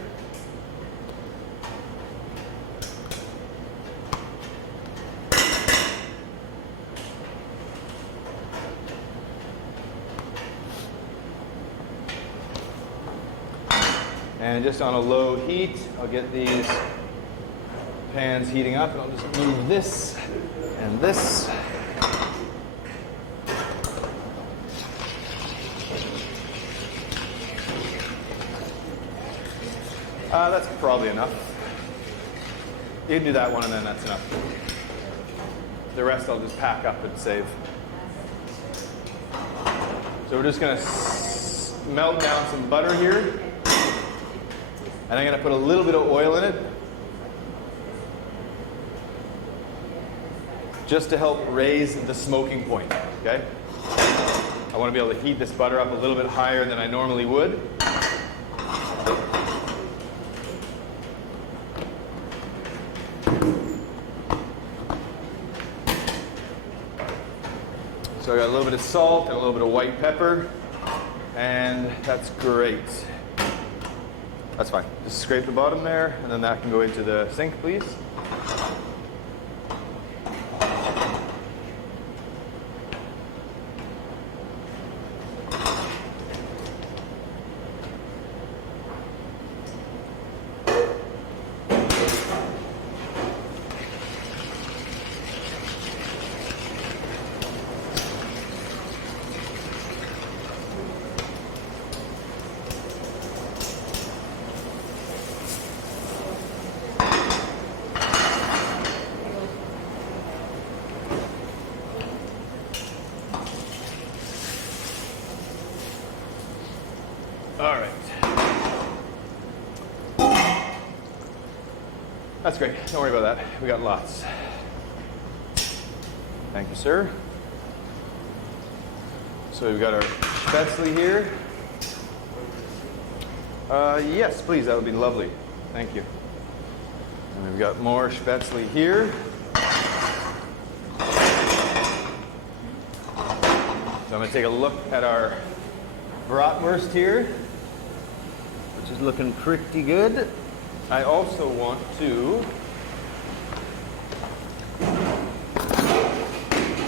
And just on a low heat, I'll get these pans heating up, and I'll just move this and this. That's probably enough. You can do that one and then that's enough. The rest I'll just pack up and save. So we're just going to melt down some butter here. And I'm going to put a little bit of oil in it. Just to help raise the smoking point, okay? I want to be able to heat this butter up a little bit higher than I normally would. So I got a little bit of salt and a little bit of white pepper, and that's great. That's fine. Just scrape the bottom there, and then that can go into the sink, please. All right. That's great. Don't worry about that. We got lots. Thank you, sir. So we've got our spätzle here. Yes, please. That would be lovely. Thank you. And we've got more spätzle here. So I'm going to take a look at our bratwurst here, which is looking pretty good. I also want to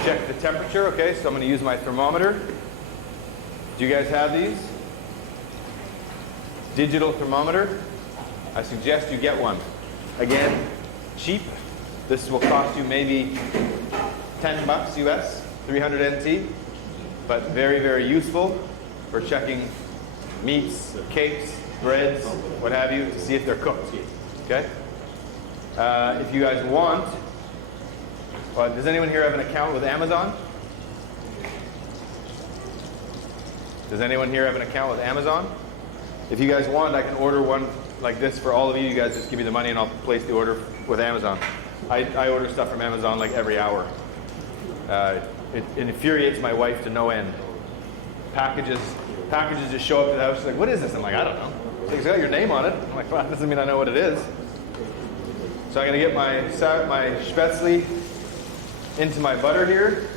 check the temperature. Okay, so I'm going to use my thermometer. Do you guys have these? Digital thermometer. I suggest you get one. Again, cheap. This will cost you maybe $10 US, 300 NT, but very, very useful for checking meats, cakes, breads, what have you, to see if they're cooked. Okay? If you guys want, does anyone here have an account with Amazon? Does anyone here have an account with Amazon? If you guys want, I can order one like this for all of you. You guys just give me the money and I'll place the order with Amazon. I order stuff from Amazon like every hour. It infuriates my wife to no end. Packages just show up to the house. She's like, what is this? I'm like, I don't know. She's like, it's got your name on it. I'm like, well, that doesn't mean I know what it is. So I'm going to get my spätzle into my butter here.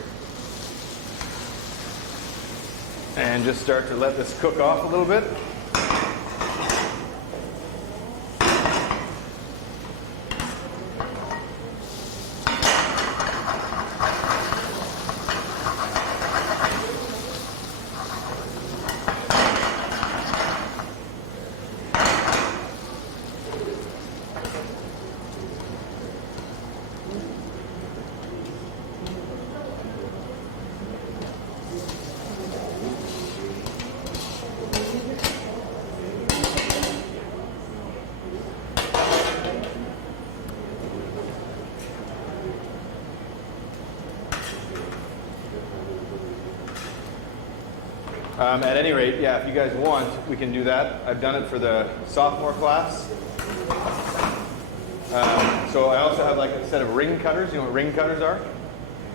And just start to let this cook off a little bit. At any rate, yeah, if you guys want, we can do that. I've done it for the sophomore class. So I also have like a set of ring cutters. You know what ring cutters are?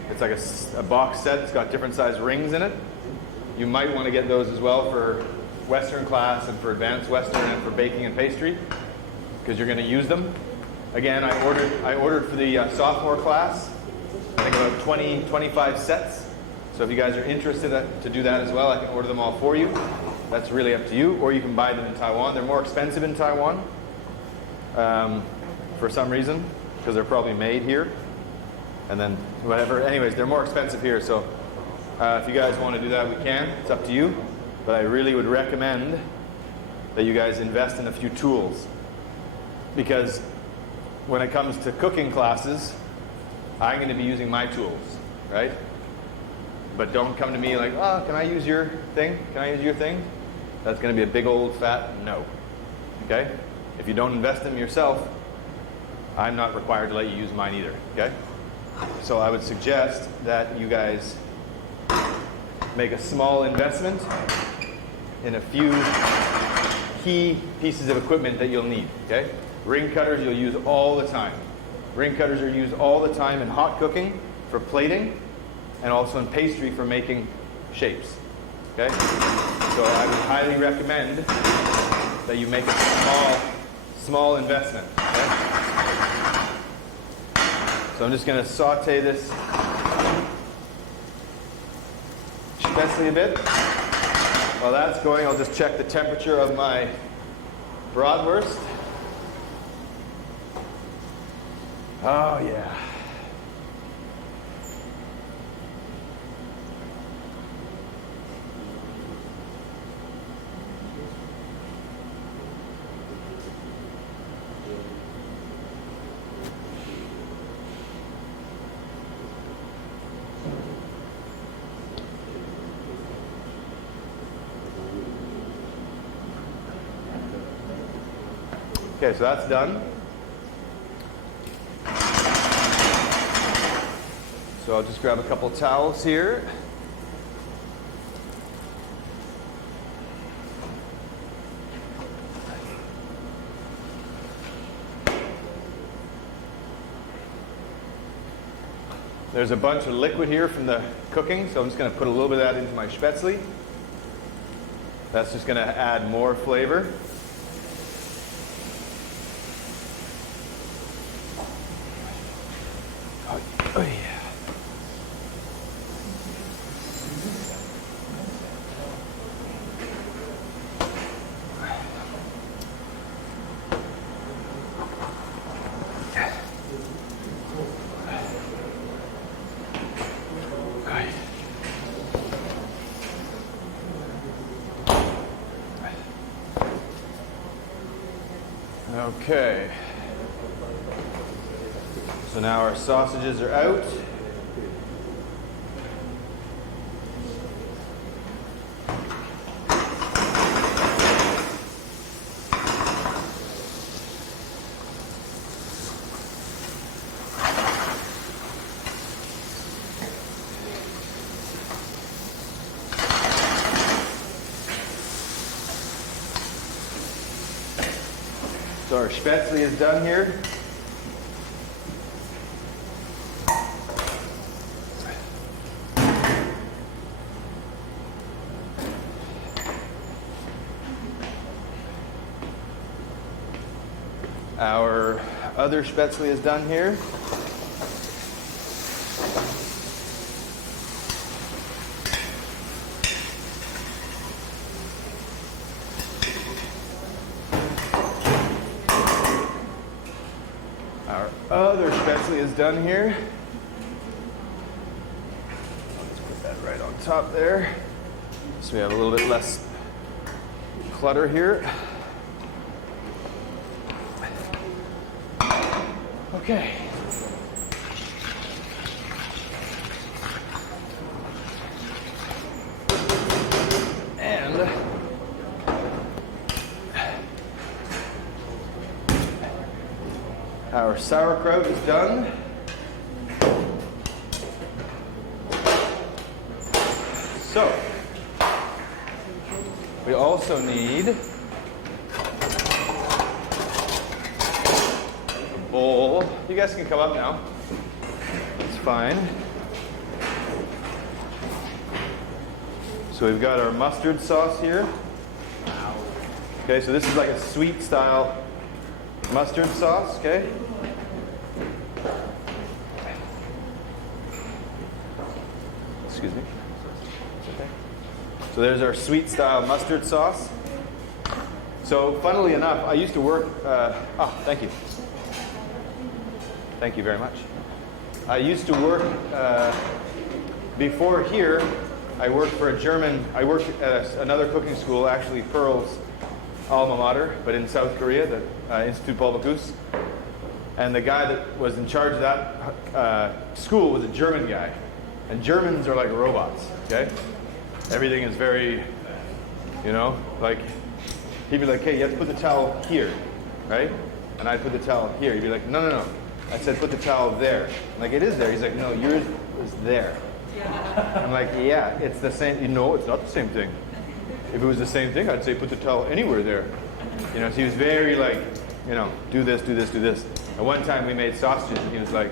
It's like a box set. It's got different size rings in it. You might want to get those as well for Western class and for advanced Western and for baking and pastry, because you're going to use them. Again, I ordered for the sophomore class, I think about 25 sets. So if you guys are interested to do that as well, I can order them all for you. That's really up to you. Or you can buy them in Taiwan. They're more expensive in Taiwan for some reason, because they're probably made here. And then whatever. Anyways, they're more expensive here. So if you guys want to do that, we can. It's up to you. But I really would recommend that you guys invest in a few tools. Because when it comes to cooking classes, I'm going to be using my tools, right? But don't come to me like, oh, can I use your thing? Can I use your thing? That's going to be a big old fat no. Okay? If you don't invest in them yourself, I'm not required to let you use mine either. Okay? So I would suggest that you guys make a small investment in a few key pieces of equipment that you'll need. Okay? Ring cutters you'll use all the time. Ring cutters are used all the time in hot cooking for plating and also in pastry for making shapes. Okay? So I would highly recommend that you make a small investment. Okay? So I'm just going to saute this spätzle a bit. While that's going, I'll just check the temperature of my bratwurst. Oh yeah. Okay, so that's done. So I'll just grab a couple towels here. There's a bunch of liquid here from the cooking, so I'm just going to put a little bit of that into my spätzle. That's just going to add more flavor. Oh yeah. Okay. So now our sausages are out. So our spätzle is done here. Our other spätzle is done here. Our other spätzle is done here. Let's put that right on top there, so we have a little bit less clutter here. Okay. And our sauerkraut is done. So, we also need bowl. You guys can come up now. It's fine. So we've got our mustard sauce here. Okay, so this is like a sweet style mustard sauce, okay? Excuse me. It's okay. So there's our sweet style mustard sauce. So funnily enough, I used to work, thank you. Thank you very much. I used to work, before here, I worked at another cooking school, actually Pearl's alma mater, but in South Korea, the Institut Paul Bocuse. And the guy that was in charge of that school was a German guy. And Germans are like robots, okay? Everything is very, you know, like, he'd be like, hey, you have to put the towel here, right? And I'd put the towel here. He'd be like, no, no, no. I said, put the towel there. I'm like, it is there. He's like, no, yours is there. I'm like, yeah, it's the same. You know, it's not the same thing. If it was the same thing, I'd say put the towel anywhere there. You know, so he was very like, you know, do this, do this, do this. And one time we made sausages, and he was like,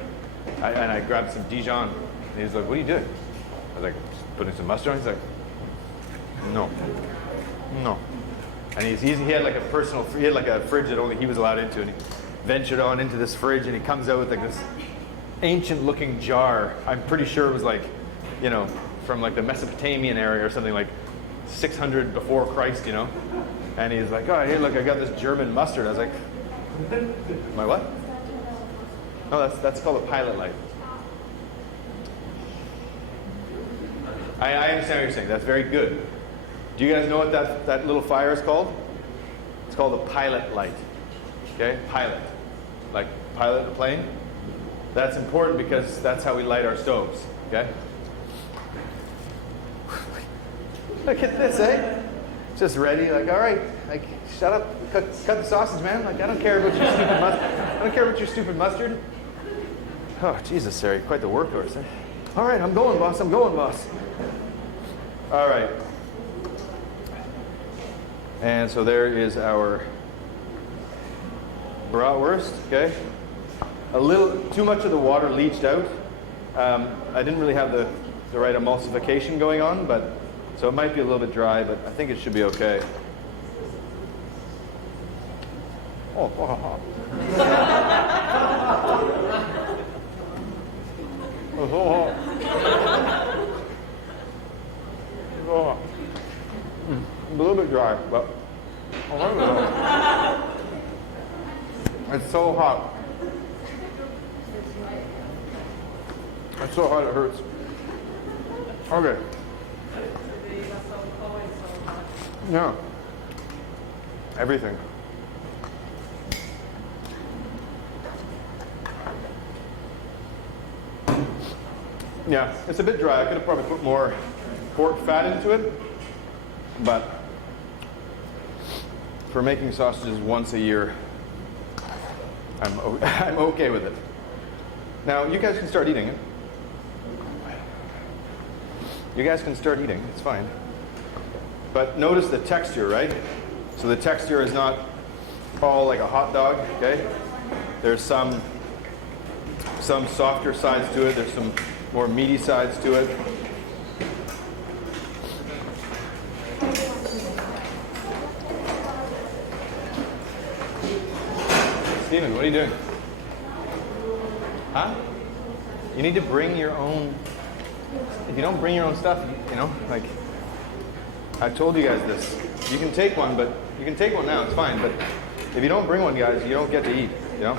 and I grabbed some Dijon, and he was like, what are you doing? I was like, just putting some mustard on. He's like, no, no. And he had like he had like a fridge that only he was allowed into, and he ventured on into this fridge, and he comes out with like this ancient-looking jar. I'm pretty sure it was like, you know, from like the Mesopotamian area or something, like 600 before Christ, you know. And he's like, oh, here, look, I got this German mustard. I was like, my what? No, that's called a pilot light. I understand what you're saying. That's very good. Do you guys know what that little fire is called? It's called a pilot light. Okay? Pilot. Like pilot a plane. That's important because that's how we light our stoves. Okay? Look at this, eh? Just ready, like, all right, like, shut up, cut the sausage, man. Like, I don't care about your stupid mustard. I don't care about your stupid mustard. Oh, Jesus, Sarah, quite the workhorse, eh? All right, I'm going, boss. I'm going, boss. All right. And so there is our bratwurst, okay? A little too much of the water leached out. I didn't really have the right emulsification going on, but so it might be a little bit dry, but I think it should be okay. Oh, oh, oh. A little bit dry, but it's so hot. It's so hot it hurts. Okay. Yeah. Everything. Yeah, it's a bit dry. I could have probably put more pork fat into it, but for making sausages once a year, I'm okay with it. Now, you guys can start eating it. You guys can start eating. It's fine. But notice the texture, right? So the texture is not all like a hot dog, okay? There's some softer sides to it. There's some more meaty sides to it. Steven, what are you doing? Huh? You need to bring your own. If you don't bring your own stuff, you know, like, I've told you guys this. You can take one, but you can take one now, it's fine. But if you don't bring one, guys, you don't get to eat, you know?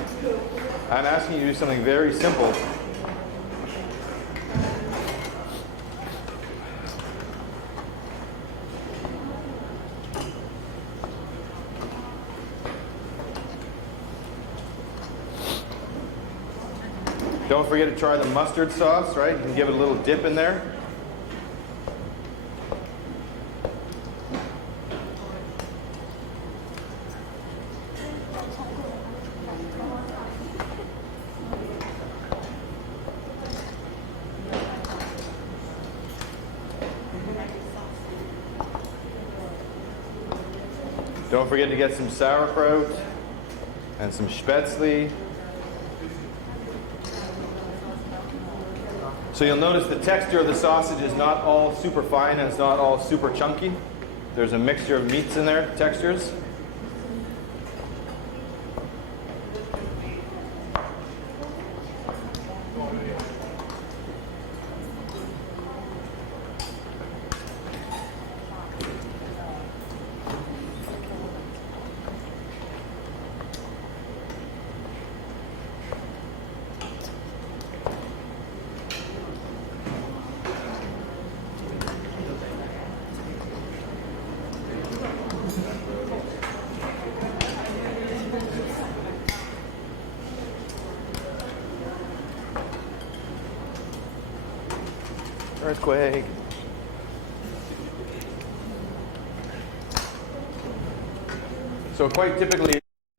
I'm asking you to do something very simple. Don't forget to try the mustard sauce, right? You can give it a little dip in there. Don't forget to get some sauerkraut and some spätzle. So you'll notice the texture of the sausage is not all super fine and it's not all super chunky. There's a mixture of meats in there, textures. Earthquake. So quite typically,